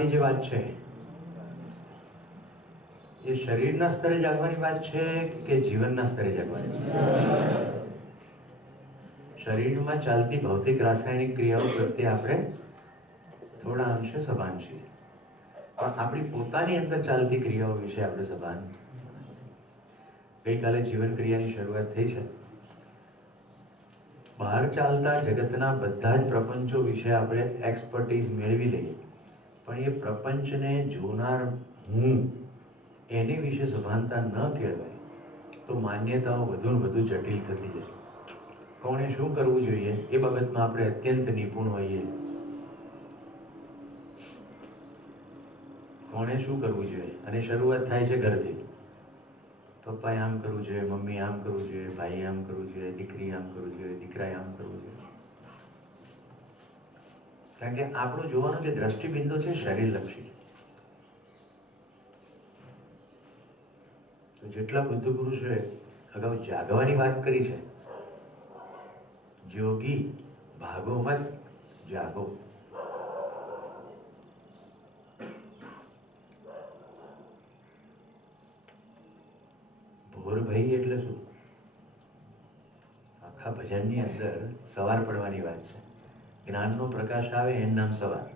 જાગવાની જે વાત છે એ શરીરના સ્તરે જાગવાની વાત છે કે જીવનના સ્તરે જાગવાની? શરીરમાં ચાલતી ભૌતિક રાસાયણિક ક્રિયાઓ પ્રત્યે આપણે થોડા અંશે સભાન છીએ, પણ આપણી પોતાની અંદર ચાલતી ક્રિયાઓ વિશે આપણે સભાન. ગઈકાલે જીવન ક્રિયાની શરૂઆત થઈ છે. બહાર ચાલતા જગતના બધા જ પ્રપંચો વિશે આપણે એક્સપર્ટીઝ મેળવી લઈએ, પણ એ પ્રપંચને જોનાર હું એની વિશે સભાનતા ન કહેવાય તો માન્યતાઓ વધુ ને વધુ જટિલ થતી જાય. કોણે શું કરવું જોઈએ એ બાબતમાં આપણે અત્યંત નિપુણ હોઈએ. કોણે શું કરવું જોઈએ, અને શરૂઆત થાય છે ઘરથી. પપ્પાએ આમ કરવું જોઈએ, મમ્મી આમ કરવું જોઈએ, ભાઈ આમ કરવું જોઈએ, દીકરી આમ કરવું જોઈએ, દીકરાએ આમ કરવું જોઈએ. કારણ કે આપણું જોવાનું જે દ્રષ્ટિબિંદુ છે શરીરલક્ષી. તો જેટલા બુદ્ધ પુરુષોએ અગાઉ જાગવાની વાત કરી છે, જોગી ભાગો મત જાગો. ભોર ભાઈ એટલે શું? આખા ભજનની અંદર સવાર પડવાની વાત છે. જ્ઞાનનો પ્રકાશ આવે એનું નામ સવાર,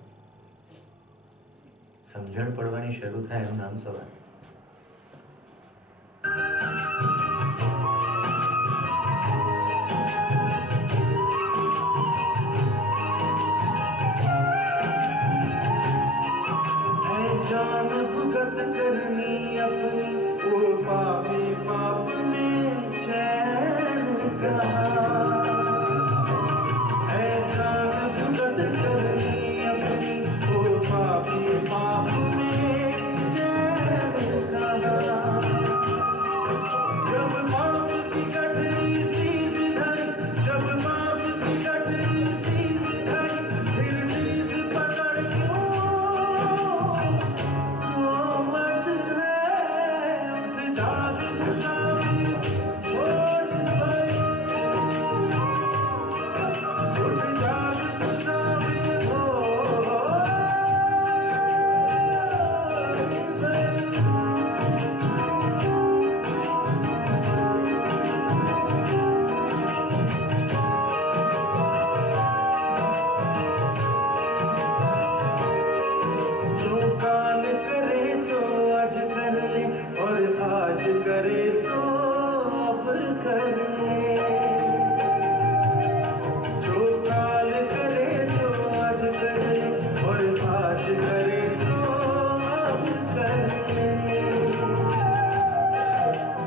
સમજણ પડવાની શરૂ થાય એનું નામ સવાર. जान भुगत करनी अपनी ओ पापी पाप में चैन कहाँ है। जान भुगत करनी अपनी ओ पापी पाप में चैन कहाँ। जब पाप की गठरी शीश धरी, जब पाप की गठरी शीश धरी, फिर शीश पकड़ क्यों मत है। उठ जाग मुसाफिर खोज भई, उठ जाग मुसाफिर खोज भई। जो काल करे सो आज कर ले, और आज करे सो अब कर ले। जो काल करे सो आज कर ले, और आज करे सो अब कर ले।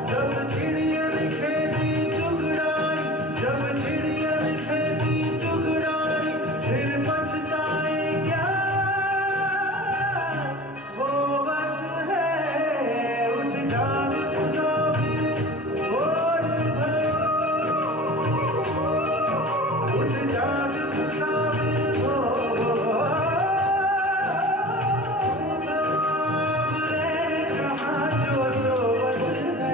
जब चिड़िया खेती चुगड़ाई, जब चिड़िया खेती चुगड़ाई, फिर पछताए क्या होवत है। उठ जाग मुसाफिर खोज भई, उठ जाग मुसाफिर खोज भई। कहाँ जो सोवत है,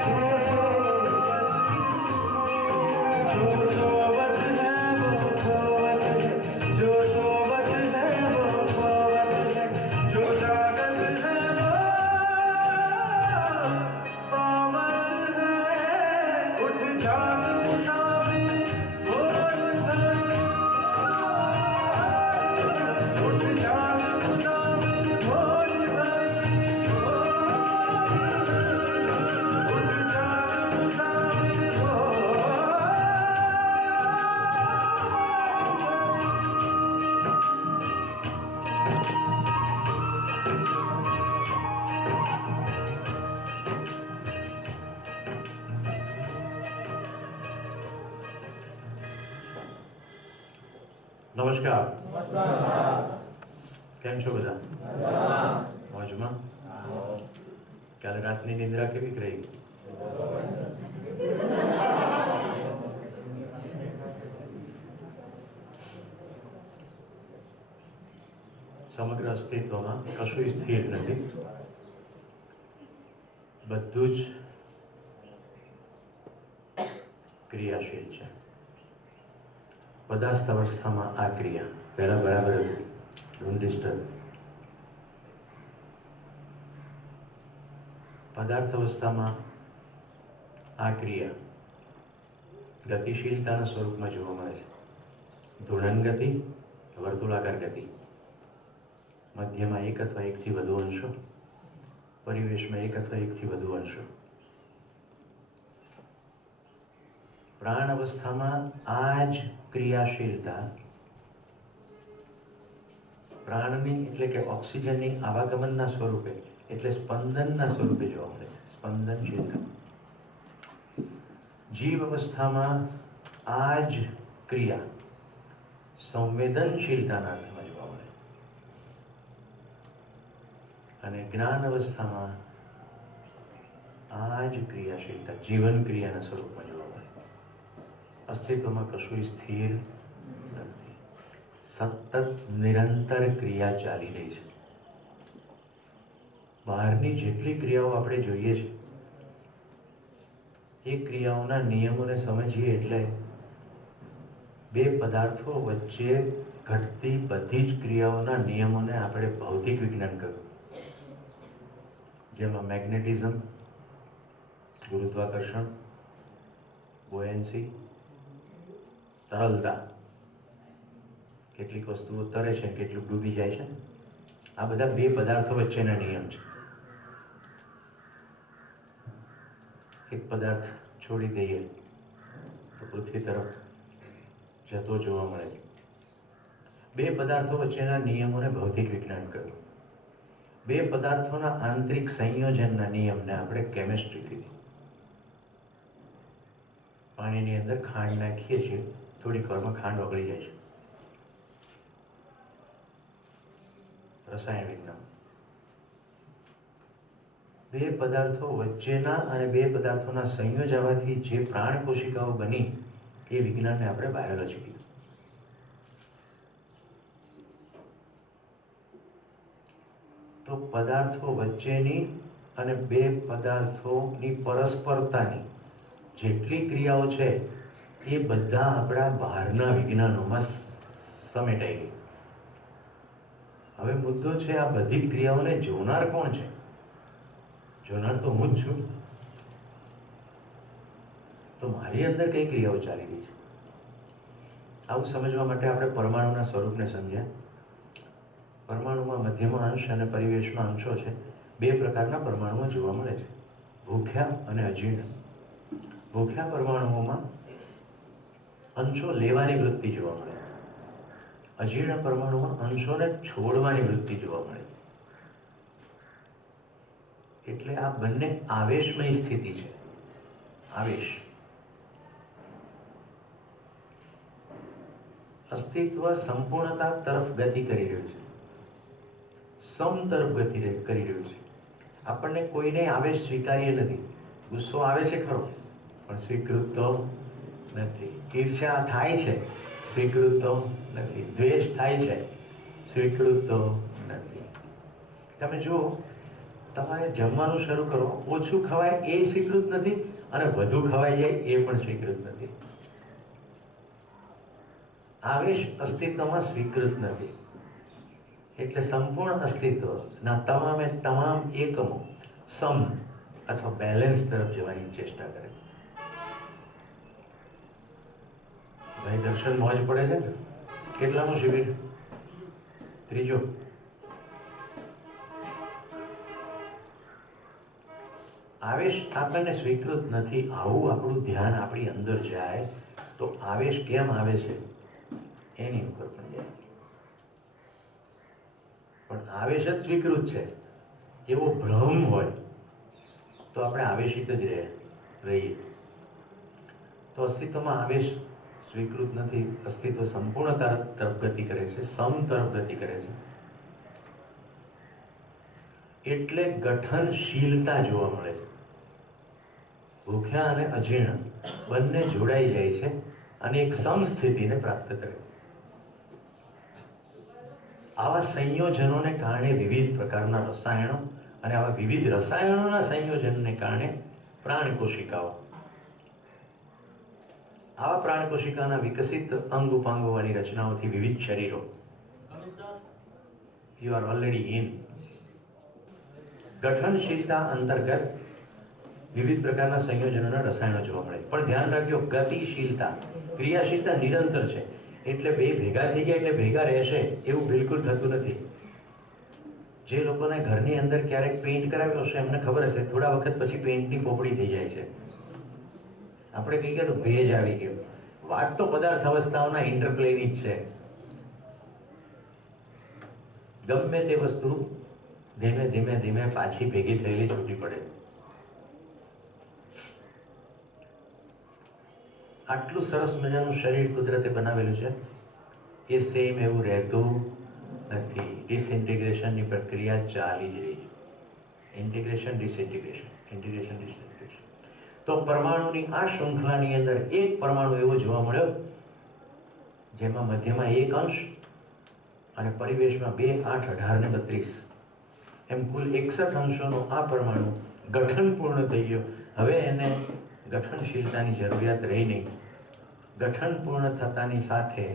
जो सोवत है वो खोवत है, जो सोवत है वो खोवत है, जो जागत है वो पावत है। उठ जाग मुसाफिर खोज भई, उठ जाग मुसाफिर खोज भई, उठ जाग मुसाफिर खोज भई। નમસ્કાર. કેમ છો બધા? મોજમાં? કાલે રાતની નિંદ્રા કેવી રહી? સમગ્ર અસ્તિત્વમાં કશું સ્થિર નથી, બધું જ ક્રિયાશીલ છે. પદાર્થ અવસ્થામાં આ ક્રિયા પહેલા બરાબર હતી, ડોન્ટ ડિસ્ટર્બ. પદાર્થ અવસ્થામાં આ ક્રિયા ગતિશીલતાના સ્વરૂપમાં જોવા મળે છે. ધૂળન ગતિ, વર્તુળાકાર ગતિ, મધ્યમાં એક અથવા એકથી વધુ અંશો, પરિવેશમાં એક અથવા એકથી વધુ અંશો. પ્રાણ અવસ્થામાં આ જ ક્રિયાશીલતા પ્રાણની એટલે કે ઓક્સિજનની આવાગમનના સ્વરૂપે એટલે સ્પંદનના સ્વરૂપે જોવા મળે છે. સ્પંદનશીલતા. જીવ અવસ્થામાં આ જ ક્રિયા સંવેદનશીલતાના અર્થમાં જોવા મળે છે. અને જ્ઞાન અવસ્થામાં આ જ ક્રિયાશીલતા જીવન ક્રિયાના સ્વરૂપમાં જોવા મળે. અસ્તિત્વમાં કશું સ્થિર નથી. સતત નિરંતર ક્રિયા ચાલી રહી છે. બહારની જેટલી ક્રિયાઓ આપણે જોઈએ છે એ ક્રિયાઓના નિયમોને સમજીએ એટલે બે પદાર્થો વચ્ચે ઘટતી બધી જ ક્રિયાઓના નિયમોને આપણે ભૌતિક વિજ્ઞાન કહ્યું. જેમાં મેગ્નેટિઝમ, ગુરુત્વાકર્ષણ, બોયન્સી, તરલતા, કેટલીક વસ્તુઓ તરે છે, કેટલું ડૂબી જાય છે. આ બધા બે પદાર્થો વચ્ચેના નિયમ છે. એક પદાર્થ છોડી દઈએ તો પૃથ્વી તરફ જતો જોવા મળે છે. બે પદાર્થો વચ્ચેના નિયમોને ભૌતિક વિજ્ઞાન કહ્યું. બે પદાર્થોના આંતરિક સંયોજનના નિયમને આપણે કેમિસ્ટ્રી કીધી. પાણીની અંદર ખાંડ નાખીએ છીએ, થોડીક વારમાં ખાંડ ઓગળી જાય છે. રસાયણ વિજ્ઞાન. બે પદાર્થો વચ્ચેના અને બે પદાર્થોના સંયોજવાથી જે પ્રાણ કોશિકાઓ બની એ વિજ્ઞાનને આપણે બાયોલોજી કીધું. તો પદાર્થો વચ્ચેની અને બે પદાર્થોની પરસ્પરતાની જેટલી ક્રિયાઓ છે એ બધા આપણા બહારના વિજ્ઞાનોમાં સમેટાઈ ગઈ. હવે મુદ્દો છે આ બધી ક્રિયાઓને જોનાર કોણ છે? જોનાર તો હું જ છું. તો મારી અંદર કઈ ક્રિયાઓ ચાલી રહી છે? આવું સમજવા માટે આપણે પરમાણુના સ્વરૂપને સમજ્યા. પરમાણુમાં મધ્યમાં અંશ અને પરિવેશમાં અંશો છે. બે પ્રકારના પરમાણુઓ જોવા મળે છે, ભૂખ્યા અને અજીર્ણ. ભૂખ્યા પરમાણુઓમાં અંશો લેવાની વૃત્તિ જોવા મળે. અજીર્ણ પરમાણુમાં અંશોને છોડવાની વૃત્તિ જોવા મળે. એટલે આ બંને આવેશમય સ્થિતિ છે. આવેશ. અસ્તિત્વ સંપૂર્ણતા તરફ ગતિ કરી રહ્યું છે, સમ તરફ ગતિ કરી રહ્યું છે. આપણને કોઈને આવેશ સ્વીકાર્ય નથી. ગુસ્સો આવે છે ખરો, પણ સ્વીકૃત તો નથી. ઈર્ષ્યા થાય છે, સ્વીકૃત તો નથી. દ્વેષ થાય છે, સ્વીકૃત તો નથી. તમે જુઓ, તમારે જમવાનું શરૂ કરો, ઓછું ખવાય એ સ્વીકૃત નથી, અને વધુ ખવાઈ જાય એ પણ સ્વીકૃત નથી. આવેશ અસ્તિત્વમાં સ્વીકૃત નથી. એટલે સંપૂર્ણ અસ્તિત્વના તમામે તમામ એકમો સમ અથવા બેલેન્સ તરફ જવાની ચેષ્ટા કરે. ભાઈ દર્શન મોજ પડે છે ને? કેટલામું શિબિર? ત્રીજો. આવેશ આપણને સ્વીકૃત નથી, આવું આપણું ધ્યાન આપણી અંદર જાય તો આવેશ કેમ આવે છે એની ઉપર પણ જાય. પણ આવેશ જ સ્વીકૃત છે એવો ભ્રમ હોય તો આપણે આવેશિત જ રહીએ. તો અસ્તિત્વમાં આવેશ સ્વીકૃત નથી. અસ્તિત્વ સંપૂર્ણતા તરફ ગતિ કરે છે, સમ તરફ ગતિ કરે છે. એટલે ગઠનશીલતા જોવા મળે છે. ભૂખ્યા અને અજીર્ણ બંને જોડાઈ જાય છે અને એક સમસ્થિતિને પ્રાપ્ત કરે છે. આવા સંયોજનોને કારણે વિવિધ પ્રકારના રસાયણો અને આવા વિવિધ રસાયણોના સંયોજનને કારણે પ્રાણ કોશિકાઓ, આવા પ્રાણ કોશિકાના વિકસિત અંગ ઉપાંગો વાળી રચનાઓથી વિવિધ શરીરો. You are already in. ગઠનશીલતા અંતર્ગત વિવિધ પ્રકારના સંયોજનોના રસાયણો જોવા મળે, પણ ધ્યાન રાખજો, ગતિશીલતા, ક્રિયાશીલતા નિરંતર છે. એટલે બે ભેગા થઈ ગયા એટલે ભેગા રહેશે એવું બિલકુલ થતું નથી. જે લોકોને ઘરની અંદર ક્યારેક પેઇન્ટ કરાવ્યો હશે એમને ખબર હશે, થોડા વખત પછી પેઇન્ટની પોપડી થઈ જાય છે. આપણે કહીએ તો ભેજ આવી ગયો. વાત તો પદાર્થ અવસ્થાઓના ઇન્ટરપ્લેની જ છે. ગમે તે વસ્તુ ધીમે ધીમે ધીમે પાછી ભેગી થયેલી છૂટી પડે. આટલું સરસ મજાનું શરીર કુદરતે બનાવેલું છે, એ સેમ એવું રહેતું નથી. ડિસઇન્ટિગ્રેશનની પ્રક્રિયા ચાલી જ રહી છે. Integration disintegration, integration disintegration. તો પરમાણુની આ શૃંખલાની અંદર એક પરમાણુ એવો જોવા મળ્યો જેમાં મધ્યમાં 1 અંશ અને પરિવેશમાં 2, 8, 18 ને 32 એમ કુલ 61 અંશોનો આ પરમાણુ ગઠન પૂર્ણ થઈ ગયો. હવે એને ગઠનશીલતાની જરૂરિયાત રહી નહીં. ગઠન પૂર્ણ થતાની સાથે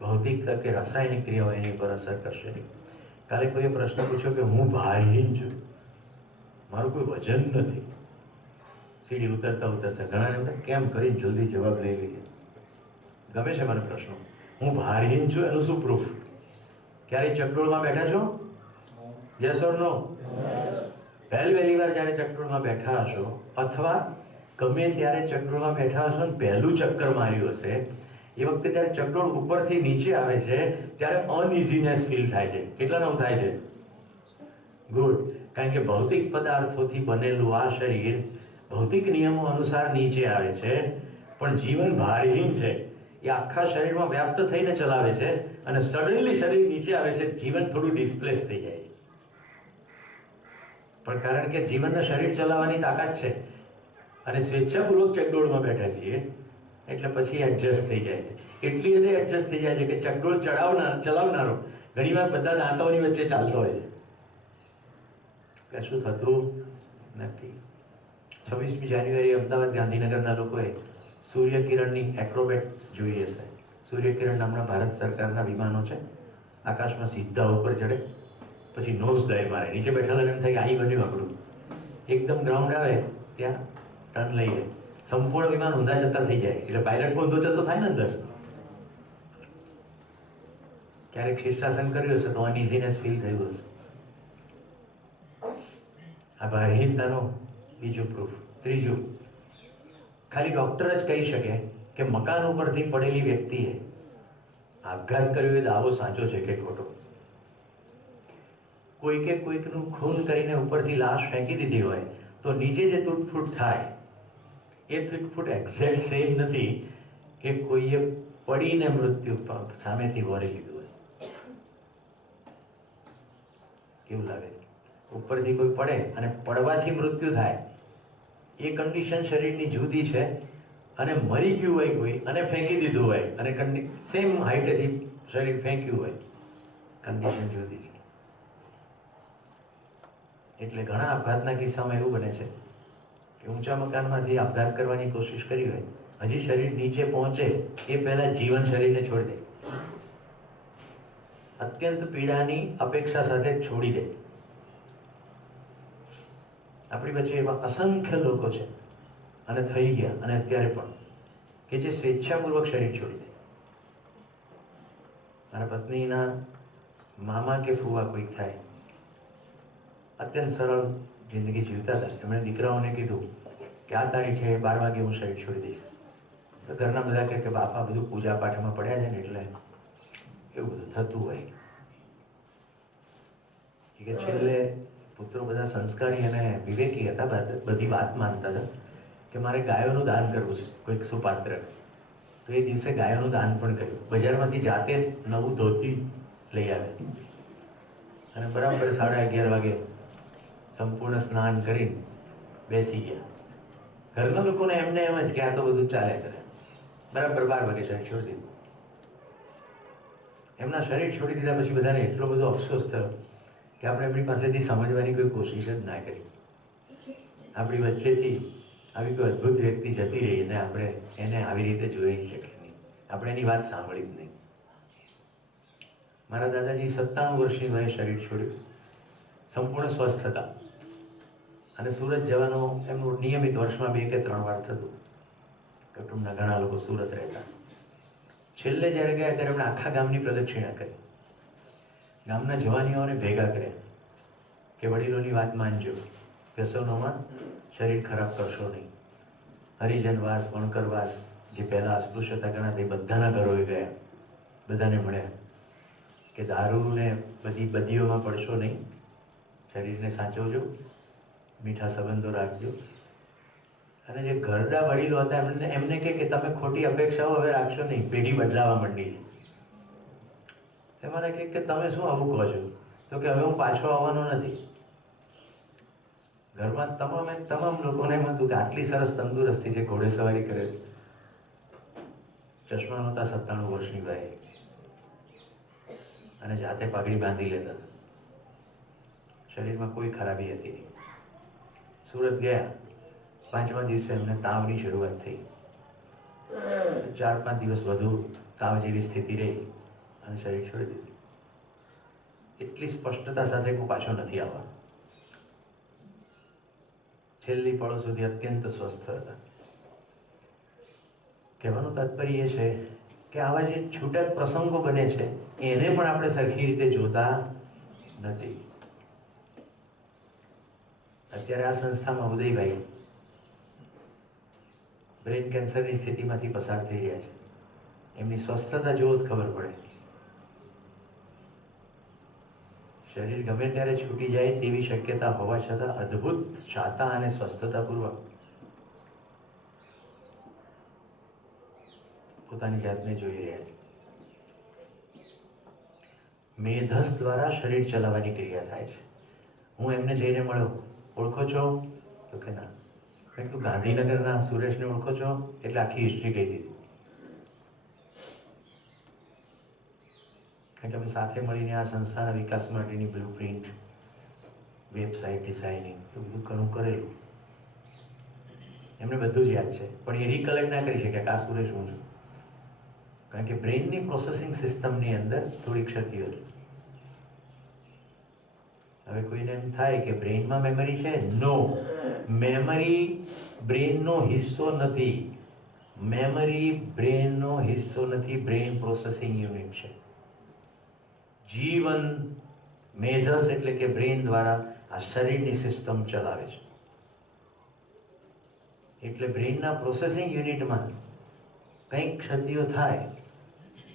ભૌતિક કે રાસાયણિક ક્રિયાઓ એની પર અસર કરશે નહીં. કાલે કોઈએ પ્રશ્ન પૂછ્યો કે હું ભારહીન છું, મારું કોઈ વજન નથી. સીડી ઉતરતા ઉતરતા ઘણા કેમ કરીને જલ્દી જવાબ લઈ લઈએ. ગમે છે મને પ્રશ્નો. હું ભારહીન છું એનું શું પ્રૂફ? ક્યારેય ચકડોળમાં બેઠા છો? યસ ઓર નો? પહેલી વાર જ્યારે ચકડોળમાં બેઠા હશો અથવા ગમે ત્યારે ચકડોળમાં બેઠા હશો ને પહેલું ચક્કર માર્યું હશે, એ વખતે જ્યારે ચકડોળ ઉપરથી નીચે આવે છે ત્યારે અનઇઝીનેસ ફીલ થાય છે. કેટલાનું થાય છે? ગુડ. કારણ કે ભૌતિક પદાર્થોથી બનેલું આ શરીર ભૌતિક નિયમો અનુસાર નીચે આવે છે, પણ જીવન ભારહીન છે. એ આખા શરીરમાં વ્યાપ્ત થઈને ચલાવે છે અને સડનલી શરીર નીચે આવે છે, જીવન થોડું ડિસ્પ્લેસ થઈ જાય છે. પણ કારણ કે જીવનને શરીર ચલાવવાની તાકાત છે અને સ્વેચ્છાપૂર્વક ચકડોળમાં બેઠા છીએ એટલે પછી એડજસ્ટ થઈ જાય છે. એટલી હદે એડજસ્ટ થઈ જાય છે કે ચકડોળ ચલાવનારો ઘણીવાર બધા દાંતોની વચ્ચે ચાલતો હોય છે, કશું થતું નથી. 26મી જાન્યુઆરી અમદાવાદ ગાંધીનગરના લોકોએ સૂર્યકિરણની એક્રોબેટ જોઈ હશે. સૂર્યકિરણ નામના ભારત સરકારના વિમાનો છે, આકાશમાં સીધા ઉપર ચડે પછી નોઝ ડાઈવ મારે, નીચે બેઠેલા એમ થાય કે અહીં બન્યું આપણું. એકદમ ગ્રાઉન્ડ આવે ત્યાં ટર્ન લઈએ, સંપૂર્ણ વિમાન ઊંધા જતા થઈ જાય એટલે પાયલટ ઊંધો જતો થાય ને અંદર. ક્યારેક શીર્ષાસન કર્યું હશે તો અનઇઝીનેસ ફીલ થયું હશે. આ ભારહીનતાનો બીજું પ્રૂફ. ત્રીજું, ખાલી ડોક્ટર જ કહી શકે કે મકાન ઉપરથી પડેલી વ્યક્તિએ આપઘાત કર્યો એ દાવો સાચો છે કે ખોટો. કોઈકે કોઈકનું ખૂન કરીને ઉપરથી લાશ ફેંકી દીધી હોય તો નીચે જે તૂટફૂટ થાય એ તૂટફૂટ એક્ઝેક્ટ સેમ નથી કે કોઈએ પડીને મૃત્યુ સામેથી વોરી લીધું હોય. કેવું લાગે? ઉપરથી કોઈ પડે અને પડવાથી મૃત્યુ થાય એ કન્ડિશન શરીરની જુદી છે અને મરી ગયું હોય કોઈ અને ફેંકી દીધું હોય અને સેમ હાઈટેથી શરીર ફેંક્યું હોય, કન્ડિશન જુદી છે. એટલે ઘણા આપઘાતના કિસ્સામાં એવું બને છે કે ઊંચા મકાનમાંથી આપઘાત કરવાની કોશિશ કરી હોય, હજી શરીર નીચે પહોંચે એ પહેલા જીવન શરીરને છોડી દે, અત્યંત પીડાની અપેક્ષા સાથે છોડી દે. આપણી વચ્ચે એવા અસંખ્ય લોકો છે અને થઈ ગયા અને અત્યારે પણ કે જે સ્વેચ્છાપૂર્વક શરીર છોડી દે. મારા પત્નીના મામા કે ફુવા કોઈક થાય, અત્યંત સરળ જિંદગી જીવતા હતા. એમણે દીકરાઓને કીધું કે આ તારીખે 12 વાગે હું શરીર છોડી દઈશ. તો ઘરના બધા કહે કે બાપા બધું પૂજા પાઠમાં પડ્યા છે ને એટલે એવું બધું થતું હોય. કે છેલ્લે પુત્રો બધા સંસ્કારી અને વિવેકી હતા, બધી વાત માનતા હતા કે મારે ગાયોનું દાન કરવું છે કોઈક સુપાત્ર. તો એ દિવસે ગાયોનું દાન પણ કર્યું. બજારમાંથી જાતે નવું ધોતી લઈ આવે અને બરાબર 11:30 વાગે સંપૂર્ણ સ્નાન કરીને બેસી ગયા. ઘરના લોકોને એમને એમ જ કે આ તો બધું ચાલે કરે. બરાબર 12 વાગે શરીર છોડી દીધું. એમના શરીર છોડી દીધા પછી બધાને એટલો બધો અફસોસ થયો કે આપણે એમની પાસેથી સમજવાની કોઈ કોશિશ જ ના કરી. આપણી વચ્ચેથી આવી કોઈ અદ્ભુત વ્યક્તિ જતી રહી અને આપણે એને આવી રીતે જોઈ શકીએ નહીં, આપણે એની વાત સાંભળી જ નહીં. મારા દાદાજી 97 વર્ષની વયે શરીર છોડ્યું. સંપૂર્ણ સ્વસ્થ હતા અને સુરત જવાનું એમનું નિયમિત વર્ષમાં 2 કે 3 વાર થતું. કુટુંબના ઘણા લોકો સુરત રહેતા. છેલ્લે જ્યારે ગયા ત્યારે એમણે આખા ગામની પ્રદક્ષિણા કરી. ગામના જવાનીઓને ભેગા કર્યા કે વડીલોની વાત માનજો, વ્યસનોમાં શરીર ખરાબ કરશો નહીં. હરિજનવાસ, વણકરવાસ જે પહેલાં અસ્પૃશ્યતા ગણાતી બધાના ઘરોએ ગયા, બધાને મળ્યા કે દારૂને બધી બદીઓમાં પડશો નહીં, શરીરને સાચવજો, મીઠા સંબંધો રાખજો. અને જે ઘરડા વડીલો હતા એમને કહે કે તમે ખોટી અપેક્ષાઓ હવે રાખશો નહીં, પેઢી બદલાવા માંડી છે. મને કહે કે તમે શું આવું કહો છો? તો કે હવે હું પાછો આવવાનો નથી. ઘરમાં તમામ લોકોને એમ હતું કે આટલી સરસ તંદુરસ્તી છે, ઘોડેસવારી કરે, ચશ્મા નહોતા, 97 વર્ષની ભાઈ, અને જાતે પાઘડી બાંધી લેતા, શરીરમાં કોઈ ખરાબી હતી નહીં. સુરત ગયા, 5મા દિવસે એમને તાવની શરૂઆત થઈ. 4-5 દિવસ વધુ તાવ જેવી સ્થિતિ રહી અને શરીર છોડી દીધું. એટલી સ્પષ્ટતા સાથે હું પાછો નથી આવવાનો. છેલ્લી પળો સુધી અત્યંત સ્વસ્થ હતા. કહેવાનું તાત્પર્ય એ છે કે આવા જે છૂટક પ્રસંગો બને છે એને પણ આપણે સરખી રીતે જોતા નથી. અત્યારે આ સંસ્થામાં ઉદયભાઈ બ્રેન કેન્સરની સ્થિતિમાંથી પસાર થઈ રહ્યા છે. એમની સ્વસ્થતા જોવો જ ખબર પડે. શરીર ગમે ત્યારે છૂટી જાય તેવી શક્યતા હોવા છતાં અદ્ભુત શાતા અને સ્વસ્થતાપૂર્વક પોતાની જાતને જોઈ રહ્યા છે. મેધસ દ્વારા શરીર ચલાવવાની ક્રિયા થાય છે. હું એમને જઈને મળ્યો, ઓળખો છો? તો કે ના. મેં કીધું ગાંધીનગરના સુરેશને ઓળખો છો? એટલે આખી હિસ્ટ્રી કહી દીધી. કારણ કે અમે સાથે મળીને આ સંસ્થાના વિકાસ માટેની બ્લુપ્રિન્ટ, વેબસાઇટ ડિઝાઇનિંગ એ બધું ઘણું કરેલું. એમને બધું જ યાદ છે, પણ એ રિકલેક્ટ ના કરી શકે કે આ સુરેશ હું છું. કારણ કે બ્રેઇનની પ્રોસેસિંગ સિસ્ટમની અંદર થોડી ક્ષતિઓ છે. હવે કોઈને એમ થાય કે બ્રેઇનમાં મેમરી છે? નો, મેમરી બ્રેઇનનો હિસ્સો નથી. મેમરી બ્રેઇનનો હિસ્સો નથી, બ્રેઇન પ્રોસેસિંગ યુનિટ છે. જીવન મેધસ એટલે કે બ્રેઇન દ્વારા આ શરીરની સિસ્ટમ ચલાવે છે. એટલે બ્રેઇનના પ્રોસેસિંગ યુનિટમાં કંઈક ક્ષતિઓ થાય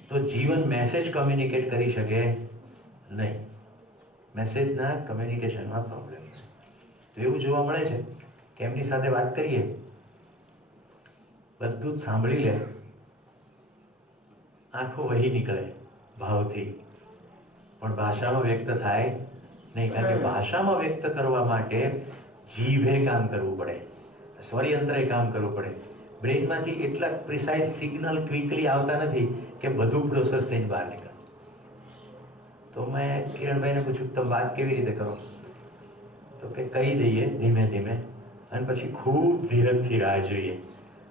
તો જીવન મેસેજ કમ્યુનિકેટ કરી શકે નહીં. મેસેજના કમ્યુનિકેશનમાં પ્રોબ્લેમ છે. તો એવું જોવા મળે છે કે એમની સાથે વાત કરીએ, બધું જ સાંભળી લે, આંખો વહી નીકળે ભાવથી, પણ ભાષામાં વ્યક્ત થાય નહીં. કારણ કે ભાષામાં વ્યક્ત કરવા માટે જીભે કામ કરવું પડે, સ્વરયંત્રે કામ કરવું પડે. બ્રેઇનમાંથી એટલા પ્રિસાઇઝ સિગ્નલ ક્વિકલી આવતા નથી કે બધું પ્રોસેસ થઈને બહાર નીકળે. તો મેં કિરણભાઈને પૂછ્યું તમે વાત કેવી રીતે કરો? તો કે કહી દઈએ ધીમે ધીમે અને પછી ખૂબ ધીરજથી રાહ જોઈએ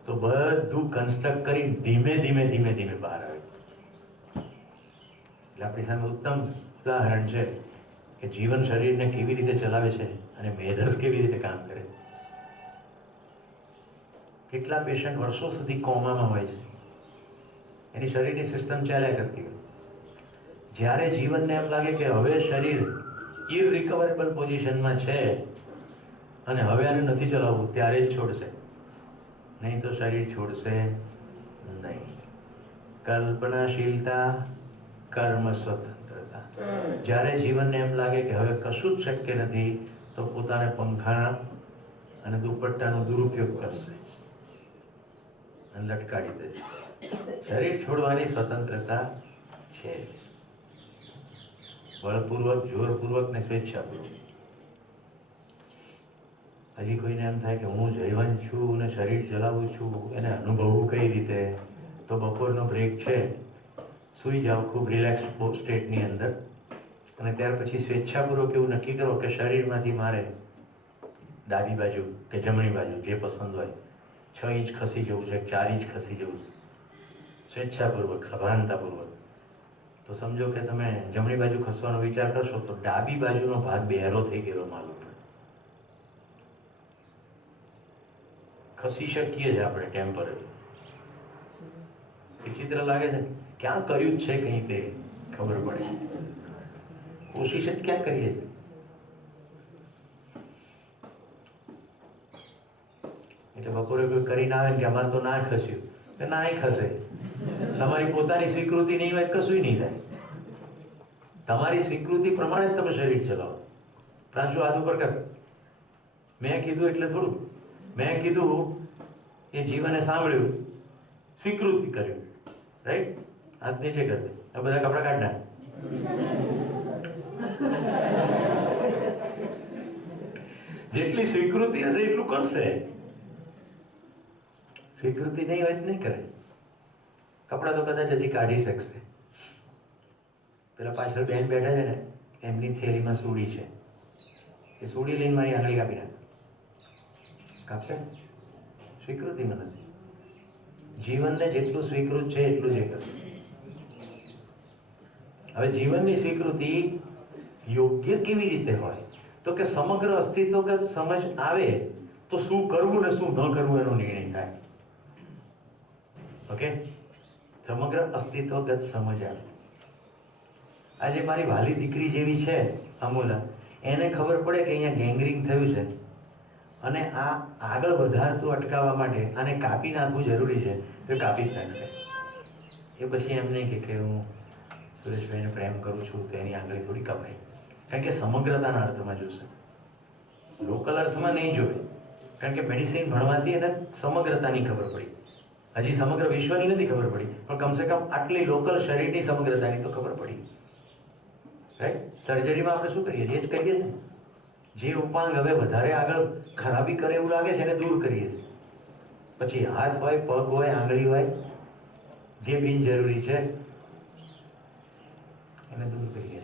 તો બધું કન્સ્ટ્રક્ટ કરી ધીમે ધીમે બહાર આવે. એટલે આપણી સામે ઉત્તમ ઉદાહરણ છે કે જીવન શરીરને કેવી રીતે ચલાવે છે અને મેધસ કેવી રીતે કામ કરે. કેટલા પેશન્ટ વર્ષો સુધી કોમામાં હોય છે, એની શરીરની સિસ્ટમ ચાલ્યા કરતી હોય. જ્યારે જીવનને એમ લાગે કે હવે શરીર ઇરરિકવરેબલ પોઝિશનમાં છે અને હવે આને નથી ચલાવવું, ત્યારે જ છોડશે, નહીં તો શરીર છોડશે નહીં. કલ્પનાશીલતા, કર્મ સ્વતંત્રતા. જ્યારે જીવનને એમ લાગે કે હવે કશું જ શક્ય નથી તો પોતાને પંખાના અને દુપટ્ટાનો દુરુપયોગ કરશે અને લટકાડી દેશે. શરીર છોડવાની સ્વતંત્રતા છે, બળપૂર્વક, જોરપૂર્વક ને સ્વેચ્છાપૂર્વક. હજી કોઈને એમ થાય કે હું જૈવન છું ને શરીર ચલાવું છું, એને અનુભવવું કઈ રીતે? તો બપોરનો બ્રેક છે, સૂઈ જાઓ ખૂબ રિલેક્સ સ્ટેટની અંદર, અને ત્યાર પછી સ્વેચ્છાપૂર્વક એવું નક્કી કરો કે શરીરમાંથી મારે ડાબી બાજુ કે જમણી બાજુ જે પસંદ હોય 6 ઇંચ ખસી જવું છે, 4 ઇંચ ખસી જવું છે. સ્વેચ્છાપૂર્વક, સભાનતાપૂર્વક તો સમજો કે તમે જમણી બાજુ ખસવાનો વિચાર કરશો તો ડાબી બાજુનો ભાગ બેરો થઈ ગયેલો માલુમ પડે. ખસી શકીએ જ આપણે ટેમ્પરરી. વિચિત્ર લાગે છે, ક્યાં કર્યું જ છે કંઈ તે ખબર પડે. કોશિશ જ ક્યાં કરીએ છીએ. એટલે બપોરે કોઈ કરીને આવે ને કે અમારે તો ના ખસ્યું, કે ના ખસે. તમારી પોતાની સ્વીકૃતિ નહીં હોય કશું નહીં થાય. તમારી સ્વીકૃતિ પ્રમાણે જ તમે શરીર ચલાવો. પ્રાંશુ હાથ ઉપર કર. મેં કીધું એટલે થોડું. મેં કીધું એ જીવને સાંભળ્યું, સ્વીકૃતિ કર્યું, રાઈટ? હાથ નીચે કરી દે. આ બધા કપડા કાઢ નાખ. જેટલી સ્વીકૃતિ હશે એટલું કરશે. સ્વીકૃતિ નહીં હોય નહીં કરે. કપડા તો કદાચ હજી કાઢી શકશે. પેલા પાછળ બેન બેઠા છે ને, એમની થેલીમાં સૂડી છે. એ સૂડી લઈને મારી આંગળી કાપી નાખે. કાપશે? સ્વીકૃતિમાં નથી. જીવનને જેટલું સ્વીકૃત છે એટલું જ એ કરશે. હવે જીવનની સ્વીકૃતિ યોગ્ય કેવી રીતે હોય? તો કે સમગ્ર અસ્તિત્વગત સમજ આવે તો શું કરવું ને શું ન કરવું એનો નિર્ણય થાય. ઓકે? સમગ્ર અસ્તિત્વગત સમજ આવે. આજે મારી વાલી દીકરી જેવી છે અમૂલા, એને ખબર પડે કે અહીંયા ગેંગરિંગ થયું છે અને આ આગળ વધારતું અટકાવવા માટે આને કાપી નાખવું જરૂરી છે, તો કાપી જ નાખશે. એ પછી એમ નહીં કે હું સુરેશભાઈને પ્રેમ કરું છું તો એની આંગળી થોડી કપાય. કારણ કે સમગ્રતાના અર્થમાં જોશે, લોકલ અર્થમાં નહીં જોવે. કારણ કે મેડિસિન ભણવાથી એને સમગ્રતાની ખબર પડી. હજી સમગ્ર વિશ્વની નથી ખબર પડી, પણ કમસે કમ આટલી લોકલ શરીરની સમગ્રતાની તો ખબર પડી. રાઈટ? સર્જરીમાં આપણે શું કરીએ છીએ? એ જ કરીએ છીએ. જે ઉપાંગ હવે વધારે આગળ ખરાબી કરે એવું લાગે છે એને દૂર કરીએ છીએ. પછી હાથ હોય, પગ હોય, આંગળી હોય, જે બિનજરૂરી છે એને દૂર કરીએ.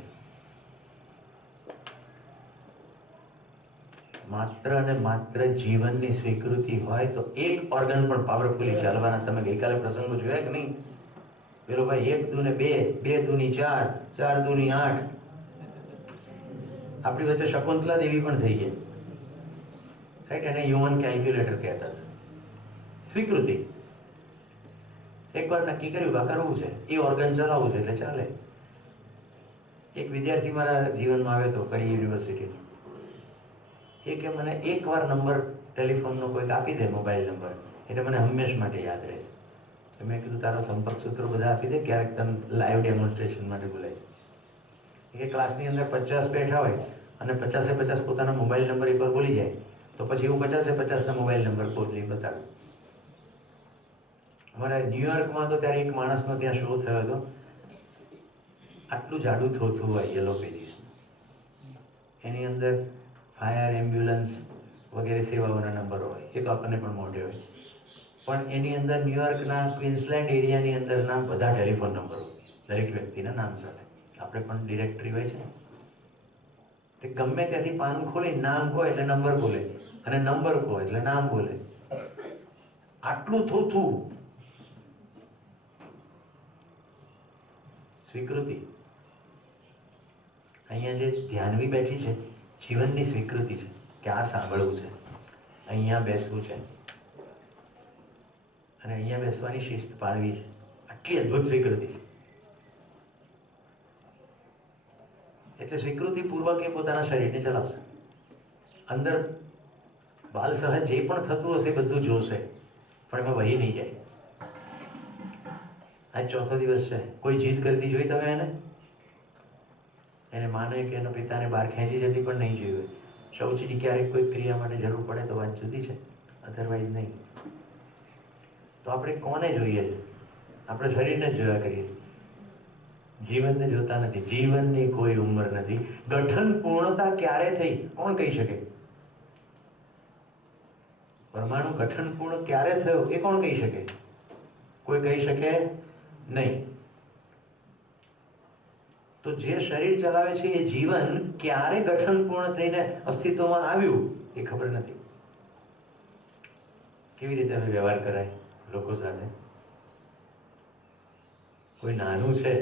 માત્ર અને માત્ર જીવનની સ્વીકૃતિ હોય તો એક ઓર્ગન પણ પાવરફુલી ચાલવાના. તમે ગઈકાલે પ્રસંગો જોયા કે નહીં? પેલો ભાઈ 1 દૂને 2, 2 દૂની 4, 4 દૂની 8. આપણી વચ્ચે શકુંતલા દેવી પણ થઈ ગઈ, રાઈટ? એને હ્યુમન કેલ્ક્યુલેટર કહેતા હતા. સ્વીકૃતિ. એકવાર નક્કી કર્યું કે કરવું છે, એ ઓર્ગન ચલાવવું છે એટલે ચાલે. એક વિદ્યાર્થી મારા જીવનમાં આવ્યો હતો કડી યુનિવર્સિટીનો. એ કે મને એકવાર નંબર ટેલિફોનનો કોઈક આપી દે, મોબાઈલ નંબર, એટલે મને હંમેશ માટે યાદ રહે છે. મેં કીધું તારા સંપર્ક સૂત્રો બધા આપી દે, ક્યારેક તને લાઈવ ડેમોન્સ્ટ્રેશન માટે બોલાય. એ ક્લાસની અંદર 50 બેઠા હોય અને 50-50 પોતાના મોબાઈલ નંબર એકવાર બોલી જાય તો પછી હું 50-50ના મોબાઈલ નંબર બોલી બતાડું. અમારા ન્યુયોર્કમાં તો ત્યારે એક માણસનો ત્યાં શો થયો હતો. આટલું જાડું થોથું હોય, યલો પેજીસ. એની અંદર ફાયર, એમ્બ્યુલન્સ વગેરે સેવાઓના નંબરો હોય. એ તો આપણને પણ મોઢે હોય, પણ એની અંદર ન્યુયોર્કના ક્વીન્સલેન્ડ એરિયાની અંદરના બધા ટેલિફોન નંબરો, દરેક વ્યક્તિના નામ સાથે. આપણે પણ ડિરેક્ટરી હોય છે, તે ગમે ત્યાંથી પાનું ખોલી નામ કહો એટલે નંબર બોલે, અને નંબર કહો એટલે નામ બોલે. આટલું થોથું. સ્વીકૃતિ. અહીંયા જે ધ્યાનવી બેઠી છે, જીવનની સ્વીકૃતિ છે કે આ સાંભળવું છે, અહીંયા બેસવું છે અને અહીંયા બેસવાની શિસ્ત પાળવી છે. આટલી અદ્ભુત સ્વીકૃતિ છે. એટલે સ્વીકૃતિ પૂર્વક એ પોતાના શરીરને ચલાવશે. અંદર બાલ સહજ જે પણ થતું હશે બધું જોશે, પણ એમાં વહી નહીં જાય. આજ 4થો દિવસ છે. કોઈ જીદ કરતી જોઈ તમે એને માને કે એના પિતાને બહાર ખેંચી જતી પણ નહીં જોઈ હોય. શૌચની ક્યારેક કોઈ ક્રિયા માટે જરૂર પડે તો વાત જુદી છે, અધરવાઇઝ નહીં. તો આપણે કોને જોઈએ છે? આપણે શરીરને જ જોયા કરીએ, જીવનને જોતા નથી. જીવનની કોઈ ઉંમર નથી. ગઠન પૂર્ણતા ક્યારે થઈ કોણ કહી શકે? પરમાણુ ગઠન પૂર્ણ ક્યારે થયો એ કોણ કહી શકે? કોઈ કહી શકે નહીં. તો જે શરીર ચલાવે છે એ જીવન ક્યારે ગઠન પૂર્ણ થઈને અસ્તિત્વમાં આવ્યું એ ખબર નથી. કેવી રીતે હવે વ્યવહાર કરાય લોકો સાથે? કોઈ નાનું છે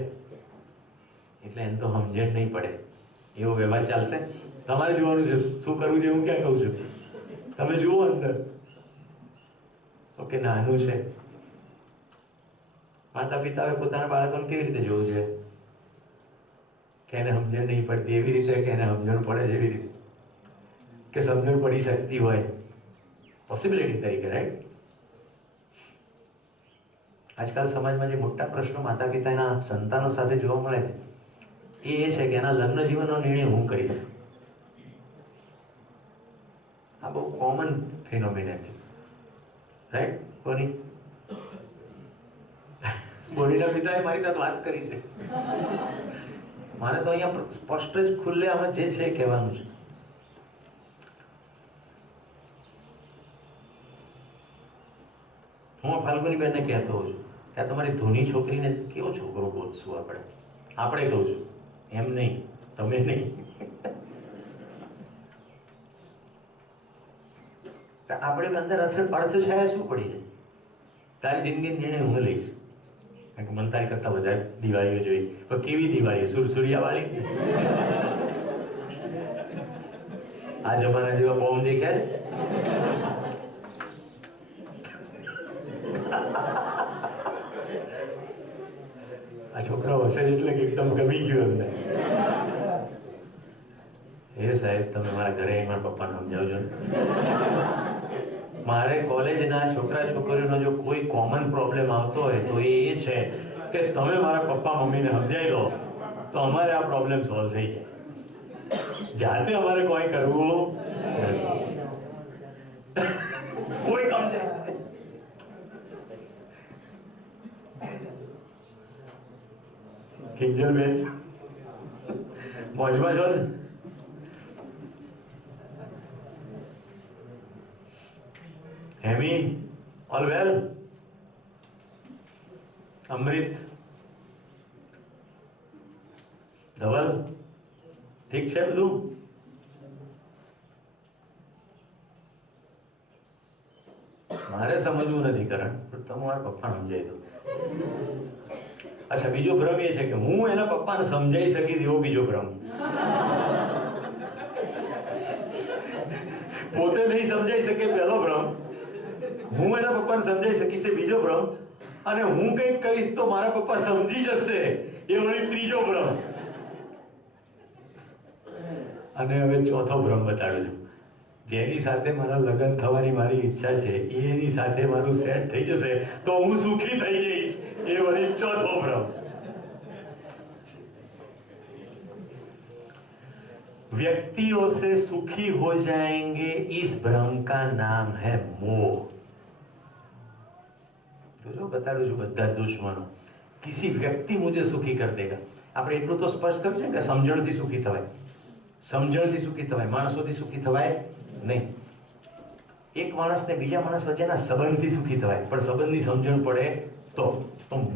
એટલે એને તો સમજણ નહીં પડે એવો વ્યવહાર ચાલશે. તમારે જોવાનું છે શું કરવું છે. હું ક્યાં કહું છું, તમે જુઓ અંદર. ઓકે, નાનું છે. માતા પિતાએ પોતાના બાળકોને કેવી રીતે જોવું છે કે એને સમજણ નહીં પડતી એવી રીતે કે એને સમજણ પડે એવી રીતે, કે સમજણ પડી શકતી હોય પોસિબિલિટી તરીકે, રાઈટ? આજકાલ સમાજમાં જે મોટા પ્રશ્નો માતા પિતાના સંતાનો સાથે જોવા મળે છે એ છે કે એના લગ્ન જીવનનો નિર્ણય હું કરીશ. આ બહુ કોમન ફિનોમિના છે, રાઈટ? બોડીના પિતાએ મારી સાથે વાત કરી છે. મારે તો અહીંયા સ્પષ્ટ જ ખુલ્લે આમાં જે છે એ કહેવાનું છે. હું ફાલ્ગુની બેનને કહેતો હોઉં છું કે તમારી ધૂની છોકરીને કેવો છોકરો ગોતશું આપણે કહું છું, એમ નહીં, તમે નહીં. આપણે અંદર અર્થછાયા શું પડી જાય? તારી જિંદગી નિર્ણય હું લઈશ, કારણ કે મને તારી કરતા વધારે દિવાળીઓ જોઈ. પણ કેવી દિવાળીઓ? સુરસુરિયા વાળી? આ જમાના જેવા બોમ્બ દેખ્યા છે? આ છોકરા હશે એટલે કે એકદમ ગમી ગયું અમને. એ સાહેબ તમે મારા ઘરે મારા પપ્પાને સમજાવજો. મારે કોલેજના છોકરા છોકરીઓનો જો કોઈ કોમન પ્રોબ્લેમ આવતો હોય તો એ છે કે તમે મારા પપ્પા મમ્મીને સમજાવી દો તો અમારે આ પ્રોબ્લેમ સોલ્વ થઈ જાય. જાતે અમારે કોઈ કરવું કોઈ કામ નહીં. કિંજલબેન મોજમાં છો ને? હેમી ઓલ વેલ? અમૃત ધવલ ઠીક છે બધું? મારે સમજવું નથી કરણ, પણ તમારા પપ્પાને સમજાવી દો. અચ્છા, બીજો ભ્રમ એ છે કે હું એના પપ્પાને સમજાઈ શકીશ એવો બીજો ભ્રમ. પોતે નહીં સમજાઈ શકે પહેલો ભ્રમ, હું એના પપ્પાને સમજાઈ શકીશ એ બીજો ભ્રમ, અને હું કંઈક કહીશ તો મારા પપ્પા સમજી જશે એ વળી ત્રીજો ભ્રમ. અને હવે ચોથો ભ્રમ બતાડું છું. જેની સાથે મારા લગ્ન થવાની મારી ઈચ્છા છે એની સાથે મારું સેટ થઈ જશે તો હું સુખી થઈ જઈશ એ વળી ચોથો ભ્રમ. व्यक्तियों से सुखी हो जाएंगे इस भ्रम का नाम है मोह. जो बता रहा हूं બધા દુશ્મનો किसी व्यक्ति मुझे सुखी कर देगा. આપણે એટલું તો સ્પષ્ટ કર્યું છે કે સમજણથી સુખી થવાય, સમજણથી સુખી થવાય, માણસોથી સુખી થવાય નહીં. એક માણસને બીજા માણસ વચ્ચેના સંબંધથી સુખી થવાય, પણ સંબંધની સમજણ પડે તો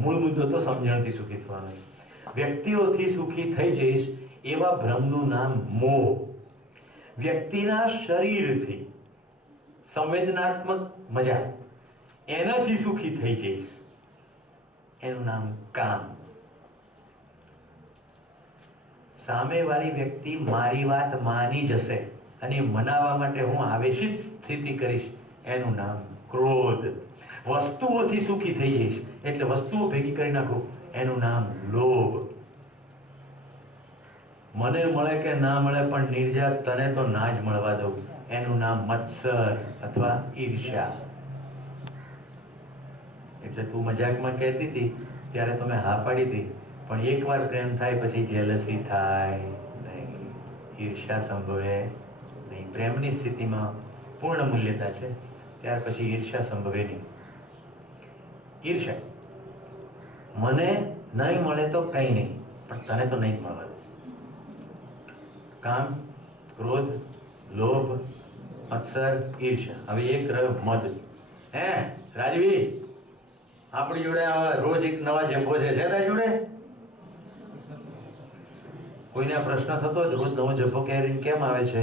મૂળ મુદ્દો તો સમજણથી સુખી થવાનો. વ્યક્તિઓથી સુખી થઈ જઈશ એવા ભ્રમનું નામ મોહ. વ્યક્તિના શરીરથી સંવેદનાત્મક મજા એનાથી સુખી થઈ જઈશ એનું નામ કામ. સામેવાળી વ્યક્તિ મારી વાત માની જશે અને મનાવવા માટે હું આવેશિત સ્થિતિ કરીશ એનું નામ ક્રોધ. વસ્તુઓથી સુખી થઈ જઈશ એટલે વસ્તુઓ ભેગી કરી નાખું એનું નામ લોભ. મને મળે કે ના મળે પણ નિર્જા તને તો ના જ મળવા દઉં એનું નામ મત્સર અથવા ઈર્ષ્યા. એટલે તું મજાકમાં કહેતી હતી ત્યારે તમે હા પાડી હતી, પણ એકવાર પ્રેમ થાય પછી જેલસી થાય નહીં, ઈર્ષ્યા સંભવે નહીં. પ્રેમની સ્થિતિમાં પૂર્ણ મૂલ્યતા છે, ત્યાર પછી ઈર્ષ્યા સંભવે નહીં. ઈર્ષ્યા મને નહીં મળે તો કંઈ નહીં, પણ તને તો નહીં જ મળવા દે. કામ, ક્રોધ, લોભ, મત્સર, ઈર્ષ્યા. હવે એક રહ્યો મદ. હે રાજવી, આપણી જોડે રોજ એક નવા જંભો છે તારી જોડે? કોઈને પ્રશ્ન થતો હોય રોજ નવો જબ્બો કેમ આવે છે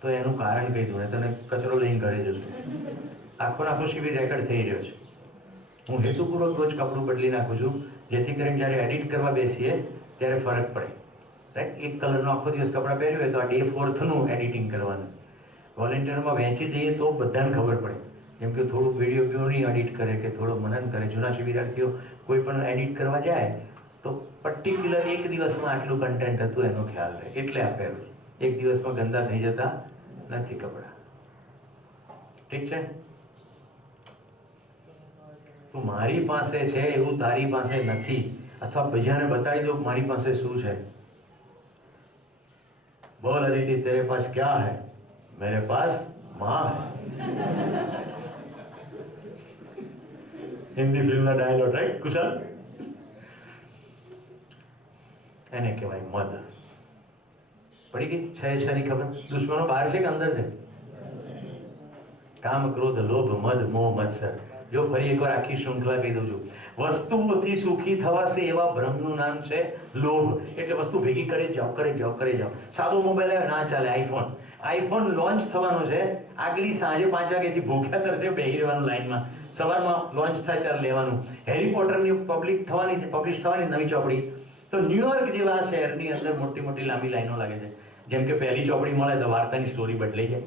તો એનું કારણ કહી દઉં, તને કચરો લઈને ઘરે જશું. આખો શિબિર રેકોર્ડ થઈ રહ્યો છે. હું હેતુપૂર્વક રોજ કપડું બદલી નાખું છું જેથી કરીને જ્યારે એડિટ કરવા બેસીએ ત્યારે ફરક પડે, રાઈટ? એક કલરનો આખો દિવસ કપડાં પહેર્યું હોય તો આ ડે 4થનું એડિટિંગ કરવાનું. વોલેન્ટિયરમાં વહેંચી દઈએ તો બધાને ખબર પડે. જેમ કે થોડુંક વિડીયો બીઓની એડિટ કરે કે થોડો મનન કરે, જૂના શિબિરાર્થીઓ કોઈ પણ એડિટ કરવા જાય તો પર્ટિક્યુલર એક દિવસમાં આટલું કન્ટેન્ટ હતું એનો ખ્યાલ રહે, એટલે આ પહેરું. એક દિવસમાં ગંદા થઈ જતા નથી કપડાં. ઠીક છે? તો મારી પાસે છે એવું તારી પાસે નથી, અથવા બીજાને બતાવી દો મારી પાસે શું છે. બોલ અદિતિ, તેરે પાસ ક્યા હૈ? मेरे पास माँ है. હિન્દી ફિલ્મના ડાયલોગ, રાઈટ કુશાલ? એને કહેવાય મદ. પડી ગઈ છે ની ખબર? દુશ્મનો બહાર છે કે અંદર છે? કામ, ક્રોધ, લોભ, મદ, મોહ, મત્સર. જો ફરી એકવાર આખી શૃંખલા કહી દઉં છું. વસ્તુઓથી સુખી થવાશે એવા ભ્રમનું નામ છે લોભ. એટલે વસ્તુ ભેગી કરી જાઓ, કરી જાઓ, કરી જાઓ. સાદો મોબાઈલ આવે ના ચાલે, આઈફોન લોન્ચ થવાનો છે. આગલી સાંજે 5 વાગ્યાથી ભૂખ્યા તરસે બેહી રહેવાનું લાઈનમાં. સવારમાં લોન્ચ થાય ત્યારે લેવાનું. હેરી પોટરની પબ્લિશ થવાની નવી ચોપડી. તો ન્યુયોર્ક જેવા શહેરની અંદર મોટી મોટી લાંબી લાઈનો લાગે છે. જેમ કે પહેલી ચોપડી મળે તો વાર્તાની સ્ટોરી બદલાઈ જાય.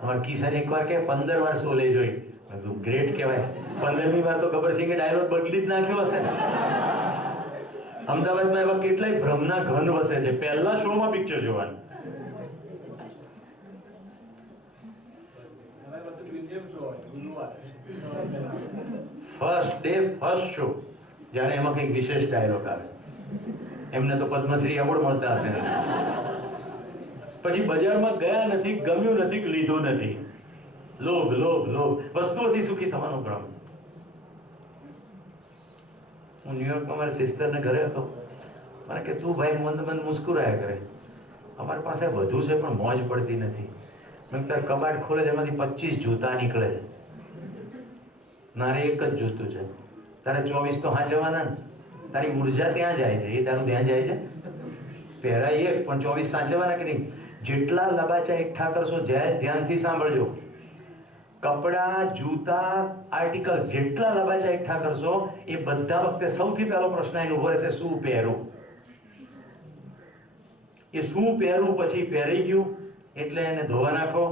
અમારા કિશન એકવાર કે 15 વાર શોલે જોઈ. ગ્રેટ કહેવાય. 15મી વાર તો ગબ્બરસિંહે ડાયલોગ બદલી જ નાખ્યો હશે ને. અમદાવાદમાં એવા કેટલાય ભ્રમના ઘન વસે છે, પહેલા શોમાં પિક્ચર જોવાનું. ફર્સ્ટ ડે ફર્સ્ટ શો, જાણે એમાં કંઈક વિશેષ ડાયલોગ આવે. એમને તો પદ્મશ્રી એવોર્ડ મળતા હશે. પછી બજારમાં ગયા નથી, ગમ્યું નથી, લીધું નથી. લોભ, લોભ, લોભ. વસ્તુઓથી સુખી થવાનો ભ્રમ. હું ન્યુયોર્કમાં મારી સિસ્ટરને ઘરે હતો. મને કે તું ભાઈ મંદ મુસ્કુરાયા કરે, અમારી પાસે વધુ છે પણ મોજ પડતી નથી. મેં તાર કબાટ ખોલે એમાંથી 25 જૂતા નીકળે છે. મારે એક જ જૂતું છે, તારે 24 તો સાચવવાના ને. તારી ઉર્જા ત્યાં જાય છે, એ તારું ધ્યાન જાય છે. પહેરાય એક પણ 24 સાચવવાના કે નહીં. જેટલા લબાચા એકઠા કરશો, ધ્યાનથી સાંભળજો, કપડા, જૂતા, આર્ટિકલ્સ જેટલા લબાચા એકઠા કરશો એ બધા વખતે સૌથી પહેલો પ્રશ્ન એને ઉભો રહેશે, શું પહેરું? એ શું પહેરું પછી પહેરી ગયું એટલે એને ધોવા નાખો,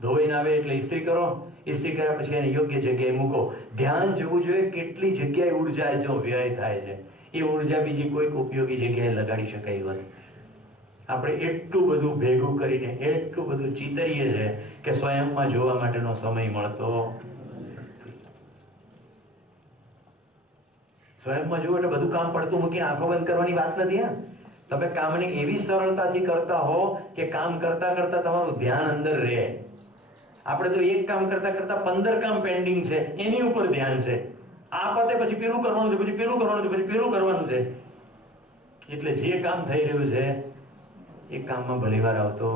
ધોઈને આવે એટલે ઇસ્ત્રી કરો, ઇસ્ત્રી કર્યા પછી એને યોગ્ય જગ્યાએ મૂકો. ધ્યાન જવું જોઈએ કેટલી જગ્યાએ ઉર્જા જો વ્યય થાય છે. એ ઉર્જા બીજી કોઈક ઉપયોગી જગ્યાએ લગાડી શકાય એવી નથી. આપણે એટલું બધું ભેગું કરીને એટલું બધું ચીતરીએ છે કે સ્વયંમાં જોવા માટેનો સમય મળતો. સ્વયંમાં જોવું એટલે બધું કામ પડતું મૂકીને આંખો બંધ કરવાની વાત નથી. હા, તમે કામને એવી સરળતાથી કરતા હો કે કામ કરતા કરતા તમારું ધ્યાન અંદર રહે. આપણે તો એક કામ કરતા કરતા 15 કામ પેન્ડિંગ છે, એની ઉપર ધ્યાન છે. આ પતે પછી પેલું કરવાનું છે, પછી પેલું કરવાનું છે, પછી પેલું કરવાનું છે. એટલે જે કામ થઈ રહ્યું છે એ કામમાં ભલીવાર આવતો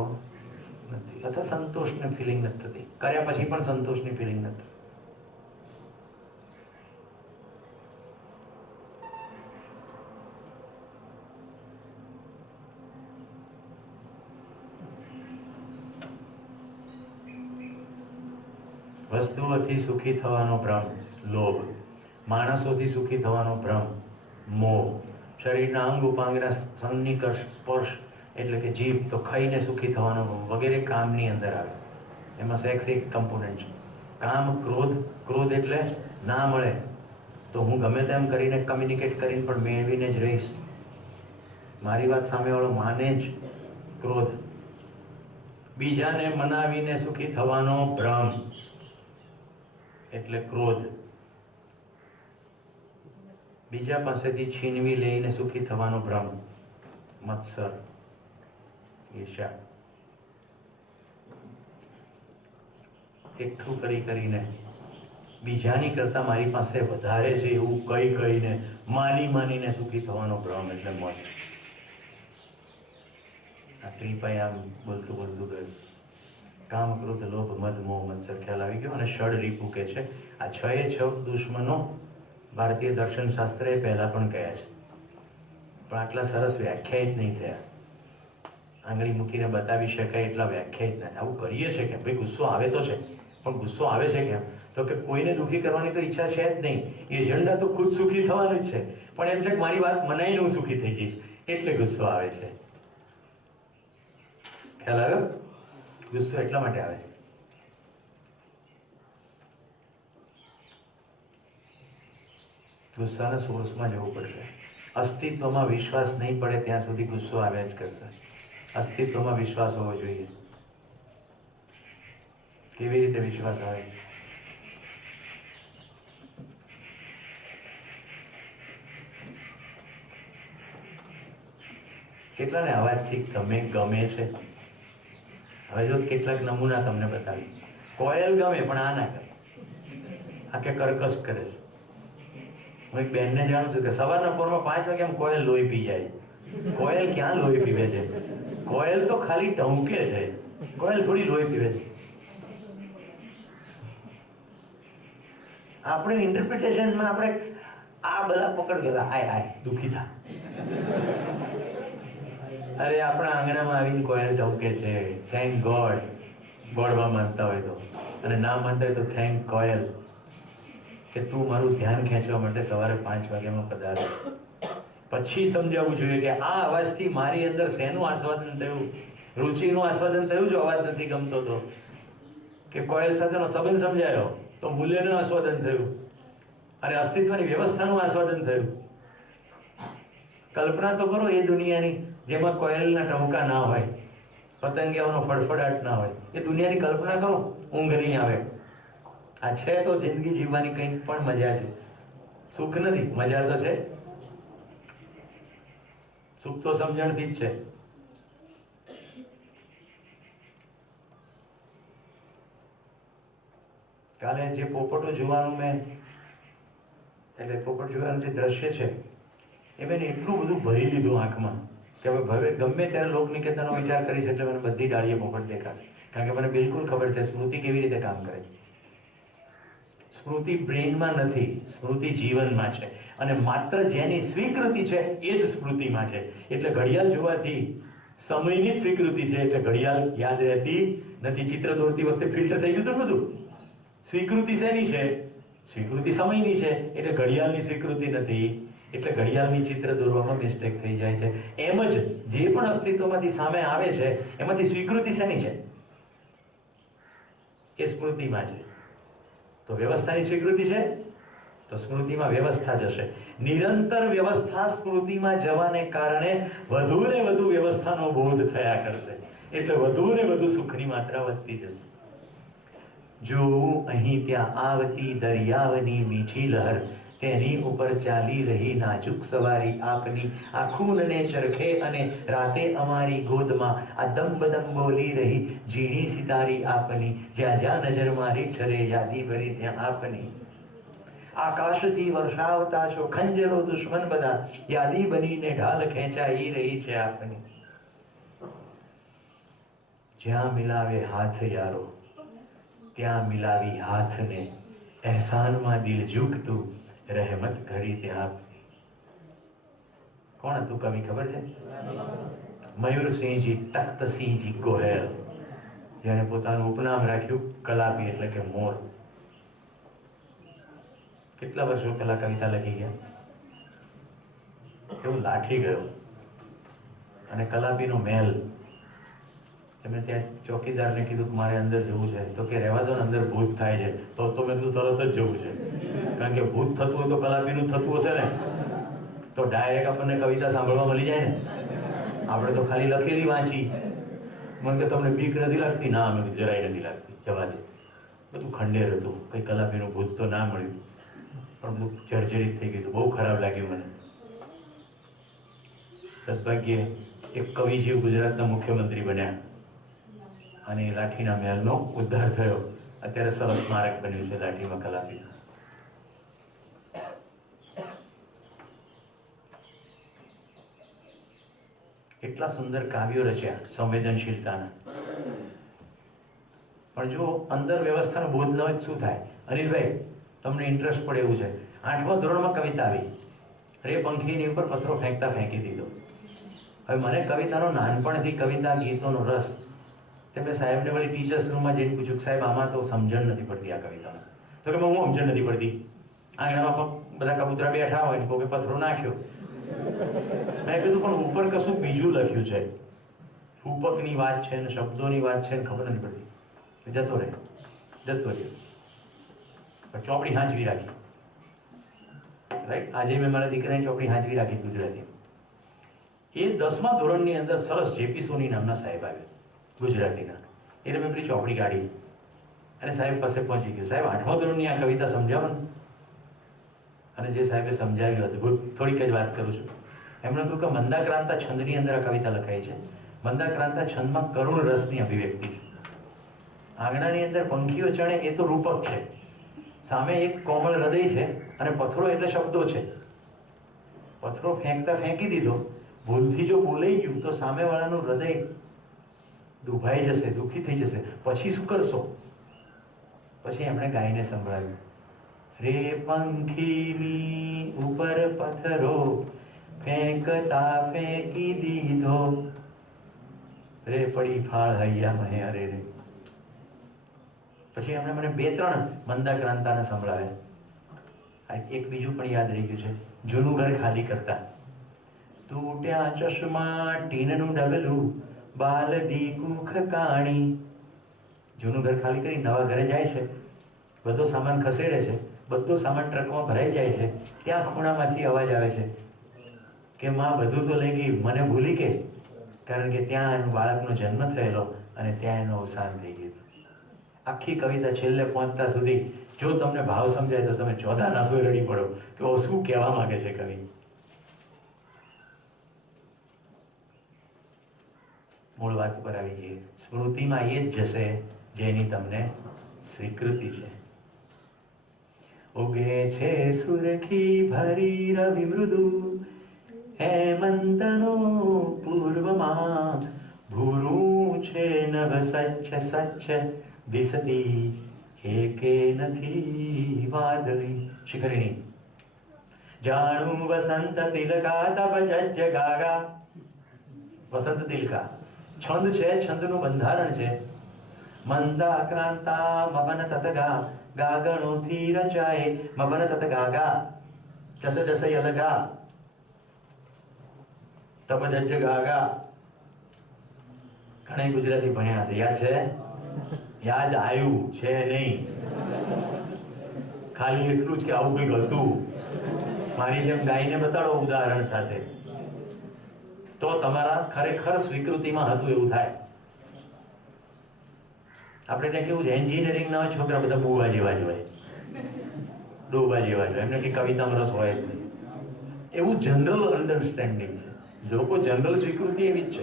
નથી, અથવા સંતોષની ફિલિંગ નથી થતી. કર્યા પછી પણ સંતોષની ફિલિંગ નથી. વસ્તુઓથી સુખી થવાનો ભ્રમ લોભ, માણસોથી સુખી થવાનો ભ્રમ મોહ, શરીરના અંગ ઉપાંગના સન્નિકર્ષ સ્પર્શ એટલે કે જીભ તો ખાઈને સુખી થવાનો વગેરે કામની અંદર આવે. એમાં સેક્સ એક કમ્પોનન્ટ છે. કામ, ક્રોધ. ક્રોધ એટલે ના મળે તો હું ગમે તેમ કરીને કમ્યુનિકેટ કરીને પણ મેળવીને જ રહીશ. મારી વાત સામેવાળો માને જ ક્રોધ. બીજાને મનાવીને સુખી થવાનો ભ્રમ એટલે ક્રોધ. બીજા પાસેથી છીનવી લઈને સુખી થવાનો ભ્રમ મત્સર, ઈર્ષ્યા. એકઠું કરીને બીજાની કરતા મારી પાસે વધારે છે એવું કહીને માનીને સુખી થવાનો ભ્રમ એટલે મોજ. આ ત્રિપાઈ આમ બોલતું ગયું. કામ, ક્રોધ, લોભ, મદ, મોહ, મત્સર ખ્યાલ આવી ગયો. અને ષડ રીપુ કે છે. આ 6 દુશ્મનો ભારતીય દર્શન શાસ્ત્રએ પહેલા પણ કહ્યા છે, પણ આટલા સરસ વ્યાખ્યાયિત નહીં થયા. આંગળી મૂકીને બતાવી શકાય એટલા વ્યાખ્યાયિત નથી. આવું કરીએ છે કે ભાઈ ગુસ્સો આવે તો છે, પણ ગુસ્સો આવે છે કેમ? તો કે કોઈને દુઃખી કરવાની તો ઈચ્છા છે જ નહીં. એજન્ડા તો ખુદ સુખી થવાનું જ છે, પણ એમ છે કે મારી વાત મનાઈને હું સુખી થઈ જઈશ, એટલે ગુસ્સો આવે છે. ખ્યાલ આવ્યો? ગુસ્સો એટલા માટે આવે છે. ગુસ્સાના સોર્સમાં જવું પડશે. અસ્તિત્વમાં વિશ્વાસ નહીં પડે ત્યાં સુધી ગુસ્સો આવ્યા જ કરશે. અસ્તિત્વમાં વિશ્વાસ હોવો જોઈએ. કેવી રીતે વિશ્વાસ આવે? કેટલાને અવાજથી ગમે છે? હવે જો કેટલાક નમૂના તમને બતાવી. કોયલ ગમે પણ આ ના કરે, આ કે કર્કશ કરે છે. હું એક બેનને જાણું છું કે સવારના પોરમાં 5 વાગે આમ કોયલ લોહી પી જાય. કોયલ ક્યાં લોહી પીવે છે? કોયલ તો ખાલી ટહુકે છે, કોયલ થોડી લોહી પીવે છે. આપણે ઇન્ટરપ્રિટેશનમાં આપણે આ બધા પકડ ગયેલા, આય દુઃખી થા. અરે આપણા આંગણામાં આવીને કોયલ ટહુકે છે. Thank God. ગોડમાં માનતા હોય તો, અને ના માનતા હોય તો થેન્ક કોયલ કે તું મારું ધ્યાન ખેંચવા માટે સવારે 5 વાગ્યામાં પધાર્યો. પછી સમજાવવું જોઈએ કે આ અવાજથી મારી અંદર શેનું આસ્વાદન થયું? રુચિનું આસ્વાદન થયું. જો અવાજ નથી ગમતો તો, કે કોયલ સાથેનો સંબંધ સમજાયો તો મૂલ્યનું આસ્વાદન થયું, અને અસ્તિત્વની વ્યવસ્થાનું આસ્વાદન થયું. કલ્પના તો કરો એ દુનિયાની જેમાં કોયલના ટહુકા ના હોય, પતંગિયાઓનો ફડફડાટ ના હોય. એ દુનિયાની કલ્પના કરો, ઊંઘ નહીં આવે. આ છે તો જિંદગી જીવવાની કંઈક પણ મજા છે. સુખ નથી, મજા તો છે. સુખ તો સમજણથી જ છે. કાલે જે પોપટો જોવાનું મેં, એટલે પોપટ જોવાનું જે દ્રશ્ય છે એ મેં એટલું બધું ભરી લીધું આંખમાં કે હવે ગમે ત્યારે લોકનિકેતનનો વિચાર કરીશ એટલે મને બધી ડાળીએ પોપટ દેખાશે. કારણ કે મને બિલકુલ ખબર છે સ્મૃતિ કેવી રીતે કામ કરે છે. સ્મૃતિ બ્રેઇનમાં નથી, સ્મૃતિ જીવનમાં છે, અને માત્ર જેની સ્વીકૃતિ છે એ જ સ્મૃતિમાં છે. એટલે ઘડિયાળ જોવાથી સમયની જ સ્વીકૃતિ છે, એટલે ઘડિયાળ યાદ રહેતી નથી. ચિત્ર દોરતી વખતે ફિલ્ટર થઈ ગયું તો બધું. સ્વીકૃતિ શેની છે? સ્વીકૃતિ સમયની છે, એટલે ઘડિયાળની સ્વીકૃતિ નથી, એટલે ઘડિયાળની ચિત્ર દોરવામાં મિસ્ટેક થઈ જાય છે. એમ જ જે પણ અસ્તિત્વમાંથી સામે આવે છે એમાંથી સ્વીકૃતિ શેની છે? એ સ્મૃતિમાં છે. તો વ્યવસ્થાની સ્વીકૃતિ છે તો સ્મૃતિમાં વ્યવસ્થા જશે. નિરંતર વ્યવસ્થા સ્મૃતિમાં જવાને કારણે વધુ ને વધુ વ્યવસ્થાનો બોધ થયા કરશે, એટલે વધુ ને વધુ સુખની માત્રા વધતી જશે. જો અહીં ત્યાં આવતી દરિયાવની મીઠી લહર, તેની ઉપર ચાલી રહી નાજુક સવારી આપની, આ ખૂનને ચરખે અને રાતે અમારી ગોદમાં આ દમ બોલી રહી ઝીણી સિતારી આપની, જ્યાં જ્યાં નજર મારી ઠરે યાદી ભરી ત્યાં આપની. આકાશથી વર્ષાવતા છો ખંજરો દુશ્મન બધા, યાદી બનીને ઢાલ ખેંચાઈ રહી છે આપની. જ્યાં મિલાવે હાથ યારો, ત્યાં મિલાવી હાથને, એહસાનમાં દિલ ઝૂકતું, રહેમત ઘડી ત્યાં. કોણ હતું કવિ ખબર છે? મયુરસિંહજી તખ્તસિંહજી ગોહેલ, જેને પોતાનું ઉપનામ રાખ્યું કલાપી, એટલે કે મોર. કેટલા વર્ષો પહેલા કવિતા લખી ગયા. એવું લાઠી ગયો અને કલાપીનો મહેલ. તમે ત્યાં ચોકીદારને કીધું કે મારે અંદર જવું છે, તો કે રહેવા દો ને, અંદર ભૂત થાય છે. તો મેં કીધું તરત જ જવું છે, કારણ કે ભૂત થતું હોય તો કલાપીનું થતું હશે ને, તો ડાયરેક્ટ આપણને કવિતા સાંભળવા મળી જાય ને. આપણે તો ખાલી લખેલી વાંચી. મને કે તમને બીક નથી લાગતી? ના, મેં જરાય નથી લાગતી, જવા દે. બધું ખંડેર હતું, કંઈ કલાપીનું ભૂત તો ના મળ્યું, પણ બધું જર્જરિત થઈ ગયું, બહુ ખરાબ લાગ્યું મને. સદભાગ્યે એક કવિજી ગુજરાતના મુખ્યમંત્રી બન્યા અને લાઠીના મહેલનો ઉદ્ધાર થયો. અત્યારે સરસ સ્મારક બન્યું છે લાઠીમાં કલાપી. કેટલા સુંદર કાવ્યો રચ્યા સંવેદનશીલતાના. પણ જો અંદર વ્યવસ્થાનો બોધ ન હોય શું થાય? અનિલભાઈ, તમને ઇન્ટરેસ્ટ પડે એવું છે, 8મા ધોરણમાં કવિતા આવી, રે પંખીની ઉપર પથ્થરો ફેંકી દીધો. હવે મને કવિતાનો નાનપણથી કવિતા ગીતોનો રસ. તેમને સાહેબને વળી ટીચર્સ રૂમમાં જઈને પૂછ્યું, સાહેબ આમાં તો સમજણ નથી પડતી આ કવિતામાં. તો તો કે હું સમજણ નથી પડતી. આંગણામાં બધા કબૂતરા બેઠા હોય ને કોકે પથરો નાખ્યો. મેં કીધું પણ ઉપર કશું બીજું લખ્યું છે, રૂપકની વાત છે ને શબ્દોની વાત છે ને ખબર નથી પડતી. જતો રહ્યો. પણ ચોપડી હાંચવી રાખી. રાઈટ, આજે મેં મારા દીકરાની ચોપડી હાંચવી રાખી ગુજરાતી. એ 10મા ધોરણની અંદર સરસ જેપી સોની નામના સાહેબ આવ્યા ગુજરાતીના. એટલે મેં પેલી ચોપડી કાઢી અને સાહેબ પાસે પહોંચી ગયો. સાહેબ 8મા ધોરણની આ કવિતા સમજાવો ને. અને જે સાહેબે સમજાવ્યું અદભુત. થોડીક જ વાત કરું છું. એમણે કહ્યું કે મંદાક્રાંતા છંદની અંદર આ કવિતા લખાઈ છે. મંદાક્રાંતા છંદમાં કરુણ રસની અભિવ્યક્તિ છે. આંગણાની અંદર પંખીઓ ચણે એ તો રૂપક છે, સામે એક કોમળ હૃદય છે અને પથરો એટલે શબ્દો છે. પથરો ફેંકી દીધો, ભૂલથી જો બોલાઈ ગયું તો સામેવાળાનું હૃદય દુભાઈ જશે, દુઃખી થઈ જશે. પછી શું કરશો? પછી એમણે ગાઈને સંભળાવ્યું. રે પંખીની ઉપર પથરો ફેંકતા ફેંકી દીધો, રે પડી ફાળ હૈયા મને અરે રે. પછી એમણે મને 2-3 મંદાક્રાંતાને સંભળાવ્યા. એક બીજું પણ યાદ રહી ગયું છે. જૂનું ઘર ખાલી કરતા. તૂટ્યા ચશ્મા ટીનનું ડગલું બાલદી કુખ કાણી. જૂનું ઘર ખાલી કરી નવા ઘરે જાય છે, બધો સામાન ખસેડે છે, બધો સામાન ટ્રકમાં ભરાઈ જાય છે. ત્યાં ખૂણામાંથી અવાજ આવે છે કે માં બધું તો લઈ ગઈ, મને ભૂલી કે. કારણ કે ત્યાં એનું બાળકનો જન્મ થયેલો અને ત્યાં એનું અવસાન થઈ ગયું. આખી કવિતા છેલ્લે પહોંચતા સુધી જો તમને ભાવ સમજાય તો તમે 14 નાસોએ રડી પડો કે ઓ શું કહેવા માંગે છે કવિ. મૂળ વાત પર આવી જઈએ. સ્મૃતિમાં એ જ જશે જેની તમને સ્વીકૃતિ છે. ઉગે છે સુરખી ભરી રવિ મૃદુ, હેમંતનો પૂર્વમાં ભૂરું છે નભ સ્વચ્છ દિસતી એકે નથી વાદળી. શિખરીણી જાણું વસંત તિલકા તબ જજ ગાગા. વસંત તિલકા છંદ છે, છંદનું બંધારણ છે. મંદાક્રાંતા મવન તતગા, ગાગણોથી રચાય મવન તત ગાગા. જસ જસ યલગા તબ જજ ગાગા. ઘણા ગુજરાતી ભણ્યા છે, યાદ છે? યાદ આવ્યું છે નહીં? ખાલી એટલું જ કે આવું કંઈક હતું. મારી જેમ ગાઈને બતાડો ઉદાહરણ સાથે, તો તમારા ખરેખર સ્વીકૃતિમાં હતું એવું થાય. આપણે ત્યાં કેવું છે, એન્જિનિયરિંગના છોકરા બધા બુવા જેવા જ હોય, ડોબા જેવા જ હોય, એમને કે કવિતામાં રસ હોય જ નહીં. એવું જનરલ અન્ડરસ્ટેન્ડિંગ છે. લોકો જનરલ સ્વીકૃતિ એવી જ છે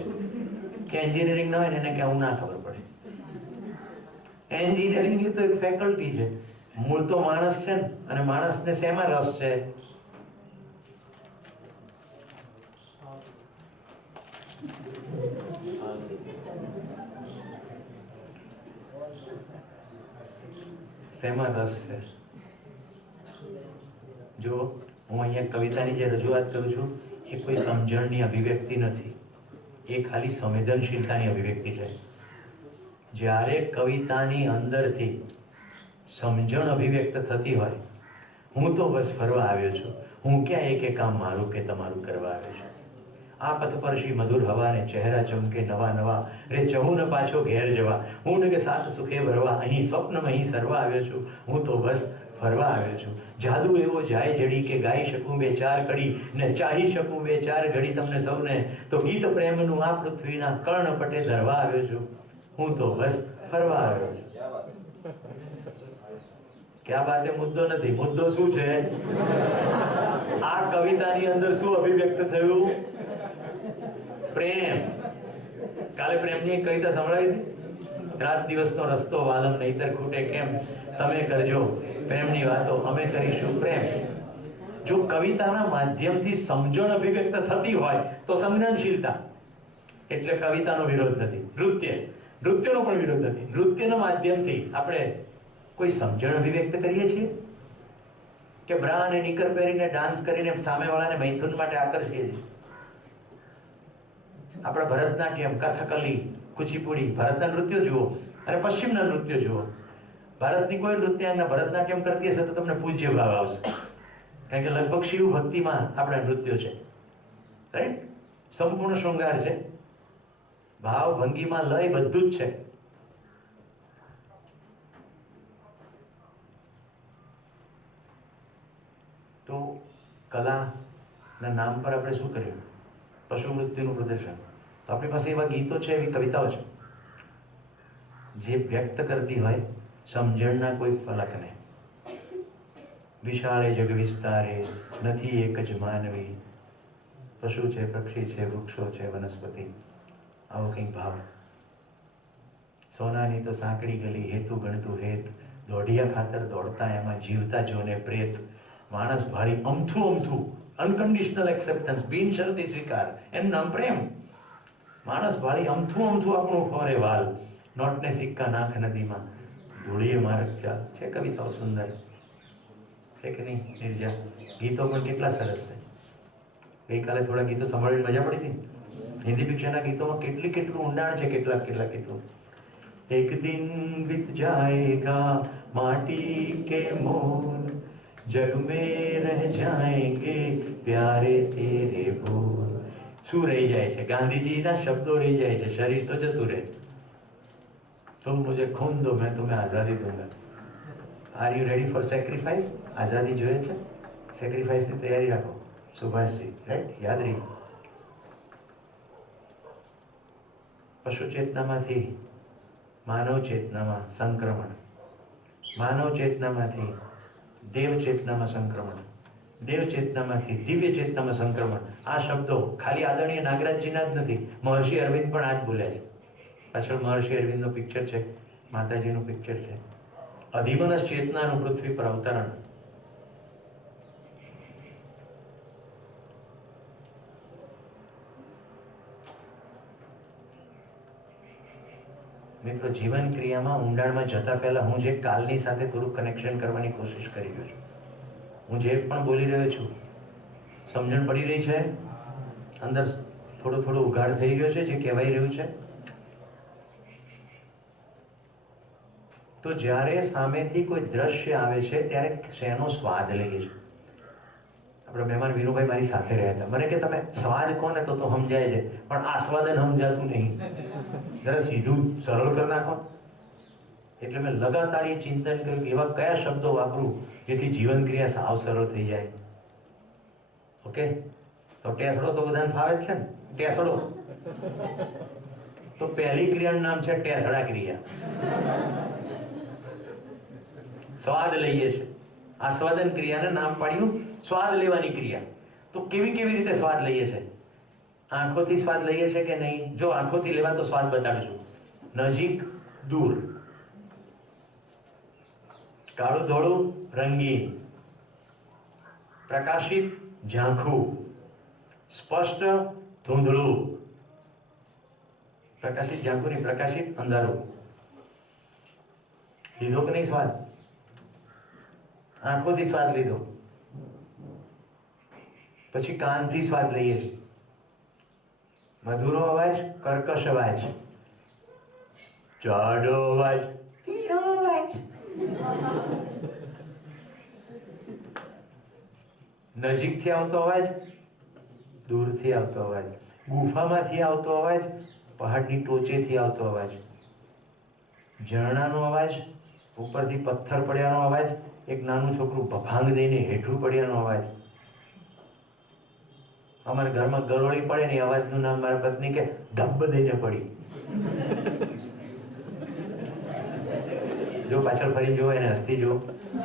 કે એન્જિનિયરિંગ ના હોય ને એને કે આવું ના ખબર પડે. એન્જિનિયરિંગ એ તો એક ફેકલ્ટી છે, મૂળ તો માણસ છે ને. અને માણસને શેમાં રસ છે? શેમાં રસ છે? જો હું અહીંયા કવિતાની જે રજૂઆત કરું છું એ કોઈ સમજણની અભિવ્યક્તિ નથી, એ ખાલી સંવેદનશીલતાની અભિવ્યક્તિ છે. જ્યારે કવિતાની અંદરથી સમજણ અભિવ્યક્ત થતી હોય, હું તો બસ ફરવા આવ્યો છું, હું ક્યાં એક કામ મારું કે તમારું કરવા આવ્યો છું. આ પથપરશી મધુર હવાને ચહેરા ચમકે નવા નવા, રે ચહું ન પાછો ઘેર જવા, હું ને કે સાત સુખે ભરવા, અહીં સ્વપ્નમાં અહીં સરવા આવ્યો છું, હું તો બસ ફરવા આવ્યો છું. જાદુ એવો જાય જડી કે ગાઈ શકું 2-4 કડી ને ચાહી શકું 2-4 ઘડી તમને સૌને, તો ગીત પ્રેમનું આ પૃથ્વીના કર્ણ પટે ધરવા આવ્યો છું, હું તો બસ ફરવા આવ્યો છું. ક્યાં બાતે મુદ્દો નથી. મુદ્દો શું છે? આ કવિતાની અંદર શું અભિવ્યક્ત થયું? પ્રેમ. કાલે પ્રેમની એક કવિતા સંભળાવી હતી. રાત દિવસનો રસ્તો વાલમ નહીતર ખૂટે કેમ, તમે કરજો પ્રેમની વાતો અમે કરીશું પ્રેમ. જો કવિતાના માધ્યમથી સમજણ અભિવ્યક્ત થતી હોય તો સંવેદનશીલતા, એટલે કવિતાનો વિરોધ નથી. નૃત્યનો પણ વિરોધ નથી. નૃત્યના માધ્યમથી આપણે કોઈ સમજણ અભિવ્યક્ત કરીએ છીએ કે બ્રા અને નિકર પહેરીને ડાન્સ કરીને સામેવાળાને મૈથુન માટે આકર્ષીએ છીએ. આપણા ભરતનાટ્યમ, કથકલી, કુચીપુડી, ભારતના નૃત્યો જુઓ અને પશ્ચિમના નૃત્યો જુઓ. ભારતની કોઈ નૃત્યાંગના ભરતનાટ્યમ કરતી હશે તો તમને પૂજ્ય ભાવ આવશે, કારણ કે લગભગ શિવ ભક્તિમાં આપણા નૃત્યો છે, રાઈટ? સંપૂર્ણ શૃંગાર છે, ભાવ ભંગીમાં લય બધું જ છે. તો કલાના નામ પર આપણે શું કર્યું? પશુ મૃત્યુનું પ્રદર્શન. તો આપણી પાસે એવા ગીતો છે, એવી કવિતાઓ છે જે વ્યક્ત કરતી હોય સમજણના કોઈ ફલકને. વિશાળે જગ વિસ્તારે નથી એક જ માનવી, પશુ છે, પક્ષી છે, વૃક્ષો છે, વનસ્પતિ, આવો કંઈક ભાવ. સોનાની તો સાંકડી ગલી, હેતુ ગણતું હેત, દોઢિયા ખાતર દોડતા એમાં જીવતા જોને પ્રેત. માણસ ભાળી અમથું અમથું, અનકન્ડિશનલ એક્સેપ્ટન્સ, બિનશરતી સ્વીકાર, એનું નામ પ્રેમ. માણસ ભાળી અમથું અમથું આપણું ફોરે વાલ, નોટને સિક્કા નાખ નદીમાં, ધૂળીએ માર્ગ ચાલ. છે કવિતાઓ સુંદર છે કે નહીં નિર્જા? ગીતો પણ કેટલા સરસ છે. ગઈકાલે થોડા ગીતો સાંભળીને મજા પડી હતી. હિન્દી પિક્ચરના ગીતોમાં કેટલું ઊંડાણ છે, કેટલાક ગીતો. એક દિન બીત જાએગા માટી કે મોલ, જગ में रह जाएंगे प्यारे तेरे बोल. શું રહી જાય છે? ગાંધીજીના શબ્દો રહી જાય છે, શરીર તો જતું રહે છે. तुम मुझे खून दो मैं तुम्हें आज़ादी दूंगा. Are you ready for sacrifice? आज़ादी જોઈએ છે? સેક્રીફાઈસની તૈયારી રાખો. સુભાષજી, રાઈટ? યાદ રહી. પશુ ચેતનામાંથી માનવ ચેતનામાં સંક્રમણ, માનવ ચેતનામાંથી દેવ ચેતનામાં સંક્રમણ, દેવ ચેતનામાંથી દિવ્ય ચેતનામાં સંક્રમણ. આ શબ્દો ખાલી આદરણીય નાગરાજજીના જ નથી, મહર્ષિ અરવિંદ પણ આ જ બોલ્યા છે. પાછળ મહર્ષિ અરવિંદનું પિક્ચર છે, માતાજીનું પિક્ચર છે. અધિમનસ ચેતનાનું પૃથ્વી પર અવતરણ. મિત્રો, જીવન ક્રિયામાં ઊંડાણમાં જતા પહેલા હું જે કાલની સાથે થોડું કનેક્શન કરવાની કોશિશ કરી રહ્યો છું. હું જે પણ બોલી રહ્યો છું, સમજણ પડી રહી છે? અંદર થોડો ઉઘાડ થઈ રહ્યો છે જે કહેવાય રહ્યું છે? તો જ્યારે સામેથી કોઈ દ્રશ્ય આવે છે ત્યારે શેનો સ્વાદ લઈએ છે? આપણા મહેમાન વિનુભાઈ મારી સાથે રહ્યા હતા. મને કે તમે સ્વાદ કોને તો સમજાય છે, પણ આસ્વાદન સમજાતું નહીં. જરા સીધું સરળ કરી નાખો. એટલે મેં લગાતાર એ ચિંતન કર્યું કે એવા કયા શબ્દો વાપરું જેથી જીવન ક્રિયા સાવ સરળ થઈ જાય. ઓકે, તો ટેસડો તો બધાને ફાવે જ છે ને? ટેસડો તો પહેલી ક્રિયાનું નામ છે ટેસડા ક્રિયા. સ્વાદ લઈએ છે. આસ્વાદન ક્રિયાને નામ પાડ્યું સ્વાદ લેવાની ક્રિયા. તો કેવી રીતે સ્વાદ લઈએ છે? આંખોથી સ્વાદ લઈએ છે કે નહીં? જો આંખોથી લેવા તો સ્વાદ બતાવીશું. નજીક, દૂર, કાળું ધોળું, રંગીન, પ્રકાશિત, ઝાંખું, સ્પષ્ટ, ધૂંધળું. પ્રકાશિત ઝાંખું નહીં, પ્રકાશિત અંધારું. લીધો કે નહીં સ્વાદ? આંખોથી સ્વાદ લીધો, પછી કાનથી સ્વાદ લઈએ છીએ. મધુરો અવાજ, કર્કશ અવાજ, જાડો અવાજ, ધીરો અવાજ, નજીકથી આવતો અવાજ, દૂરથી આવતો અવાજ, ગુફામાંથી આવતો અવાજ, પહાડની ટોચેથી આવતો અવાજ, ઝરણાનો અવાજ, ઉપરથી પથ્થર પડ્યાનો અવાજ, એક નાનું છોકરું ભફાંગ દઈને હેઠું પડ્યાનો અવાજ. અમારા ઘરમાં ગરોળી પડે ને અવાજનું નામ મારા પત્ની કે ધબ્બ દઈને પડી. જો પાછળ ફરી જો એને હસતી જો,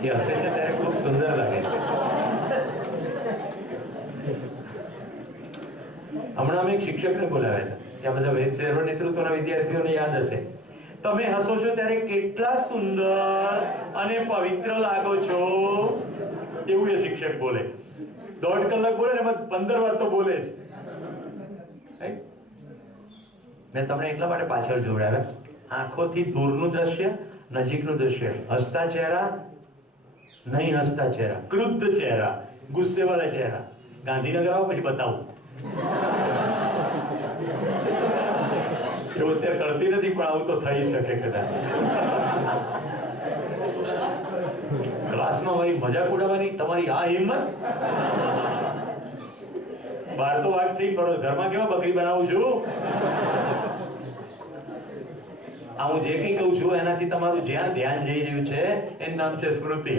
એ હસે છે ત્યારે ખૂબ સુંદર લાગે છે. હમણાં અમે એક શિક્ષકને બોલાવ્યા હતા, ત્યાં બધા વેદ સર્વ નેતૃત્વના વિદ્યાર્થીઓને યાદ હશે. તમે હસો છો ત્યારે કેટલા સુંદર અને પવિત્ર લાગો છો, એવું એ શિક્ષક બોલે. 1.5 કલાક બોલે ને એમાં 15 વાર તો બોલે જ. મેં તમને એટલા માટે પાછળ જોડાવ્યા. આંખોથી દૂરનું દ્રશ્ય, નજીકનું દ્રશ્ય, હસતા ચહેરા, નહીં હસતા ચહેરા, ક્રુદ્ધ ચહેરા, ગુસ્સે વાળા ચહેરા. ગાંધીનગર આવો પછી બતાવું. એવું અત્યારે કરતી નથી પણ આવું તો થઈ શકે કદાચ. ક્લાસમાં મારી મજાક ઉડાવવાની તમારી આ હિંમત? બહાર તો વાત થઈ, પણ ઘરમાં કેવા બકરી બનાવું છું? આ હું જે કંઈ કહું છું એનાથી તમારું જ્યાં ધ્યાન જઈ રહ્યું છે એનું નામ છે સ્મૃતિ.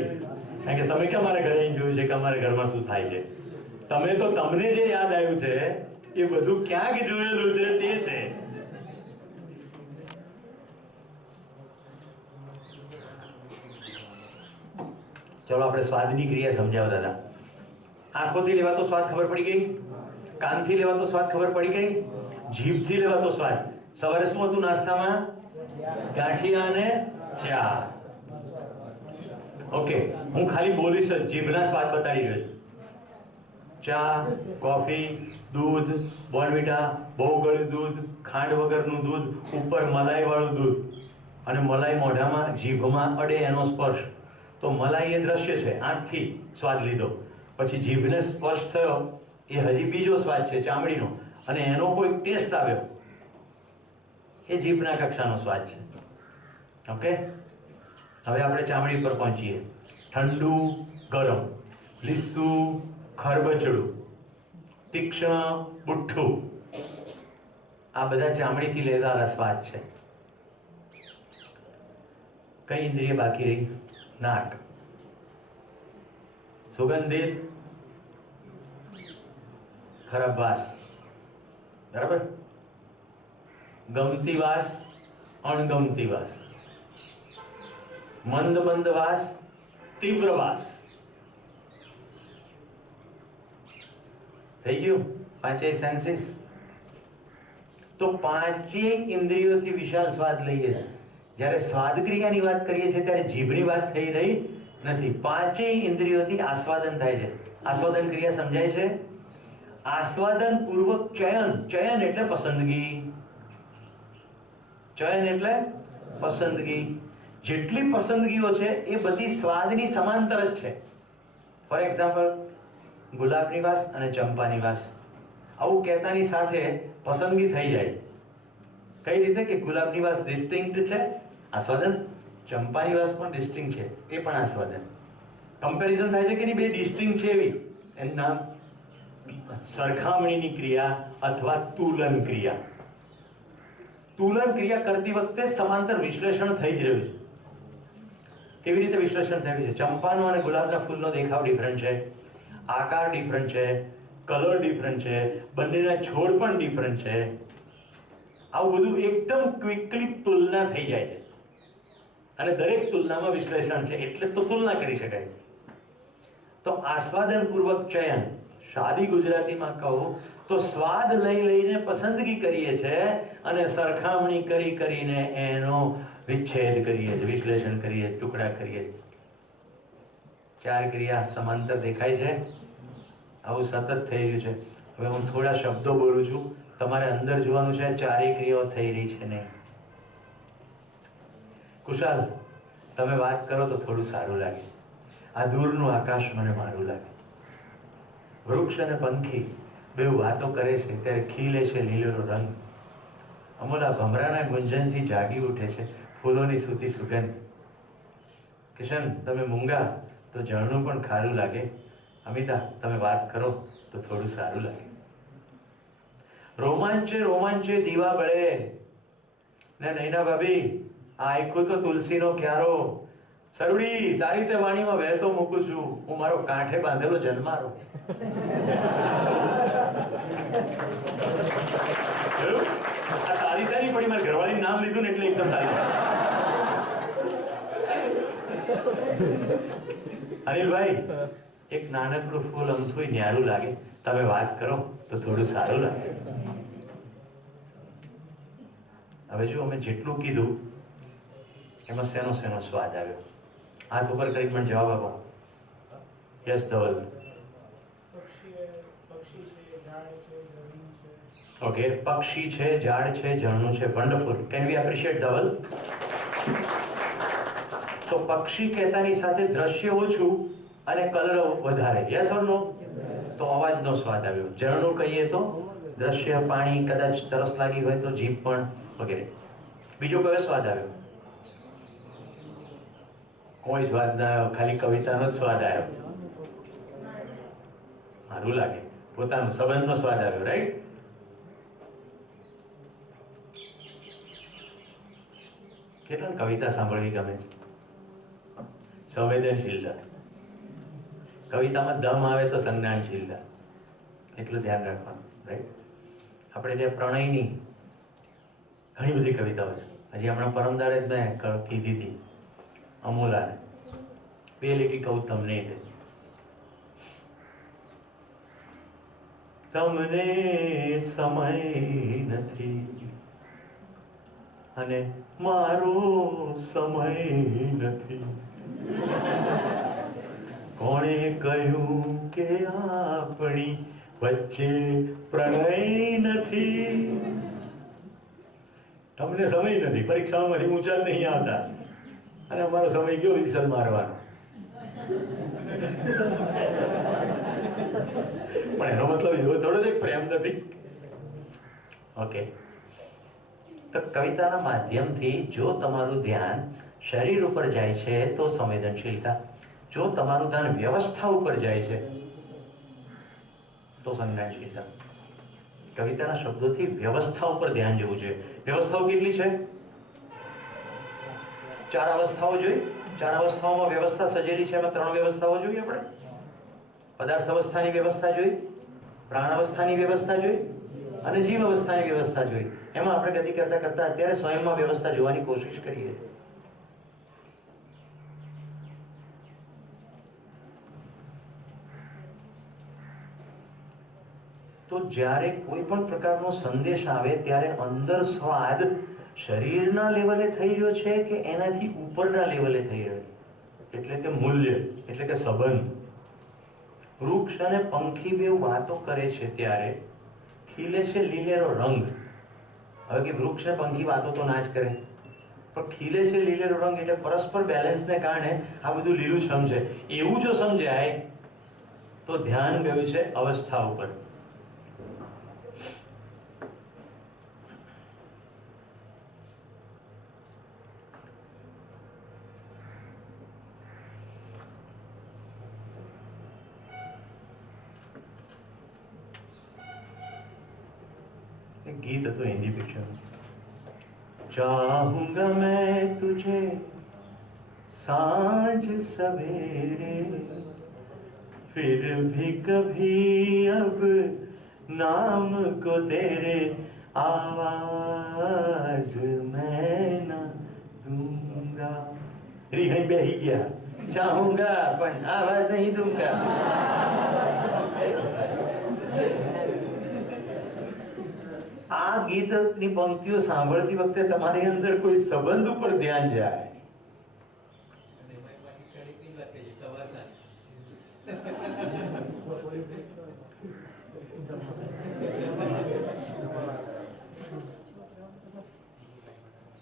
કારણ કે તમે ક્યાં મારા ઘરે આવીને જોયું છે કે અમારા ઘરમાં શું થાય છે? તમે તો તમને જે યાદ આવ્યું છે એ બધું ક્યાંક જોયેલું છે તે છે. ચલો આપણે સ્વાદની ક્રિયા સમજાવતા હતા. આંખોથી લેવાતો સ્વાદ ખબર પડી ગઈ, કાનથી લેવાતો સ્વાદ ખબર પડી ગઈ, જીભથી લેવાતો સ્વાદ. સવારે શું હતું નાસ્તામાં? ગાંઠિયા અને ચા. ઓકે, હું ખાલી બોલીશ, જીભના સ્વાદ બતાડી રહ્યો છું. ચા, કોફી, દૂધ, બોર્નવિટા, બહુ ગળ્યું દૂધ, ખાંડ વગરનું દૂધ, ઉપર મલાઈ વાળું દૂધ, અને મલાઈ મોઢામાં જીભમાં અડે એનો સ્પર્શ. તો મલાઈ એ દ્રશ્ય છે, આંખથી સ્વાદ લીધો. પછી જીભને સ્પર્શ થયો એ હજી બીજો સ્વાદ છે ચામડીનો, અને એનો કોઈ ટેસ્ટ આવ્યો એ જીભના કક્ષાનો સ્વાદ છે. ઓકે, હવે આપણે ચામડી પર પહોંચીએ. ઠંડુ, ગરમ, લીસું, ખરબચડું, તીક્ષ્ણ, બુઠ્ઠું, આ બધા ચામડીથી લેવાના સ્વાદ છે. કઈ ઇન્દ્રિય બાકી રહી? નાક. સુગંધિત, ખરાબ વાસ, બરાબર? ગમતી વાસ, અણગમતી વાસ, મંદ મંદ વાસ, તીવ્ર વાસ. થઈ ગયું? પાંચેય સેન્સીસ. તો પાંચેય ઇન્દ્રિયોથી વિશાળ સ્વાદ લઈએ છીએ. જ્યારે સ્વાદ ક્રિયાની વાત કરીએ છીએ ત્યારે જીભની વાત થઈ રહી નથી. પાંચેય ઇન્દ્રિયોથી આસ્વાદન થાય છે. આસ્વાદન ક્રિયા સમજાય છે? આસ્વાદન પૂર્વક ચયન. ચયન એટલે પસંદગી. ચયન એટલે પસંદગી. જેટલી પસંદગીઓ છે એ બધી સ્વાદની સમાંતર જ છે. ફોર એક્ઝામ્પલ, ગુલાબની વાસ અને ચંપાની વાસ, આવું કહેતાની સાથે પસંદગી થઈ જાય. કઈ રીતે? કે ગુલાબની વાસ ડિસ્ટિંક્ટ છે, આસ્વાદન. ચંપાની વાસ પણ ડિસ્ટિંક્ટ છે, એ પણ આસ્વાદન. કમ્પેરિઝન થાય છે કે નહીં? બે ડિસ્ટિંક્ટ છે એવી, એનું નામ સરખામણીની ક્રિયા અથવા તુલન ક્રિયા. તુલન ક્રિયા કરતી વખતે સમાંતર વિશ્લેષણ થઈ જ રહ્યું છે. કેવી રીતે વિશ્લેષણ થયું છે? ચંપાનો અને ગુલાબના ફૂલનો દેખાવ ડિફરન્ટ છે, આકાર ડિફરન્ટ છે, કલર ડિફરન્ટ છે, બંનેના છોડ પણ ડિફરન્ટ છે. આવું બધું એકદમ ક્વિકલી તુલના થઈ જાય છે, અને દરેક તુલનામાં વિશ્લેષણ છે, એટલે તો તુલના કરી શકાય. તો આસ્વાદન પૂર્વક ચયન, સાદી ગુજરાતીમાં કહું તો સ્વાદ લઈ લઈને પસંદગી કરીએ છીએ અને સરખામણી કરી કરીને એનો વિચ્છેદ કરીએ છીએ, વિશ્લેષણ કરીએ, ટુકડા કરીએ. ચાર ક્રિયા સમાંતર દેખાય છે. આવું સતત થઈ રહ્યું છે. હવે હું થોડા શબ્દો બોલું છું, તમારે અંદર જોવાનું છે ચારેય ક્રિયાઓ થઈ રહી છે ને. કુશાલ, તમે વાત કરો તો થોડું સારું લાગે. આ દૂરનું આકાશ મને મારું લાગે. વૃક્ષ અને પંખી બે વાતો કરે છે ત્યારે ખીલે છે લીલોનો રંગ. અમોલા ભમરાના ગુંજનથી જાગી ઉઠે છે ફૂલોની સૂતી સુગંધ. કિશન, તમે મૂંગા તો ઝરણું પણ ખારું લાગે. અમિતા, તમે વાત કરો તો થોડું સારું લાગે. રોમાંચે રોમાંચે દીવા બળે ને નૈના ભાભી, આ આખું તો તુલસીનો ક્યારો. સરુડી, તારી તે વાણીમાં વહેતો મૂકું છું હું મારો કાંઠે બાંધેલો જન્મારો. આ તારી સારી પડી, મારા ઘરવાળીનું નામ લીધું ને એટલે એકદમ તારી. અનિલભાઈ, એક નાનકડું ફૂલ અમથું ન્યારું લાગે, તમે વાત કરો તો થોડું સારું લાગે. હવે જો અમે જેટલું કીધું એમાં શેનો શેનો સ્વાદ આવ્યો? હાથ ઉપર કરી પણ જવાબ આપો. યસ ધવલ. ઓકે, પક્ષી છે, ઝાડ છે, ઝરણું છે. Wonderful. Can we appreciate Dhaval? તો પક્ષી કહેતાની સાથે દ્રશ્ય ઓછું અને કલર વધારે. યસ ઓર નો? તો અવાજનો સ્વાદ આવ્યો. ઝરણું કહીએ તો દ્રશ્ય, પાણી, કદાચ તરસ લાગી હોય તો જીભ પણ, વગેરે. બીજો કયો સ્વાદ આવ્યો? કોઈ સ્વાદ ના આવ્યો, ખાલી કવિતાનો જ સ્વાદ આવ્યો. સારું લાગે, પોતાનો સંબંધનો સ્વાદ આવ્યો, રાઈટ? કેટલા કવિતા સાંભળવી ગમે? સંવેદનશીલતા. કવિતામાં દમ આવે તો સંજ્ઞાનશીલતા, એટલું ધ્યાન રાખવાનું, રાઈટ? આપણે ત્યાં પ્રણયની ઘણી બધી કવિતાઓ છે. હજી હમણાં પરમ દાડે જ મેં કીધી હતી અમૂલાને, 2 લીટી કહું તમને. તમને સમય નથી અને મારો સમય નથી. કોણે કહ્યું કે આપણી વચ્ચે પ્રણય નથી? તમને સમય નથી, પરીક્ષામાંથી ઊંચા જ નહીં આવતા, અને અમારો સમય ગયો વિસલ મારવાનો. પણ એનો મતલબ એવો થોડો જ પ્રેમ નથી. ઓકે, તો કવિતાના માધ્યમથી જો તમારું ધ્યાન શરીર ઉપર જાય છે તો સંવેદનશીલતા, જો તમારું ધ્યાન વ્યવસ્થા ઉપર જાય છે તો સંજ્ઞાનશીલતા. કવિતાના શબ્દોથી વ્યવસ્થા ઉપર ધ્યાન જવું જોઈએ. વ્યવસ્થાઓ કેટલી છે? 4 અવસ્થાઓ જોઈ. 4 અવસ્થાઓમાં વ્યવસ્થા સજેલી છે. એમાં 3 વ્યવસ્થાઓ જોઈ આપણે. પદાર્થ અવસ્થાની વ્યવસ્થા જોઈ, પ્રાણ અવસ્થાની વ્યવસ્થા જોઈ અને જીવ અવસ્થાની વ્યવસ્થા જોઈ. એમાં આપણે ગતિ કરતા કરતા અત્યારે સ્વયંમાં વ્યવસ્થા જોવાની કોશિશ કરીએ. તો જ્યારે કોઈ પણ પ્રકારનો સંદેશ આવે ત્યારે અંદર સ્વાદ શરીરના લેવલે થઈ રહ્યો છે કે એનાથી ઉપરના લેવલે થઈ રહ્યો છે? એટલે કે મૂલ્ય, એટલે કે સંબંધ. વૃક્ષ અને પંખી બે વાતો કરે છે ત્યારે ખીલે છે લીલેરો રંગ. હવે કે વૃક્ષ ને પંખી વાતો તો ના જ કરે, પણ ખીલે છે લીલેરો રંગ એટલે પરસ્પર બેલેન્સને કારણે આ બધું લીલુંછમ છે. એવું જો સમજાય તો ધ્યાન ગયું છે અવસ્થા ઉપર. गीत तो हिंदी पिक्चर. चाहूंगा मैं तुझे सांझ सवेरे, फिर भी कभी अब नाम को तेरे आवाज मैं न दूंगा. रिहाई बेही गया. चाहूंगा पण आवाज नहीं दूंगा. આ ગીતની પંક્તિઓ સાંભળતી વખતે તમારી અંદર કોઈ સંબંધ ઉપર ધ્યાન જાય.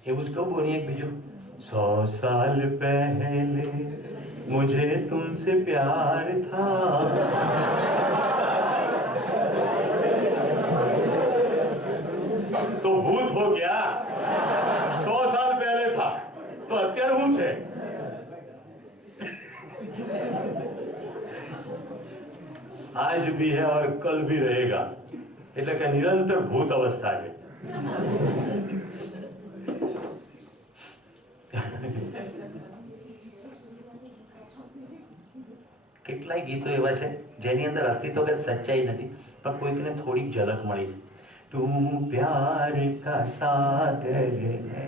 એવું જ કહું. બોલીએ એક બીજું. 100 साल पहले मुझे तुमसे प्यार था, तो भूत हो गया. 100 साल पहले था तो અત્યારે શું છે? आज भी है और कल भी रहेगा. એટલે કે નિરંતર ભૂત અવસ્થા છે. કેટલાય ગીતો એવા છે જેની અંદર અસ્તિત્વગત સચ્ચાઈ નથી, પણ કોઈકને થોડીક ઝલક મળી. तू प्यार का सागर है,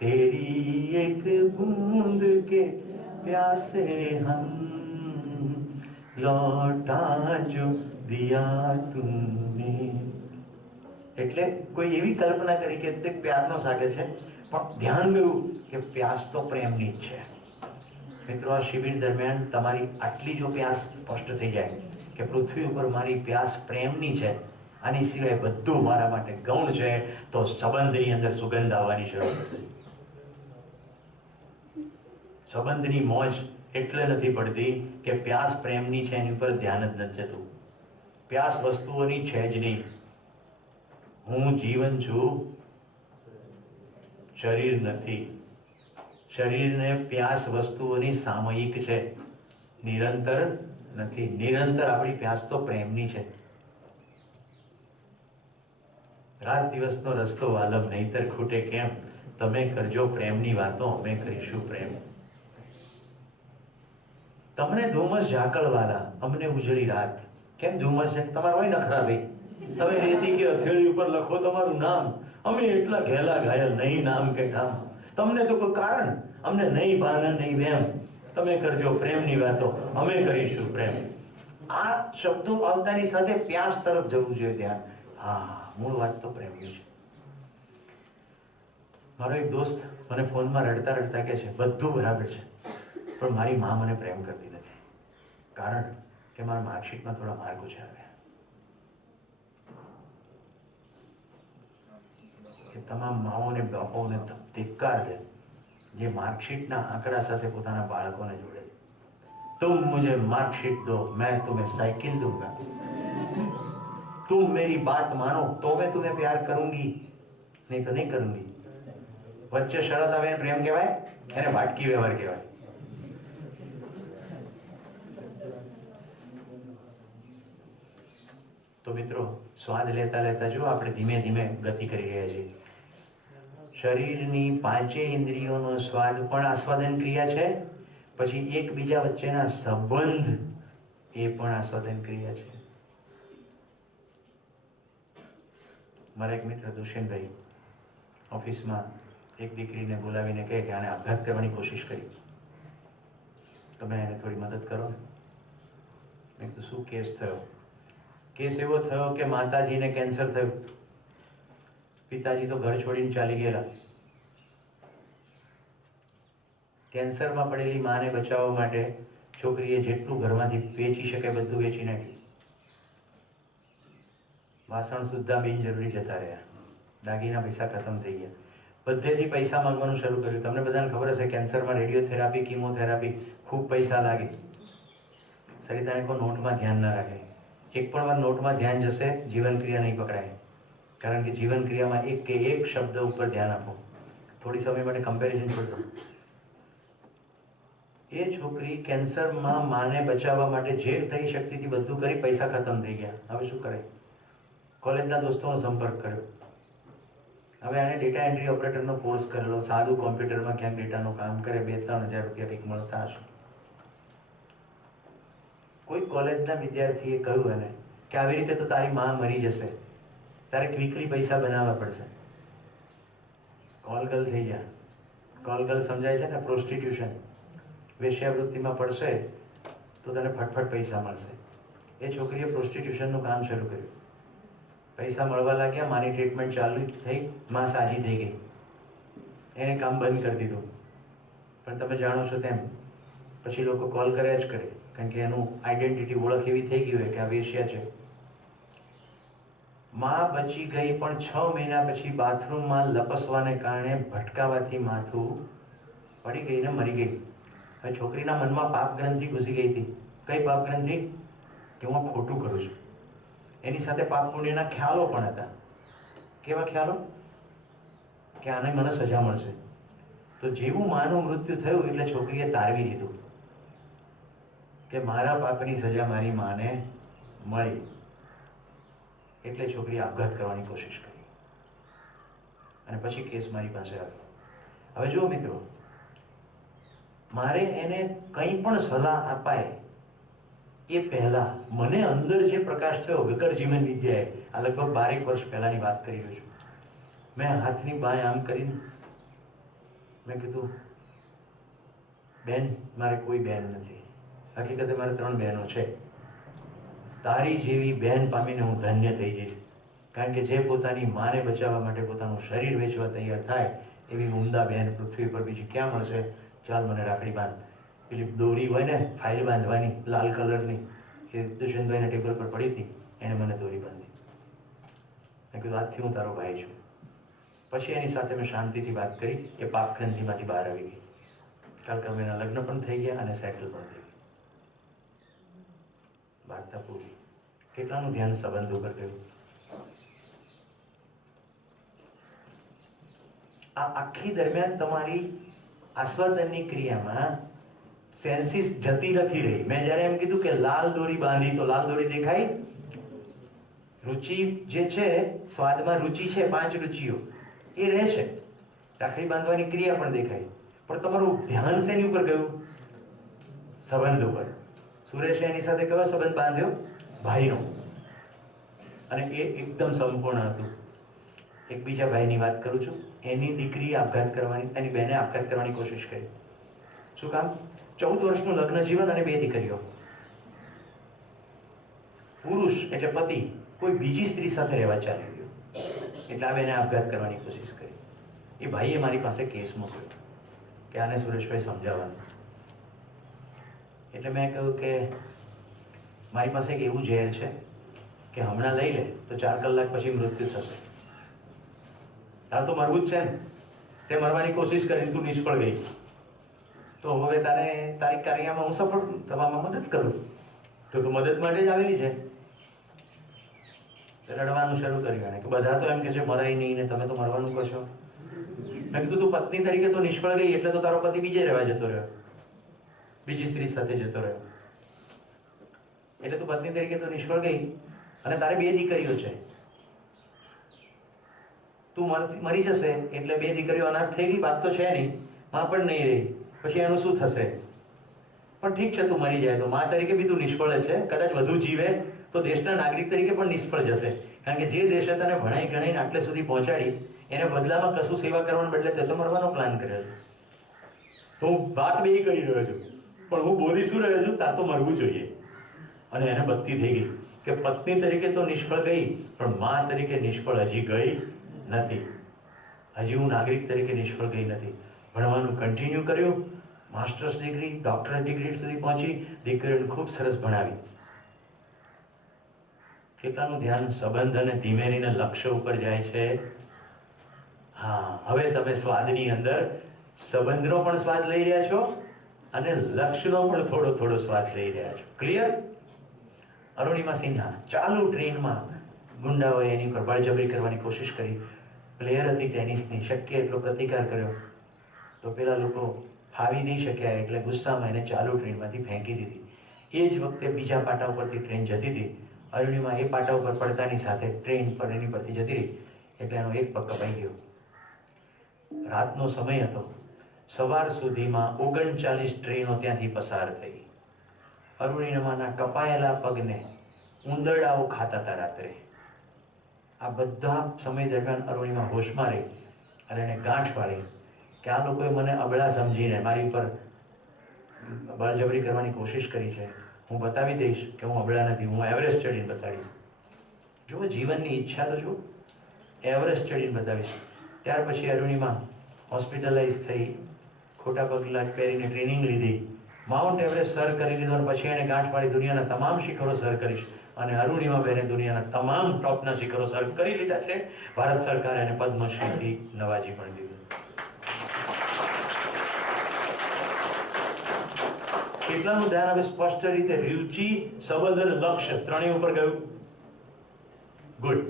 तेरी एक बूंद के प्यासे हम, लौटा जो दिया तुमने. એટલે કોઈ એવી કલ્પના કરી કે તે પ્યારનો સાગર છે, પણ ધ્યાન ગયું કે પ્યાસ તો પ્રેમની જ છે. મિત્રો, આ શિબિર દરમિયાન તમારી આટલી જો પ્યાસ સ્પષ્ટ થઈ જાય કે પૃથ્વી ઉપર મારી પ્યાસ પ્રેમની છે, આની સિવાય બધું મારા માટે ગૌણ છે, તો સંબંધની અંદર સુગંધ આવવાની શરૂ થશે. સંબંધની મોજ એટલે નથી પડતી કે પ્યાસ પ્રેમની છે એની ઉપર ધ્યાન જ નથી જતું. પ્યાસ વસ્તુઓની છે જ નહીં. હું જીવન છું, શરીર નથી. શરીરને પ્યાસ વસ્તુઓની સામયિક છે, નિરંતર નથી. નિરંતર આપણી પ્યાસ તો પ્રેમની છે. રાત દિવસનો રસ્તો વાલમ નહીતર ખૂટે કેમ, તમે કરજો પ્રેમની વાતો, અમે કરીશું પ્રેમ. તમને ધુમ્મસ ઝાકળવાલા, અમને ઉજળી રાત. કેમ ધુમ્મસ છે? તમારે હોય નખરા ભાઈ, તમે રેતી કે હથેળી ઉપર લખો તમારું નામ, અમે એટલા ઘેલા ઘાયલ, નહીં નામ કે કામ. તમને તો કોઈ કારણ, અમને નહીં ભાન નહીં વેમ, તમે કરજો પ્રેમની વાતો, અમે કરીશું પ્રેમ. આ શબ્દો આવતાની સાથે પ્યાસ તરફ જવું જોઈએ ધ્યાન. હા, મૂળ વાત તો પ્રેમની છે. મારો એક દોસ્ત મને ફોનમાં રડતા રડતા કહે છે, બધું બરાબર છે પણ મારી મા મને પ્રેમ કરતી નથી. કારણ કે મારા માર્કશીટમાં થોડા માર્ક ઓછા આવ્યા. એ તમામ માઓને બાપાઓને ધિક્કાર છે જે માર્કશીટના આંકડા સાથે પોતાના બાળકોને જોડે. तुम मुझे मार्कशीट दो, मैं तुम्हें साइकिल दूंगा. तुम मेरी बात मानो तो मैं तुम्हें प्यार करूंगी, नहीं तो नहीं करूंगी. વચ્ચે શરત આવે એને પ્રેમ કહેવાય? એને વાટકી વ્યવહાર કહેવાય. તો મિત્રો, સ્વાદ લેતા લેતા જો આપણે ધીમે ધીમે ગતિ કરી રહ્યા છીએ. શરીરની પાંચેય ઇન્દ્રિયોનો સ્વાદ પણ આસ્વાદન ક્રિયા છે, પછી એકબીજા વચ્ચેના સંબંધ એ પણ આસ્વાદન ક્રિયા છે. મારા એક મિત્ર દુષ્યંતભાઈ ઓફિસમાં એક દીકરીને બોલાવીને કહે કે આને આપઘાત કરવાની કોશિશ કરી, તમે એને થોડી મદદ કરો. મેં કીધું શું કેસ થયો? કેસ એવો થયો કે માતાજીને કેન્સર થયું, પિતાજી તો ઘર છોડીને ચાલી ગયેલા. કેન્સરમાં પડેલી માને બચાવવા માટે છોકરીએ જેટલું ઘરમાંથી વેચી શકે બધું વેચી નાખ્યું. વાસણ સુદ્ધા બિનજરૂરી જતા રહ્યા, દાગીના પૈસા ખતમ થઈ ગયા, બધેથી પૈસા માંગવાનું શરૂ કર્યું. તમને બધાને ખબર હશે કેન્સરમાં રેડિયોથેરાપી, કીમોથેરાપી ખૂબ પૈસા લાગે. સરિતાને કોઈ નોટમાં ધ્યાન ના રાખે. એક પણ વાર નોટમાં ધ્યાન જશે, જીવન ક્રિયા નહીં પકડાય. કારણ કે જીવન ક્રિયામાં એક કે એક શબ્દ ઉપર ધ્યાન આપો. થોડી સમય માટે કમ્પેરિઝન છોડી દો. એ છોકરી કેન્સરમાં માને બચાવવા માટે જે થઈ શકતી હતી બધું કરી, પૈસા ખતમ થઈ ગયા. હવે શું કરે? કોલેજના દોસ્તોનો સંપર્ક કર્યો. હવે આને ડેટા એન્ટ્રી ઓપરેટરનો કોર્સ કરેલો, સાદું કોમ્પ્યુટરમાં ક્યાંક ડેટાનું કામ કરે, 2-3 હજાર રૂપિયા કંઈક મળતા હશે. કોઈ કોલેજના વિદ્યાર્થીએ કહ્યું એને કે આવી રીતે તો તારી માં મરી જશે, તારે ક્વિકલી પૈસા બનાવવા પડશે. કોલગર્લ થઈ ગયા. કોલગર્લ સમજાય છે ને, પ્રોસ્ટિટ્યુશન, વેશ્યાવૃત્તિમાં પડશે તો તને ફટફટ પૈસા મળશે. એ છોકરીએ પ્રોસ્ટિટ્યુશનનું કામ શરૂ કર્યું. પૈસા મળવા લાગ્યા, માની ટ્રીટમેન્ટ ચાલુ થઈ, માં સાજી થઈ ગઈ. એને કામ બંધ કરી દીધું. પણ તમે જાણો છો તેમ પછી લોકો કોલ કર્યા જ કરે, કારણ કે એનું આઈડેન્ટિટી, ઓળખ એવી થઈ ગઈ હોય કે આ વેશ્યા છે. માં બચી ગઈ, પણ 6 મહિના પછી બાથરૂમમાં લપસવાને કારણે ભટકાવાથી માથું પડી ગઈ ને મરી ગઈ. હવે છોકરીના મનમાં પાપ ગ્રંથિ ઘૂસી ગઈ હતી. કઈ પાપ ગ્રંથિ? કે હું ખોટું કરું છું. એની સાથે પાપ પુણ્યના ખ્યાલો પણ હતા. કેવા ખ્યાલો? કે આને મને સજા મળશે. તો જેવું માનું મૃત્યુ થયું એટલે છોકરીએ તારવી લીધું કે મારા પાપની સજા મારી માને મળી. એટલે છોકરીએ આપઘાત કરવાની કોશિશ કરી અને પછી કેસ મારી પાસે આવ્યો. હવે જુઓ મિત્રો, મારે એને કંઈ પણ સલાહ અપાય એ પહેલા મને અંદર જે પ્રકાશ થયો વિકર જીવન વિદ્યાએ, આ લગભગ 12 વર્ષ પહેલાની વાત કરી રહ્યો છું. મેં હાથની બાય આમ કરીને મેં કીધું, બેન, મારે કોઈ બેન નથી. હકીકતે મારે 3 બહેનો છે. તારી જેવી બહેન પામીને હું ધન્ય થઈ જઈશ. કારણ કે જે પોતાની માને બચાવવા માટે પોતાનું શરીર વેચવા તૈયાર થાય એવી ઉમદા બહેન પૃથ્વી પર બીજી ક્યાં મળશે? ચાલ મને રાખડી બાંધ. પેલી દોરી હોય ને ફાઇલ બાંધવાની લાલ કલરની, એ દુષ્યંતભાઈના ટેબલ પર પડી હતી, એણે મને દોરી બાંધી. મેં કીધું આજથી હું તારો ભાઈ છું. પછી એની સાથે મેં શાંતિથી વાત કરી. એ પાપ ગ્રંથિમાંથી બહાર આવી ગઈ. કાલક્રમે એના લગ્ન પણ થઈ ગયા અને સેટલ પણ થઈ ગઈ. વાર્તા પૂરી. કેટલાનું ધ્યાન સંબંધ ઉપર ગયું. આ આખી દરમિયાન તમારી આસ્વાદનની ક્રિયામાં સેન્સીસ જતી નથી રહી. મેં જ્યારે એમ કીધું કે લાલ દોરી બાંધી, તો લાલ દોરી દેખાય? રુચિ જે છે, સ્વાદમાં રુચિ છે, 5 રુચિઓ એ રહે છે. રાખડી બાંધવાની ક્રિયા પણ દેખાય, પણ તમારું ધ્યાન શેની ઉપર ગયું? સંબંધ ઉપર. સુરેશે એની સાથે કયો સંબંધ બાંધ્યો? ભાઈનો. અને એ એકદમ સંપૂર્ણ હતું. એક બીજા ભાઈની વાત કરું છું. એની દીકરીએ આપઘાત કરવાની, એની બહેને આપઘાત કરવાની કોશિશ કરી. શું કામ? 14 વર્ષનું લગ્ન જીવન અને 2 દીકરીઓ. પુરુષ એટલે પતિ કોઈ બીજી સ્ત્રી સાથે રહેવા ચાલી ગયો, એટલે આ બેને આપઘાત કરવાની કોશિશ કરી. એ ભાઈએ મારી પાસે કેસ મોકલ્યો કે આને સુરેશભાઈ સમજાવવાનું. એટલે મેં કહ્યું કે મારી પાસે એક એવું ઝેર છે કે હમણાં લઈ લે તો 4 કલાક પછી મૃત્યુ થશે. તારે તો મરવું જ છે ને, તે મરવાની કોશિશ કરી, તું નિષ્ફળ ગઈ, તો હવે તારે તારી કાર્યમાં હું સફળ થવામાં મદદ કરું. તો તું મદદ માટે જ આવેલી છે. રડવાનું શરૂ કર્યું એને કે બધા તો એમ કે છે મરાય નહીં ને તમે તો મરવાનું કહો છો. મેં કીધું તું પત્ની તરીકે તો નિષ્ફળ ગઈ, એટલે તો તારો પતિ બીજે રહેવા જતો રહ્યો, બીજી સ્ત્રી સાથે જતો રહ્યો. એટલે તું પત્ની તરીકે તો નિષ્ફળ ગઈ, અને તારે 2 દીકરીઓ છે. તું મરી જશે એટલે 2 દીકરીઓ અનાથ થઈ ગઈ, બાપ તો છે નહીં, માં પણ નહીં રહી, પછી એનું શું થશે? પણ ઠીક છે, તું મરી જાય તો માં તરીકે બી તું નિષ્ફળ જ છે. કદાચ વધુ જીવે તો દેશના નાગરિક તરીકે પણ નિષ્ફળ જશે. કારણ કે જે દેશે તને ભણાઈ ગણાઈને આટલે સુધી પહોંચાડી, એને બદલામાં કશું સેવા કરવાને બદલે તે તો મરવાનો પ્લાન કર્યો છે. તો હું વાત બે કરી રહ્યો છું, પણ હું બોલી શું રહ્યો છું? તાર તો મરવું જોઈએ. અને એને બત્તી થઈ ગઈ કે પત્ની તરીકે તો નિષ્ફળ ગઈ, પણ માં તરીકે નિષ્ફળ હજી ગઈ નથી. હજી હું નાગરિક તરીકે નિષ્ફળ ગઈ નથી. ભણવાનું કન્ટિન્યુ કર્યું, માસ્ટર્સ ડિગ્રી, ડોક્ટરેટ ડિગ્રી સુધી પહોંચી, દીકરીઓને ખૂબ સરસ ભણાવી. કેટલાનું ધ્યાન સંબંધ અને ધીમેરીને લક્ષ્ય ઉપર જાય છે? હા, હવે તમે સ્વાદની અંદર સંબંધનો પણ સ્વાદ લઈ રહ્યા છો અને લક્ષ્યનો પણ થોડો થોડો સ્વાદ લઈ રહ્યા છો. ક્લિયર? અરુણિમા સિન્હા ચાલુ ટ્રેનમાં ગુંડાઓએ એની પર બળજબરી કરવાની કોશિશ કરી. પ્લેયર હતી ટેનિસની, શક્ય એટલો પ્રતિકાર કર્યો, તો પેલા લોકો ફાવી નહીં શક્યા, એટલે ગુસ્સામાં એને ચાલુ ટ્રેનમાંથી ફેંકી દીધી. એ જ વખતે બીજા પાટા ઉપરથી ટ્રેન જતી હતી. અરુણિમા એ પાટા ઉપર પડતાની સાથે ટ્રેન પર એની પરથી જતી રહી, એટલે એનો એક પગ કપાઈ ગયો. રાતનો સમય હતો. સવાર સુધીમાં 39 ટ્રેનો ત્યાંથી પસાર થઈ. અરુણિમાના કપાયેલા પગને ઉંદરડાઓ ખાતા હતા રાત્રે. આ બધા સમય દરમિયાન અરુણિમા હોશમાં રહી અને એને ગાંઠ પાડી કે આ લોકોએ મને અબળા સમજીને મારી પર બળજબરી કરવાની કોશિશ કરી છે. હું બતાવી દઈશ કે હું અબળા નથી, હું એવરેસ્ટ ચડીને બતાવીશ. જુઓ, જીવનની ઈચ્છા તો જુઓ, એવરેસ્ટ ચડીને બતાવીશ. ત્યાર પછી અરુણિમા હોસ્પિટલાઇઝ થઈ, ખોટા પગલા પહેરીને ટ્રેનિંગ લીધી, માઉન્ટ એવરેસ્ટ સર કરી લીધો, અને પછી એને ગાંઠ પાડી દુનિયાના તમામ શિખરો સર કરીશ. અને અરુણિમા બેને દુનિયાના તમામ ટોપના શિખરો સર કરી લીધા છે. ભારત સરકારે એને પદ્મશ્રીથી નવાજી પણ દીધું. કેટલાનું ધ્યાન હવે સ્પષ્ટ રીતે રુચિ, સંબંધ અને લક્ષ્ય ત્રણેય ઉપર ગયું? ગુડ.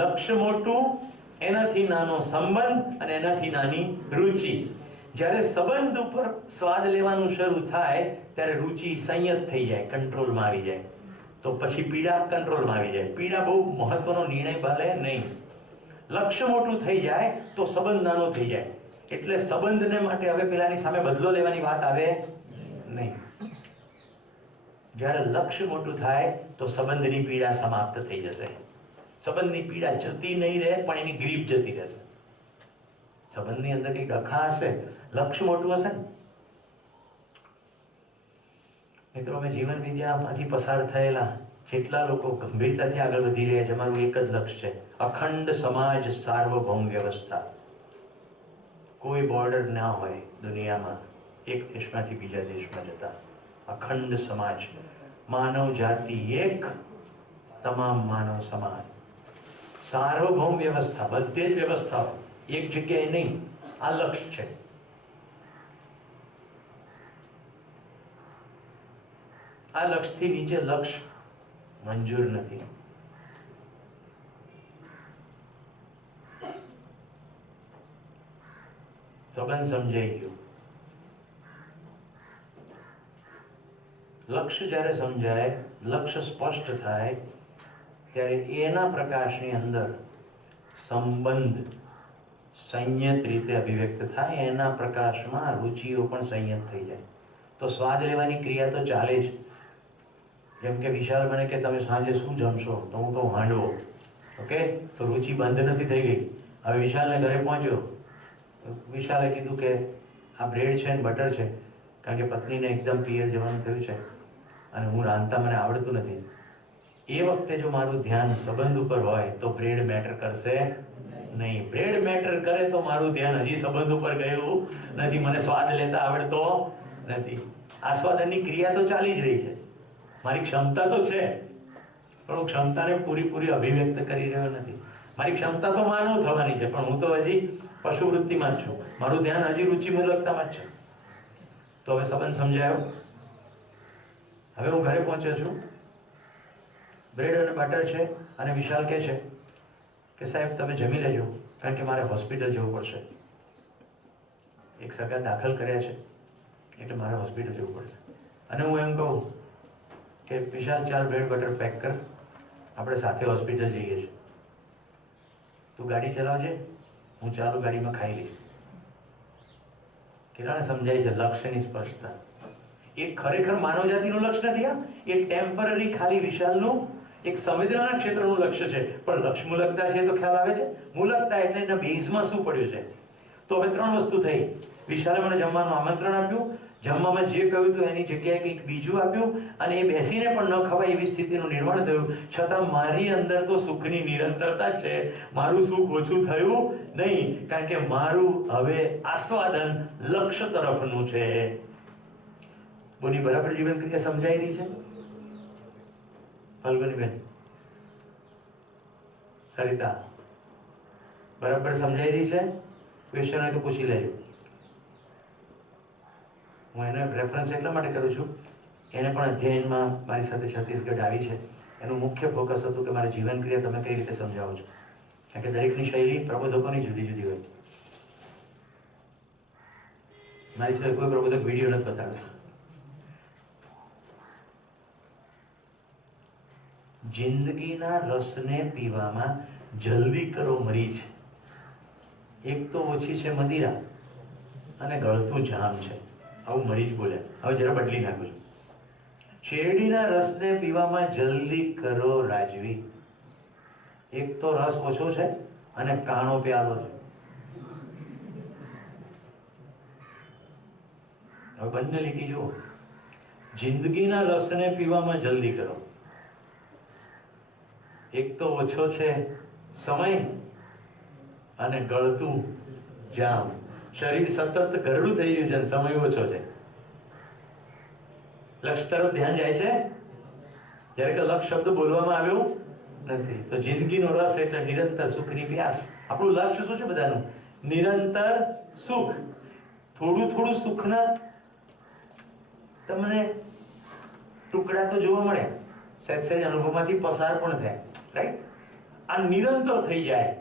લક્ષ્ય મોટું, એનાથી નાનો સંબંધ અને એનાથી નાની રુચિ. જ્યારે સંબંધ ઉપર સ્વાદ લેવાનું શરૂ થાય ત્યારે રુચિ સંયત થઈ જાય, કંટ્રોલમાં આવી જાય. તો પછી પીડા કંટ્રોલમાં આવી જાય. પીડા બહુ મહત્વનો નિર્ણય ભલે નહીં. લક્ષ્ય મોટું થઈ જાય તો સંબંધ નાનો થઈ જાય. એટલે સંબંધને માટે હવે પેલાની સામે બદલો લેવાની વાત આવે નહીં. જ્યારે લક્ષ્ય મોટું થાય તો સંબંધની પીડા સમાપ્ત થઈ જશે. સંબંધની પીડા જતી નહીં રહે, પણ એની ગ્રીપ જતી રહેશે. સંબંધની અંદર કઈ ડખા હશે, લક્ષ્ય મોટું હશે ને. મિત્રો, અમે જીવન વિદ્યામાંથી પસાર થયેલા જેટલા લોકો ગંભીરતાથી આગળ વધી રહ્યા છે, અમારું એક જ લક્ષ્ય છે: અખંડ સમાજ, સાર્વભૌમ વ્યવસ્થા. કોઈ બોર્ડર ના હોય દુનિયામાં, એક દેશમાંથી બીજા દેશમાં જતા. અખંડ સમાજ, માનવ જાતિ એક, તમામ માનવ સમાન. સાર્વભૌમ વ્યવસ્થા, બધે જ વ્યવસ્થાઓ, એક જગ્યાએ નહીં. આ લક્ષ્ય છે. આ લક્ષ્યથી નીચે લક્ષ્ય મંજૂર નથી. સંબંધ સમજાઈ ગયો, લક્ષ્ય જ્યારે સમજાય, લક્ષ્ય સ્પષ્ટ થાય, ત્યારે એના પ્રકાશની અંદર સંબંધ સંયત રીતે અભિવ્યક્ત થાય. એના પ્રકાશમાં રુચિઓ પણ સંયત થઈ જાય. તો સ્વાદ લેવાની ક્રિયા તો ચાલે જ. જેમ કે વિશાલ મને કે તમે સાંજે શું જમશો, તો હું કહું હાંડવો. ઓકે, તો રુચિ બંધ નથી થઈ ગઈ. હવે વિશાલને ઘરે પહોંચ્યો, વિશાલે કીધું કે આ બ્રેડ છે ને બટર છે, કારણ કે પત્નીને એકદમ પિયર જવાનું થયું છે અને હું રાંધતા મને આવડતું નથી. એ વખતે જો મારું ધ્યાન સંબંધ ઉપર હોય તો બ્રેડ મેટર કરશે નહીં. બ્રેડ મેટર કરે તો મારું ધ્યાન હજી સંબંધ ઉપર ગયું નથી. મને સ્વાદ લેતા આવડતો નથી. આસ્વાદનની ક્રિયા તો ચાલી જ રહી છે. મારી ક્ષમતા તો છે, પણ હું ક્ષમતાને પૂરી અભિવ્યક્ત કરી રહ્યો નથી. મારી ક્ષમતા તો માનવ થવાની છે, પણ હું તો હજી પશુ વૃત્તિમાં જ છું. મારું ધ્યાન હજી રુચિ મૂલકતામાં જ છે. તો હવે સંબંધ સમજાયો. હવે હું ઘરે પહોંચ્યો છું, બ્રેડ અને બટર છે, અને વિશાલ કહે છે કે સાહેબ તમે જમી લેજો, કારણ કે મારે હોસ્પિટલ જવું પડશે. એક સગા દાખલ કર્યા છે એટલે મારે હોસ્પિટલ જવું પડશે. અને હું એમ કહું કે વિશાલ ચાલ બ્રેડ બટર પેક કર, આપણે સાથે હોસ્પિટલ જઈએ છીએ. તું ગાડી ચલાવજે, હું ચાલુ ગાડીમાં ખાઈ લઈશ. કેટલાને સમજાય છે લક્ષ્યની સ્પષ્ટતા? એ ખરેખર માનવ જાતિનું લક્ષ્ય નથી. એ ટેમ્પરરી ખાલી વિશાલનું એક સંવેદનાના ક્ષેત્રનું લક્ષ્ય છે. પણ લક્ષ્ય મૂલકતા છે તો ખ્યાલ આવે છે. મૂલકતા એટલે એના બેઝમાં શું પડ્યું છે. તો હવે 3 વસ્તુ થઈ. વિશાલે મને જમવાનું આમંત્રણ આપ્યું, જમવામાં જે કહ્યું હતું એની જગ્યાએ કંઈક બીજું આપ્યું, અને એ બેસીને પણ ન ખવાય એવી સ્થિતિનું નિર્માણ થયું. છતાં મારી અંદર તો સુખની નિરંતરતા છે. મારું સુખ ઓછું થયું નહીં, કારણ કે મારું હવે આસ્વાદન લક્ષ્ય તરફનું છે. બોની બરાબર જીવન ક્રિયા સમજાઈ રહી છે? ફલ્ગુનીબેન, સરિતા, બરાબર સમજાઈ રહી છે? ક્વેશ્ચન હોય તો પૂછી લેજો. હું એને રેફરન્સ એટલા માટે કરું છું, એને પણ અધ્યયનમાં મારી સાથે છત્તીસગઢ આવી છે. એનું મુખ્ય ફોકસ હતું કે મારી જીવન ક્રિયા તમે કઈ રીતે સમજાવો છો, કારણ કે દરેકની શૈલી પ્રબોધકોની જુદી જુદી હોય. મારી સાથે કોઈ પ્રબોધક વિડીયો નથી બતાવતો. જિંદગીના રસને પીવામાં જલ્દી કરો મરીચ. એક તો ઓછી છે મદિરા અને ગળતું જામ છે. આવું મરીચ બોલે. હવે જરા બદલી નાખું છું. શેરડીના રસને પીવામાં જલ્દી કરો રાજવી. એક તો રસ ઓછો છે અને કાણો પ્યાલો છે. હવે બંને લીટી જુઓ. જિંદગીના રસને પીવામાં જલ્દી કરો. એક તો ઓછો છે સમય અને ગળતું જામ. શરીર સતત ગરડું થઈ રહ્યું છે અને સમય ઓછો છે. લક્ષ્ય તરફ ધ્યાન જાય છે જ્યારે કે લક્ષ્ય શબ્દ બોલવામાં આવ્યો નથી. તો જિંદગીનો રસ એટલે નિરંતર સુખની પ્યાસ. આપણું લક્ષ્ય શું છે બધાનું? નિરંતર સુખ. થોડું સુખના તમને ટુકડા તો જોવા મળે, સહેજ અનુભવમાંથી પસાર પણ થાય, રાઈટ? આ નિરંતર થઈ જાય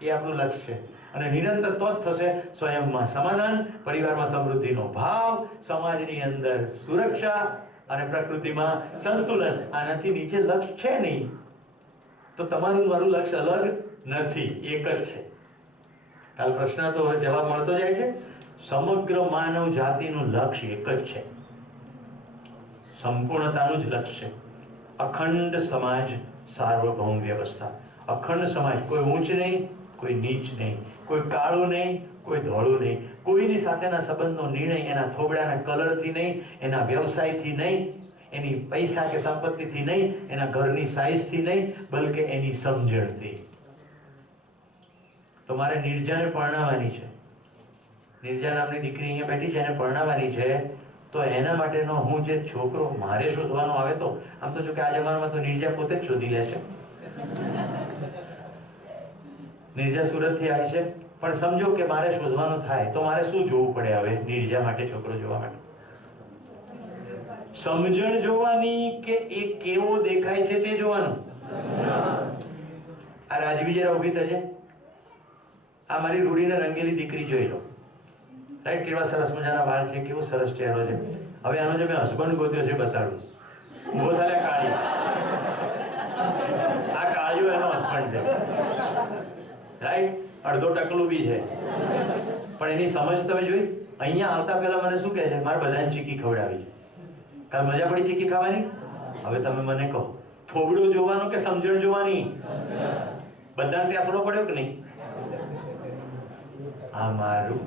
એ આપણું લક્ષ્ય છે. અને નિરંતર તો જ થશે સ્વયંમાં સમાધાન, પરિવારમાં સમૃદ્ધિનો ભાવ, સમાજની અંદર સુરક્ષા અને પ્રકૃતિમાં સંતુલન. આનાથી નીચે લક્ષ્ય છે નહીં. તો તમારું મારું લક્ષ્ય અલગ નથી, એક જ છે. કાલ પ્રશ્ન તો જવાબ મળતો જાય છે. સમગ્ર માનવ જાતિનું લક્ષ્ય એક જ છે, સંપૂર્ણતાનું જ લક્ષ્ય. અખંડ સમાજ, સાર્વભૌમ વ્યવસ્થા. અખંડ સમાજ, કોઈ ઊંચ નહીં, કોઈ નીચ નહીં, કોઈ કાળું નહીં, કોઈ ધોળું નહીં. કોઈની સાથેના સંબંધનો નિર્ણય એના થોબડાના કલરથી નહીં, એના વ્યવસાયથી નહીં, એની પૈસા કે સંપત્તિથી નહીં, એના ઘરની સાઈઝથી નહીં, બલકે એની સમજણથી. તો મારે નિર્જાને પરણાવવાની છે. નિર્જા નામની દીકરી અહીંયા બેઠી છે, એને પરણાવવાની છે. તો એના માટેનો હું જે છોકરો મારે શોધવાનો આવે, તો આમ તો જો કે આ જમાનામાં તો નિર્જા પોતે જ શોધી લે છે. નિર્જા સુરતથી આવી છે, પણ સમજો કે મારે શોધવાનું થાય તો મારે શું જોવું પડે? હવે નિર્જા માટે છોકરો જોવા માટે સમજણ જોવાની કે એ કેવો દેખાય છે તે જોવાનું. આ રાજવી જરા ઊભી થશે. આ મારી રૂડીને રંગેલી દીકરી જોઈ લો. રાઈટ? કેવા સરસ મજાના વાળ છે, કેવો સરસ ચહેરો છે. હવે આનો જે મેં હસબન્ડ ગોત્યો છે બતાડું. ઉભો થાય કાળી, આ કાળિયો એનો હસબન્ડ છે, રાઈટ? અડધો ટકલું બી છે, પણ એની સમજ તમે જોઈ. અહીંયા આવતા પહેલા મને શું કહે છે? મારે બધાને ચીકી ખવડાવી છે. કાલ મજા પડી ચીકી ખાવાની? હવે તમે મને કહો, થોબડું જોવાનું કે સમજણ જોવાની? બધાને ટેફડો પડ્યો કે નહીં? આ મારું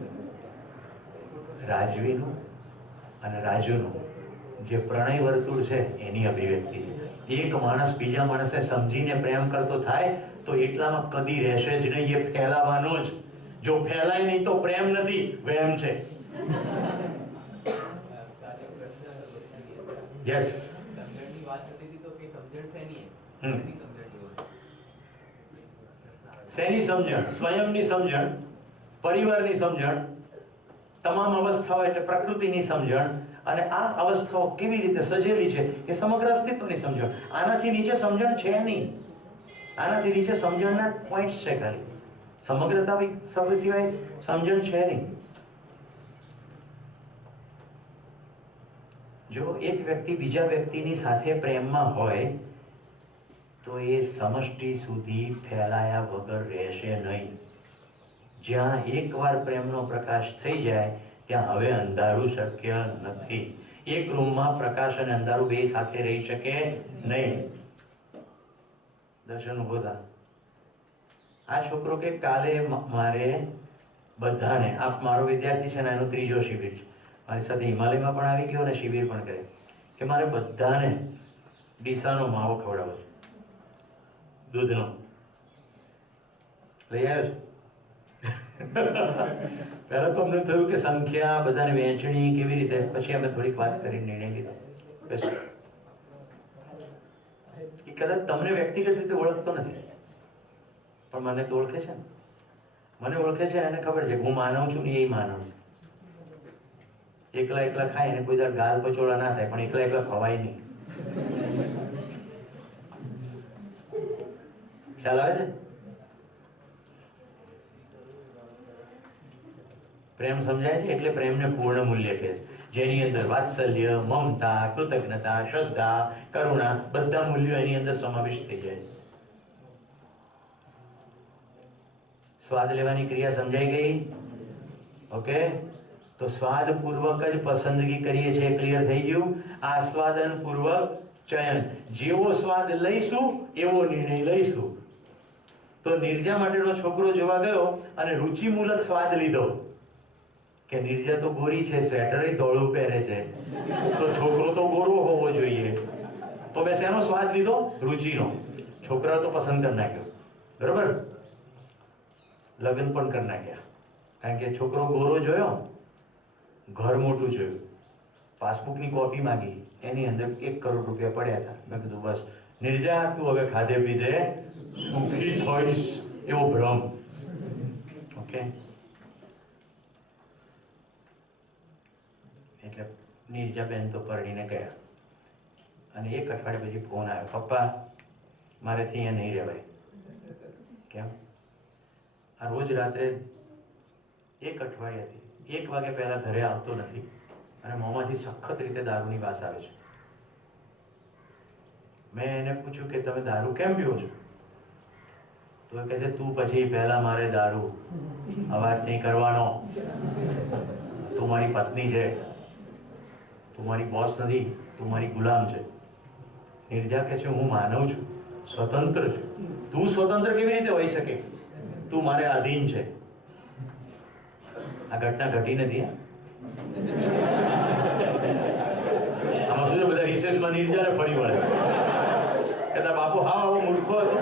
રાજવીનું અને રાજુનું જે પ્રણય વર્તુળ છે એની અભિવ્યક્તિ છે. એક માણસ બીજા માણસને સમજીને પ્રેમ કરતો થાય તો એટલામાં કદી રહેશે જ નહીં, એ ફેલાવાનો જ. જો ફેલાય નહીં તો પ્રેમ નથી, વહેમ છે. યસ. શેની સમજણ? સ્વયંની સમજણ, પરિવારની સમજણ, તમામ અવસ્થાઓ એટલે પ્રકૃતિની સમજણ, અને આ અવસ્થાઓ કેવી રીતે સજેલી છે એ સમગ્ર અસ્તિત્વની સમજણ. આનાથી નીચે સમજણ છે નહીં. આનાથી નીચે સમજણના પોઈન્ટ્સ છે ખાલી. સમગ્રતા સિવાય સમજણ છે નહીં. જો એક વ્યક્તિ બીજા વ્યક્તિની સાથે પ્રેમમાં હોય તો એ સમષ્ટિ સુધી ફેલાયા વગર રહેશે નહીં. જ્યાં એકવાર પ્રેમનો પ્રકાશ થઈ જાય ત્યાં હવે અંધારું શક્ય નથી. એક રૂમમાં પ્રકાશ અને અંધારું બે સાથે રહી શકે નહીં. દર્શન ઉભો થા. આ છોકરો કે કાલે મારે બધાને, આપ મારો વિદ્યાર્થી છે ને, એનો ત્રીજો શિબિર છે, મારી સાથે હિમાલયમાં પણ આવી ગયો અને શિબિર પણ કરે, કે મારે બધાને ડીસાનો માવો ખવડાવો છે, દૂધનો. લઈ આવ્યો છે. પહેલા તો અમને થયું કે સંખ્યા, બધાને વહેંચણી કેવી રીતે, પછી અમે થોડીક વાત કરીને નિર્ણય લીધો. એ કદાચ તમને વ્યક્તિગત રીતે ઓળખતો નથી, પણ મને તો ઓળખે છે ને. મને ઓળખે છે, એને ખબર છે હું માનવ છું ને એ માનવ છે. એકલા એકલા ખાય ને કોઈ દર ગાલ પચોળા ના થાય, પણ એકલા એકલા ખવાય નહીં. ખ્યાલ આવે છે? પ્રેમ સમજાય છે એટલે પ્રેમને પૂર્ણ મૂલ્ય કહે છે, જેની અંદર વાત્સલ્ય, મમતા, કૃતજ્ઞતા, શ્રદ્ધા, કરુણા બધા મૂલ્યો એની અંદર સમાવિષ્ટ થઈ જાય. સ્વાદ લેવાની ક્રિયા સમજાઈ ગઈ? ઓકે, તો સ્વાદ પૂર્વક જ પસંદગી કરીએ છીએ, ક્લિયર થઈ ગયું? આસ્વાદન પૂર્વક ચયન. જેવો સ્વાદ લઈશું એવો નિર્ણય લઈશું. તો નિર્જા માટેનો છોકરો જોવા ગયો અને રુચિમૂલક સ્વાદ લીધો કે નિર્જા તો ગોરી છે, સ્વેટર ધોળું પહેરે છે, તો છોકરો તો ગોરો હોવો જોઈએ. તો મેં શેનો સ્વાદ લીધો? રુચિનો. છોકરા તો પસંદ કરી નાખ્યો, બરોબર? લગ્ન પણ કરી નાખ્યા, કારણ કે છોકરો ગોરો જોયો, ઘર મોટું જોયું, પાસબુકની કોપી માંગી, એની અંદર 1 કરોડ રૂપિયા પડ્યા હતા. મેં કીધું બસ નિર્જા, તું હવે ખાધે પીધે સુખી થઈશ, એવો ભ્રમ. ઓકે, એટલે નિર્જાબેન તો પરણીને ગયા અને 1 અઠવાડિયા પછી ફોન આવ્યો, પપ્પા મારેથી અહીંયા નહીં રહેવાય. કેમ? આ રોજ રાત્રે 1 અઠવાડિયાથી 1 વાગે પહેલા ઘરે આવતો નથી અને મોંમાંથી સખત રીતે દારૂની વાસ આવે છે. મેં એને પૂછ્યું કે તમે દારૂ કેમ પીવો છો? તો એ કહે છે, તું પછી પહેલા મારે દારૂ અવાજ નહીં કરવાનો, તું મારી પત્ની છે, તું મારી બોસ નથી, તું મારી ગુલામ છે. નિર્જા કહે છે, હું માનવ છું, સ્વતંત્ર છું. તું સ્વતંત્ર કેવી રીતે હોઈ શકે? તું મારે આધીન છે. આ ઘટના ઘટી નથી. આમાં શું છે, બધા રિસેસમાં નિર્જાને ફરી વળે કહેતા, બાપુ હા આવો મૂર્ખો હતો.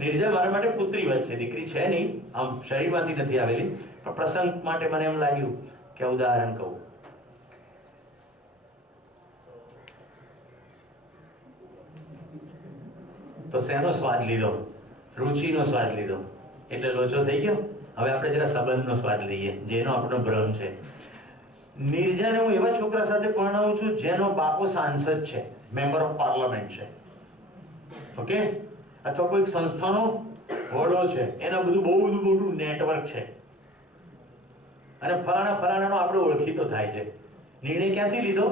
નિર્જા મારા માટે પુત્રી વચ્ચે, દીકરી છે નહીં, આમ શરીરમાંથી નથી આવેલી, પણ પ્રસંગ માટે મને એમ લાગ્યું કે ઉદાહરણ કહું. તો શેનો સ્વાદ લીધો? રુચિનો સ્વાદ લીધો, એટલે લોચો થઈ ગયો. હવે આપણે જરા સંબંધનો સ્વાદ લઈએ, જેનો આપણો ભ્રમ છે. નિર્જાને હું એવા છોકરા સાથે પરણાવું છું જેનો બાપો સાંસદ છે, મેમ્બર ઓફ પાર્લામેન્ટ છે, ઓકે, અથવા કોઈ સંસ્થાનો વડોલ છે, એના બધું બહુ બધું મોટું નેટવર્ક છે, અને ફલાણાનો આપણે ઓળખીતો થાય છે. નિર્ણય ક્યાંથી લીધો?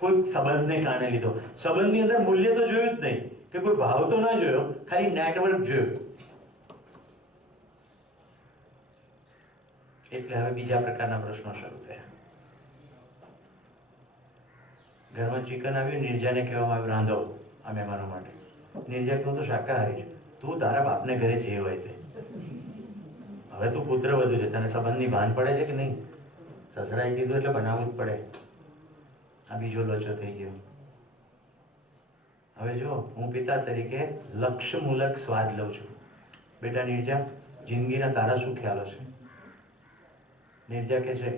કોઈ સંબંધને કારણે લીધો. સંબંધની અંદર મૂલ્ય તો જોયું જ નહીં, કે કોઈ ભાવ તો ના જોયો, ખાલી નેટવર્ક જોયું. એટલે હવે બીજા પ્રકારના પ્રશ્નો શરૂ થયા. ઘરમાં ચિકન આવ્યું, નિર્જાને કહેવામાં આવ્યું રાંધો આ મહેમાનો માટે. નિર્જા કહું તો શાકાહારી છે, તું તારા બાપને ઘરે જે હોય તે. હવે તું પુત્ર વધુ છે, તને સંબંધની ભાન પડે છે કે નહીં? સસરાએ કીધું એટલે બનાવવું જ પડે. આ બીજો લોચો થઈ ગયો. હવે જો હું પિતા તરીકે લક્ષ્યમૂલક સ્વાદ લઉં છું. બેટા નિર્જા, જિંદગીના તારા શું ખ્યાલો છે? નિર્જા કહે છે,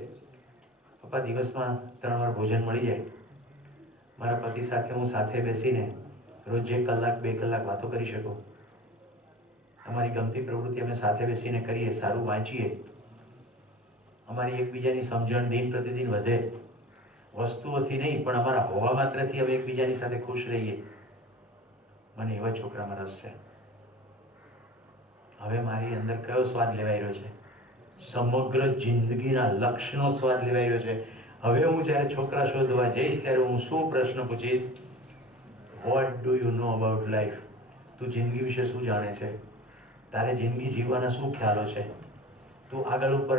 પપ્પા દિવસમાં 3 વાર ભોજન મળી જાય. મારા પતિ સાથે હું સાથે બેસીને રોજ 1 કલાક 2 કલાક વાતો કરી શકું. અમારી ગમતી પ્રવૃત્તિ અમે સાથે બેસીને કરીએ, સારું વાંચીએ. અમારી એકબીજાની સમજણ દિન પ્રતિદિન વધે. વસ્તુઓથી નહીં પણ અમારા હોવા માત્રથી અમે એકબીજાની સાથે ખુશ રહીએ. મને એવા છોકરામાં રસ છે. હવે મારી અંદર કયો સ્વાદ લેવાઈ રહ્યો છે? સમગ્ર જિંદગીના લક્ષ્યનો સ્વાદ લેવાઈ રહ્યો છે. હવે હું જ્યારે છોકરા શોધવા જઈશ ત્યારે હું શું પ્રશ્ન પૂછીશ? What do you know about life? તું જિંદગી વિશે શું જાણે છે? તારે જિંદગી જીવવાના શું ખ્યાલો છે? તું આગળ ઉપર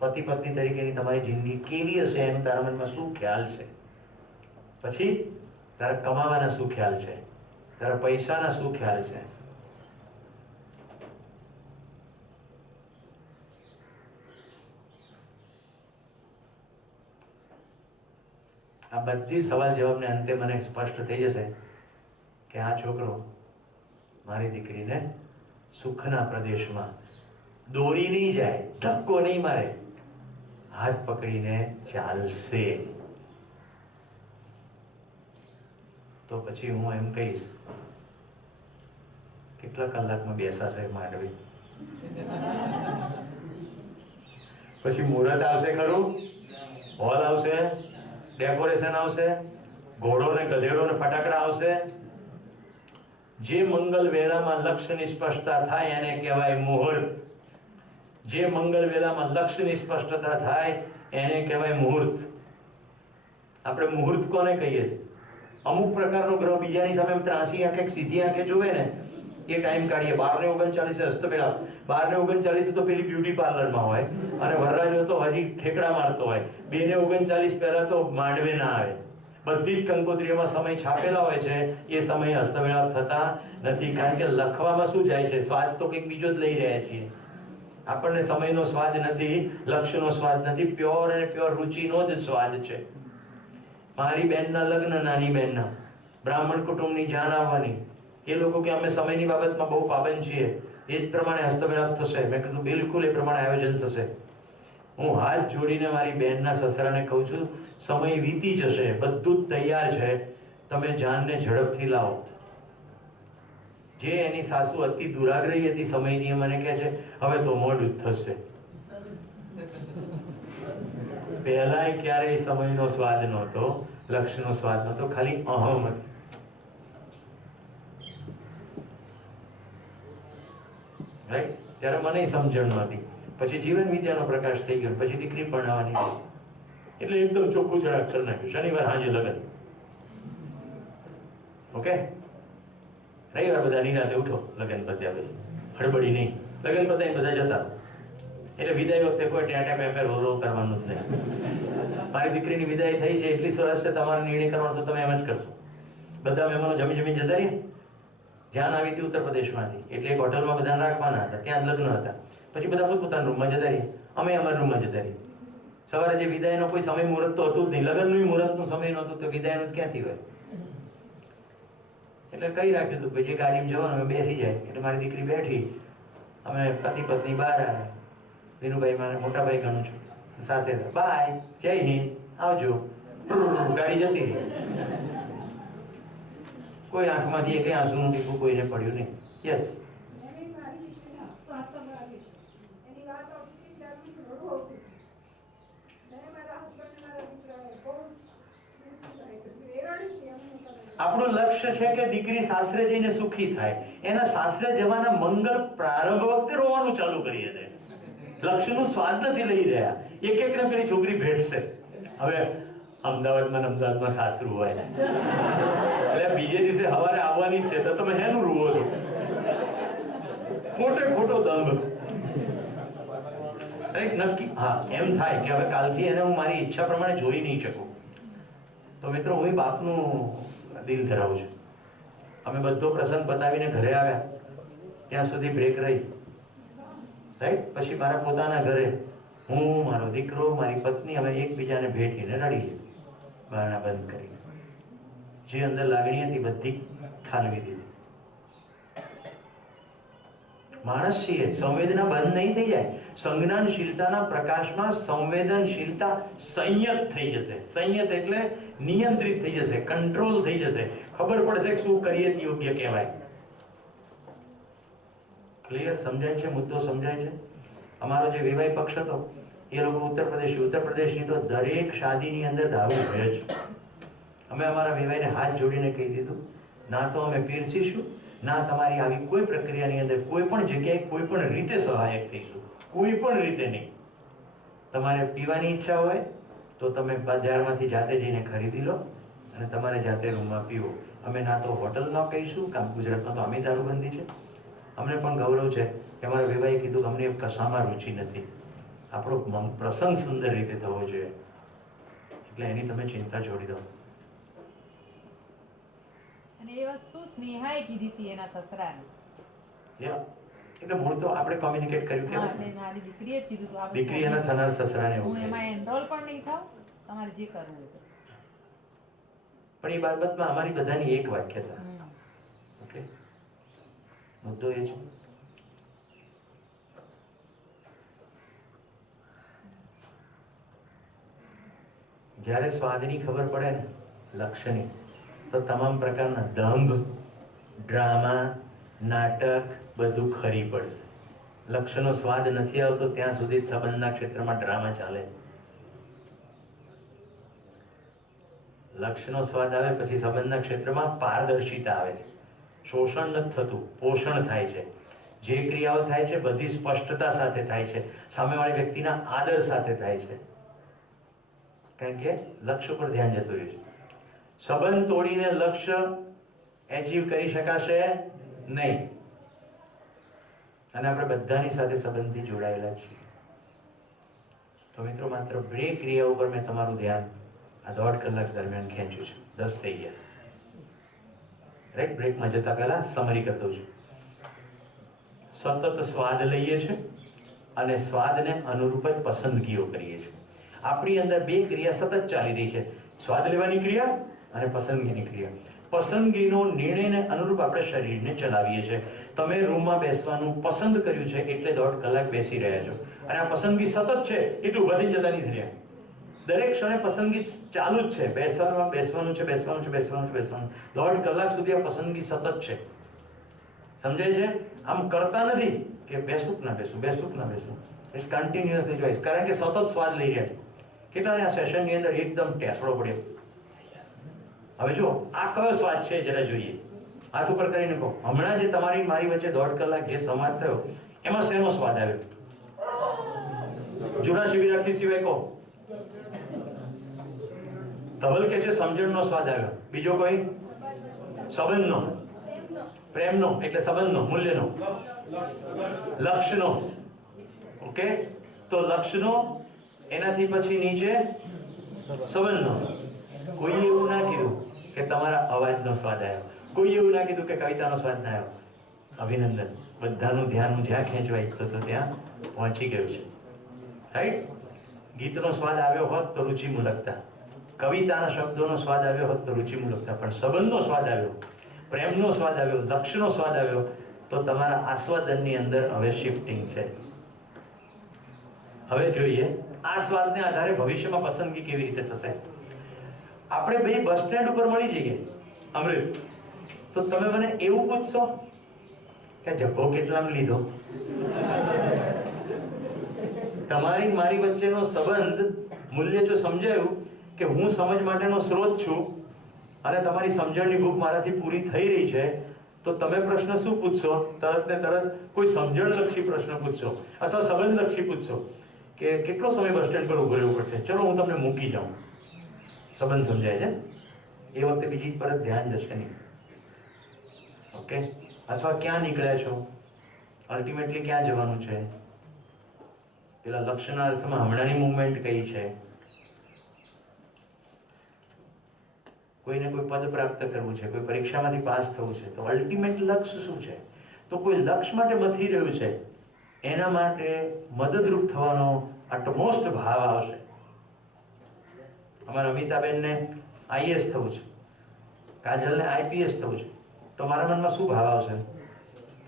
પતિ પત્ની તરીકેની તમારી જિંદગી કેવી હશે એનું તારા મનમાં શું ખ્યાલ છે? પછી તારા કમાવાના શું ખ્યાલ છે? તારા પૈસાના શું ખ્યાલ છે? આ બધી સવાલ જવાબને અંતે મને સ્પષ્ટ થઈ જશે કે આ છોકરો મારી દીકરીને સુખના પ્રદેશમાં દોરી નહીં જાય, ધક્કો નહીં મારે, હાથ પકડીને ચાલશે. તો પછી હું એમ કહીશ, કેટલા કલાકમાં બેસાશે માંડવી? પછી મુહૂર્ત આવશે ખરું? હોલ આવશે, ડેકોરેશન આવશે, ઘોડો ને ગધેડો ને ફટાકડા આવશે. જે મંગલ વેળામાં લક્ષ્યની સ્પષ્ટતા થાય એને કહેવાય મુહૂર્ત. જે મંગલ વેળામાં લક્ષ્યની સ્પષ્ટતા થાય એને કહેવાય મુહૂર્ત. આપણે મુહૂર્ત કોને કહીએ? અમુક પ્રકારનો ગ્રહ બીજાની સામે ત્રાસી આંખે સીધી આંખે જોવે ને એ ટાઈમ કાઢીએ. 12:39 હસ્તમેળાપ. 12:39 તો પેલી બ્યુટી પાર્લરમાં હોય અને વરરાજો તો હજી ઠેકડા મારતો હોય. 2:39 પહેલા તો માંડવે ના આવે. બધી જ કંકોત્રીઓમાં સમય છાપેલા હોય છે, એ સમય હસ્તમેળાપ થતા નથી. કારણ કે લખવામાં શું જાય છે? સ્વાદ તો કંઈક બીજો જ લઈ રહ્યા છીએ. આપણને સમયનો સ્વાદ નથી, લક્ષ્યનો સ્વાદ નથી, પ્યોર અને પ્યોર રુચિનો જ સ્વાદ છે. મારી બહેનના લગ્ન, નાની બહેનના, બ્રાહ્મણ કુટુંબની જાન આવવાની. એ લોકો કે અમે સમયની બાબતમાં બહુ પાબંદ છીએ, એ જ પ્રમાણે હસ્તમેળાપ થશે. મેં કીધું બિલકુલ એ પ્રમાણે આયોજન થશે. હું હાથ જોડીને મારી બહેનના સસરાને કહું છું, સમય વીતી જશે, બધું જ તૈયાર છે, તમે જાનને ઝડપથી લાવો. જે એની સાસુ અતિ દુરાગ્રહી હતી સમયની, મને કહે છે હવે તો મોડું જ થશે. પહેલાય ક્યારેય સમયનો સ્વાદ નહોતો, લક્ષ્યનો સ્વાદ નહોતો, ખાલી અહમ હતી. રાઈટ? ત્યારે મને સમજણ નહોતી. પછી જીવન વિદ્યાનો પ્રકાશ થઈ ગયો, પછી દીકરી પરણાવવાની, એટલે એકદમ ચોખ્ખું ચડાક કરી નાખ્યું. શનિવાર સાંજે લગ્ન. ઓકે, રવિવાર બધા નિરાંતે ઉઠો, લગ્ન પત્યા પછી હડબડી નહીં. લગ્ન પતાય બધા જતા, એટલે વિદાય વખતે કોઈ ટેટા પેપર રોરો કરવાનું જ નહીં. મારી દીકરીની વિદાય થઈ છે, એટલી સરસ છે, તમારો નિર્ણય કરવાનો તો તમે એમ જ કરશો. બધા મહેમાનો જમી જતા રહ્યા. જાન આવી હતી ઉત્તર પ્રદેશમાંથી, એટલે એક હોટલમાં બધાને રાખવાના હતા, ત્યાં જ લગ્ન હતા. પછી બધા પોતાના રૂમમાં જતા રહ્યા, અમે અમારા રૂમમાં જતા રહ્યા. સવારે જે વિદાયનો કોઈ સમય મુહૂર્ત તો હતું જ નહીં, લગ્નનું મુહૂર્તનું સમય નહોતું, તો વિદાયનું ક્યાંથી હોય? એટલે કઈ રાખ્યું હતું, જે ગાડીમાં જવાનું અમે બેસી જાય. એટલે મારી દીકરી બેઠી, અમે પતિ પત્ની બહાર આવ્યા. વિનુભાઈ મારા મોટા ભાઈ ગણું છું, સાથે બાય, જય હિન્દ, આવજો. ગાડી જતી રહી. કોઈ આંખમાંથી એક આંસુનું ટીપું કોઈને પડ્યું નહીં. યસ, આપણું લક્ષ્ય છે કે દીકરી સાસરે જઈને સુખી થાય. એના સાસરે જવાના મંગળ પ્રારંભ વખતે રોવાનું ચાલુ કરીએ છે. લક્ષ્યનું સ્વાદ નથી લઈ રહ્યા. એક એકને પેલી છોકરી ભેટશે. હવે અમદાવાદમાં સાસરું હોય એટલે બીજે દિવસે સવારે આવવાની જ છે તો તમે હેનું રૂવો છો? ખોટો દંભ. નક્કી હા એમ થાય કે હવે કાલથી એને હું મારી ઈચ્છા પ્રમાણે જોઈ નહીં શકું. તો મિત્રો હું બાપનું દિલ ધરાવું છું. અમે બધો પ્રસંગ બતાવીને ઘરે આવ્યા ત્યાં સુધી બ્રેક રહી, રાઈટ. પછી મારા પોતાના ઘરે હું, મારો દીકરો, મારી પત્ની અમે એકબીજાને ભેટીને રડી લીધું, બારણા બંધ કરી. જે અંદર લાગણી હતી બધી ઠાલવી દીધી. માણસ છીએ, સંવેદના બંધ નહીં થઈ જાય. સંજ્ઞાનશીલતાના પ્રકાશમાં સંવેદનશીલતા સંયત થઈ જશે. સંયત એટલે નિયંત્રિત થઈ જશે, કંટ્રોલ થઈ જશે. ખબર પડશે કે શું કરીએ તે યોગ્ય કહેવાય. ક્લિયર? સમજાય છે? મુદ્દો સમજાય છે? અમારો જે વિવાહ પક્ષ હતો એ લોકો ઉત્તર પ્રદેશની તો દરેક શાદીની અંદર દારૂ હોય જ. અમે અમારા વિવાહને હાથ જોડીને કહી દીધું, ના તો અમે પીરસીશું, ના તમારી આવી કોઈ પ્રક્રિયાની અંદર કોઈ પણ જગ્યાએ કોઈ પણ રીતે સહાયક થઈશું. કોઈ પણ રીતે નહીં. તમારે પીવાની ઈચ્છા હોય તો તમે બજારમાંથી જાતે જઈને ખરીદી લો અને તમારે જાતે રૂમમાં પીવો. અમે ના તો હોટલ ન કહીશું, કામ ગુજરાતમાં તો અમે દારૂબંધી છે. અમને પણ ગૌરવ છે કે અમારા વિવાહે કીધું કે અમને કશામાં રુચિ નથી, આપણો પ્રસંગ સુંદર રીતે થવો જોઈએ, એટલે એની તમે ચિંતા છોડી દો. અને એ વસ્તુ સ્નેહાએ કીધી હતી એના સસરાને. એટલે મૂળ તો આપણે કોમ્યુનિકેટ કર્યું કે મારી દીકરીએ જ કીધું હતું, દીકરી એના થનાર સસરાને હું એમાં એનરોલ પણ નહીં થાવ, તમારે જે કરવું હોય. પણ એ બાબતમાં અમારી બધાની એક વાક્યતા. ઓકે, મુદ્દો એ છે જ્યારે સ્વાદની ખબર પડે ને, લક્ષ્યની, તો તમામ પ્રકારના દંભ, ડ્રામા, નાટક બધું ખરી પડશે. લક્ષ્યનો સ્વાદ નથી આવતો ત્યાં સુધી સંબંધના ક્ષેત્રમાં ડ્રામા ચાલે. લક્ષ્યનો સ્વાદ આવે પછી સંબંધના ક્ષેત્રમાં પારદર્શિતા આવે છે. શોષણ નથી થતું, પોષણ થાય છે. જે ક્રિયાઓ થાય છે બધી સ્પષ્ટતા સાથે થાય છે, સામેવાળી વ્યક્તિના આદર સાથે થાય છે, કારણ કે લક્ષ્ય પર ધ્યાન જતું રહ્યું છે. સંબંધ તોડીને લક્ષ્ય એચીવ કરી શકાશે નહીં. અને આપણે બધાની સાથે સંબંધથી જોડાયેલા છીએ. તો મિત્રો માત્ર બે ક્રિયા ઉપર મેં તમારું ધ્યાન આ 1.5 કલાક દરમિયાન ખેંચ્યું છે. 10 થઈ ગયા, રાઈટ. બ્રેકમાં જતા પહેલા સમરી કરી દઉં છું. સતત સ્વાદ લઈએ છીએ અને સ્વાદને અનુરૂપ જ પસંદગીઓ કરીએ છીએ. આપણી અંદર બે ક્રિયા સતત ચાલી રહી છે, સ્વાદ લેવાની ક્રિયા અને પસંદગીની ક્રિયા. પસંદગીનો નિર્ણયને અનુરૂપ આપણે શરીરને ચલાવીએ છીએ. તમે રૂમમાં બેસવાનું પસંદ કર્યું છે એટલે 1.5 કલાક બેસી રહ્યા છો, અને આ પસંદગી સતત છે એટલું વધી જતા નથી રહ્યા. દરેક ક્ષણે પસંદગી ચાલુ જ છે. બેસવાનું છે. 1.5 કલાક સુધી આ પસંદગી સતત છે. સમજાય છે? આમ કરતા નથી કે બેસું કે ના બેસું. ઇટ્સ કન્ટિન્યુઅસલી ચોઇસ, કારણ કે સતત સ્વાદ લઈ રહ્યા છે. કેટલાને આ સેશનની અંદર એકદમ ટેસડો પડ્યો. હવે જો આ કયો સ્વાદ છે જરા જોઈએ, હાથ ઉપર કરીને કહો. હમણાં જે તમારી મારી વચ્ચે 1.5 કલાક જે સંવાદ થયો એમાં શેનો સ્વાદ આવ્યો? જૂના શિબિરાર્થી સિવાય કહો. ધવલ કે છે સમજણનો સ્વાદ આવ્યો. બીજો કોઈ? સંબંધનો, પ્રેમનો એટલે સંબંધનો, મૂલ્યનો, લક્ષ્યનો. ઓકે, તો લક્ષ્યનો, એનાથી પછી નીચે સંબંધનો. કોઈ એવું ના કીધું કે તમારા અવાજનો સ્વાદ આવ્યો, કોઈ એવું ના કીધું કે કવિતાનો સ્વાદ ના આવ્યો. અભિનંદન, બધાનું ધ્યાન હું જ્યાં ખેંચવા ઈચ્છતો હતો ત્યાં પહોંચી ગયું છે, રાઈટ. ગીતનો સ્વાદ આવ્યો હોત તો રુચિ મુલકતા, કવિતાના શબ્દોનો સ્વાદ આવ્યો હોત તો રુચિ મુલકતા, પણ સંબંધનો સ્વાદ આવ્યો, પ્રેમનો સ્વાદ આવ્યો, લક્ષ્યનો સ્વાદ આવ્યો, તો તમારા આસ્વાદનની અંદર હવે શિફ્ટિંગ છે. હવે જોઈએ આ સ્વાદને આધારે ભવિષ્યમાં પસંદગી કેવી રીતે થશે. આપણે બે બસ સ્ટેન્ડ ઉપર મળી જઈએ અમૃત, તો તમે મને એવું પૂછશો કે જબ્બો કેટલામાં લીધો? તમારી મારી વચ્ચેનો સંબંધ મૂલ્ય જો સમજાયું કે હું સમજ માટેનો સ્ત્રોત છું અને તમારી સમજણની ભૂખ મારાથી પૂરી થઈ રહી છે, તો તમે પ્રશ્ન શું પૂછશો? તરત ને તરત કોઈ સમજણલક્ષી પ્રશ્ન પૂછશો અથવા સંબંધલક્ષી પૂછશો કે કેટલો સમય બસ સ્ટેન્ડ પર ઉભો રહેવું પડશે, ચલો હું તમને મૂકી જાઉં. સંબંધ સમજાય છે? એ વખતે બીજી પર ધ્યાન જશે નહીં. ઓકે? અથવા ક્યાં નીકળ્યા છો, અલ્ટિમેટલી ક્યાં જવાનું છે, પેલા લક્ષ્યના અર્થમાં હમણાંની મુવમેન્ટ કઈ છે, કોઈને કોઈ પદ પ્રાપ્ત કરવું છે, કોઈ પરીક્ષામાંથી પાસ થવું છે, તો અલ્ટિમેટ લક્ષ્ય શું છે? તો કોઈ લક્ષ્ય માટે મથી રહ્યું છે, એના માટે મદદરૂપ થવાનો અટમોસ્ટ ભાવ આવશે. અમારા અમિતાબેનને આઈએસ થવું છે, કાજલને આઈપીએસ થવું છે, તો મારા મનમાં શું ભાવ આવશે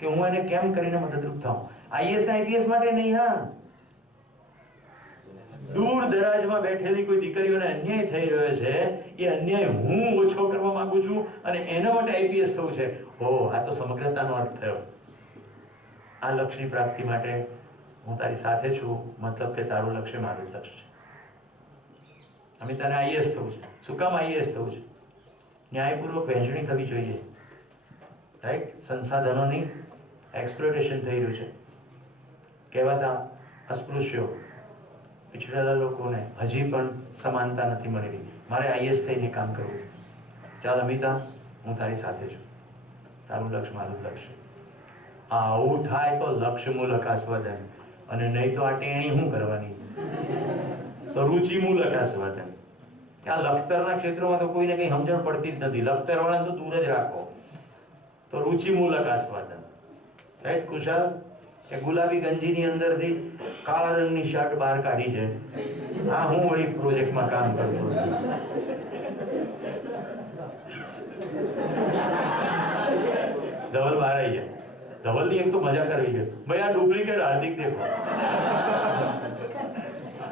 કે હું એને કેમ કરીને મદદરૂપ થાઉં? આઈએસ ને આઈપીએસ માટે નહીં, હા, દૂર દરાજમાં બેઠેલી કોઈ દીકરીઓને અન્યાય થઈ રહ્યો છે, એ અન્યાય હું ઓછો કરવા માંગુ છું અને એના માટે આઈપીએસ થવું છે. ઓહ, આ તો સમગ્રતાનો અર્થ થયો. આ લક્ષ્યની પ્રાપ્તિ માટે હું તારી સાથે છું, મતલબ કે તારું લક્ષ્ય મારું લક્ષ્ય છે. અમિતાને આઈએસ થવું છે. શું કામ આઈએસ થવું છે? ન્યાયપૂર્વક વહેંચણી થવી જોઈએ, રાઈટ? સંસાધનોની એક્સપ્લોટેશન થઈ રહ્યું છે. કહેવાતા અસ્પૃશ્યો, पिछड़ेला लोगों ने हजी पण समानता नहीं मळी रही. मारे आईएएस थईने काम करवुं छे. चाल अमिता, हूँ तारी साथे छुं. तारुं लक्ष्य मारुं लक्ष्य. आवुं थाय तो लक्ष्य मूलक आस्वादन, अने नहीं तो आ टेणी हूँ करवानी, तो रुचि मूलक आस्वादन. आ लखतरना क्षेत्रों में तो कोई ने कई समझण पड़ती ज नथी. लखतरवाळाने तो दूर ज राखो. तो रुचि मूलक आस्वादन, राइट कुशल? કે ગુલાબી ગંજીની અંદરથી કાળા રંગની શર્ટ બહાર કાઢી છે. આ હું વળી પ્રોજેક્ટમાં કામ કરતો છું. ધવલ બહાર આવી જાય. ધવલની એક તો મજા કરવી છે, ભાઈ આ ડુપ્લિકેટ હાર્દિક દેખો.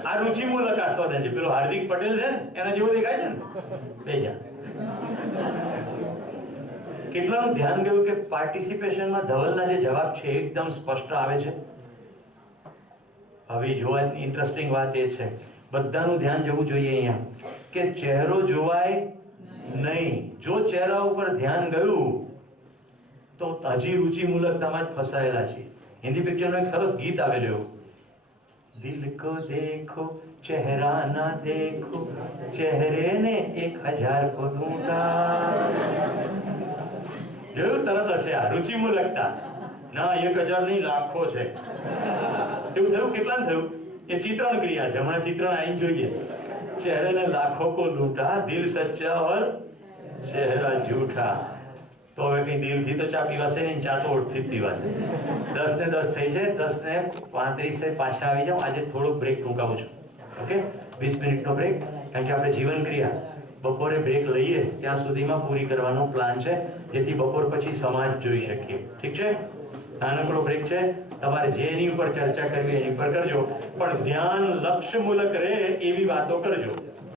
આ રુચિ મૂલક આસ્વાદન છે. પેલો હાર્દિક પટેલ છે ને, એના જેવો દેખાય છે ને, બે જા. કેટલાનું ધ્યાન ગયું કે પાર્ટિસિપેશનમાં ધવલના જે જવાબ છે એકદમ સ્પષ્ટ આવે છે. હવે જોવાની ઇન્ટરેસ્ટિંગ વાત એ છે, બધાનું ધ્યાન જવું જોઈએ અહીંયા કે ચહેરો જોવાય નહીં. જો ચહેરા ઉપર ધ્યાન ગયું તો હજી રુચિ મૂલકતામાં જ ફસાયેલા છે. હિન્દી પિક્ચરનું એક સરસ ગીત આવેલું, દિલ કો દેખો ચહેરા ના દેખો, ચહેરે ને 1000 को दूंगा. જોયું? તરત હશે આ રુચિ મૂલકતા. ના, 1000 નહીં, લાખો છે. એવું થયું? કેટલાને થયું? એ ચિત્રણ ક્રિયા છે. હમણાં ચિત્રણ આવીને જોઈએ. ચહેરે ને લાખો કો લૂંટા, દિલ સચ્ચા ઓર ચહેરા જૂઠા. તો હવે કઈ દિલથી તો ચા પીવાશે નહીં, ચા તો ઓઠથી જ પીવાશે. 10 ને 10 થઈ છે, 10 ને 35 પાછા આવી જાઓ. આજે થોડોક બ્રેક ટૂંકાવું છું. ઓકે, 20 મિનિટનો બ્રેક, કારણ કે આપણે જીવન ક્રિયા બપોરે બ્રેક લઈએ ત્યાં સુધીમાં પૂરી કરવાનો પ્લાન છે, જેથી બપોર પછી સમાજ જોઈ શકીએ. ઠીક છે? નાનકડો બ્રેક છે. તમારે જેની ઉપર ચર્ચા કરવી એની પર કરજો, પણ ધ્યાન લક્ષ્ય મૂલક રહે એવી વાતો કરજો.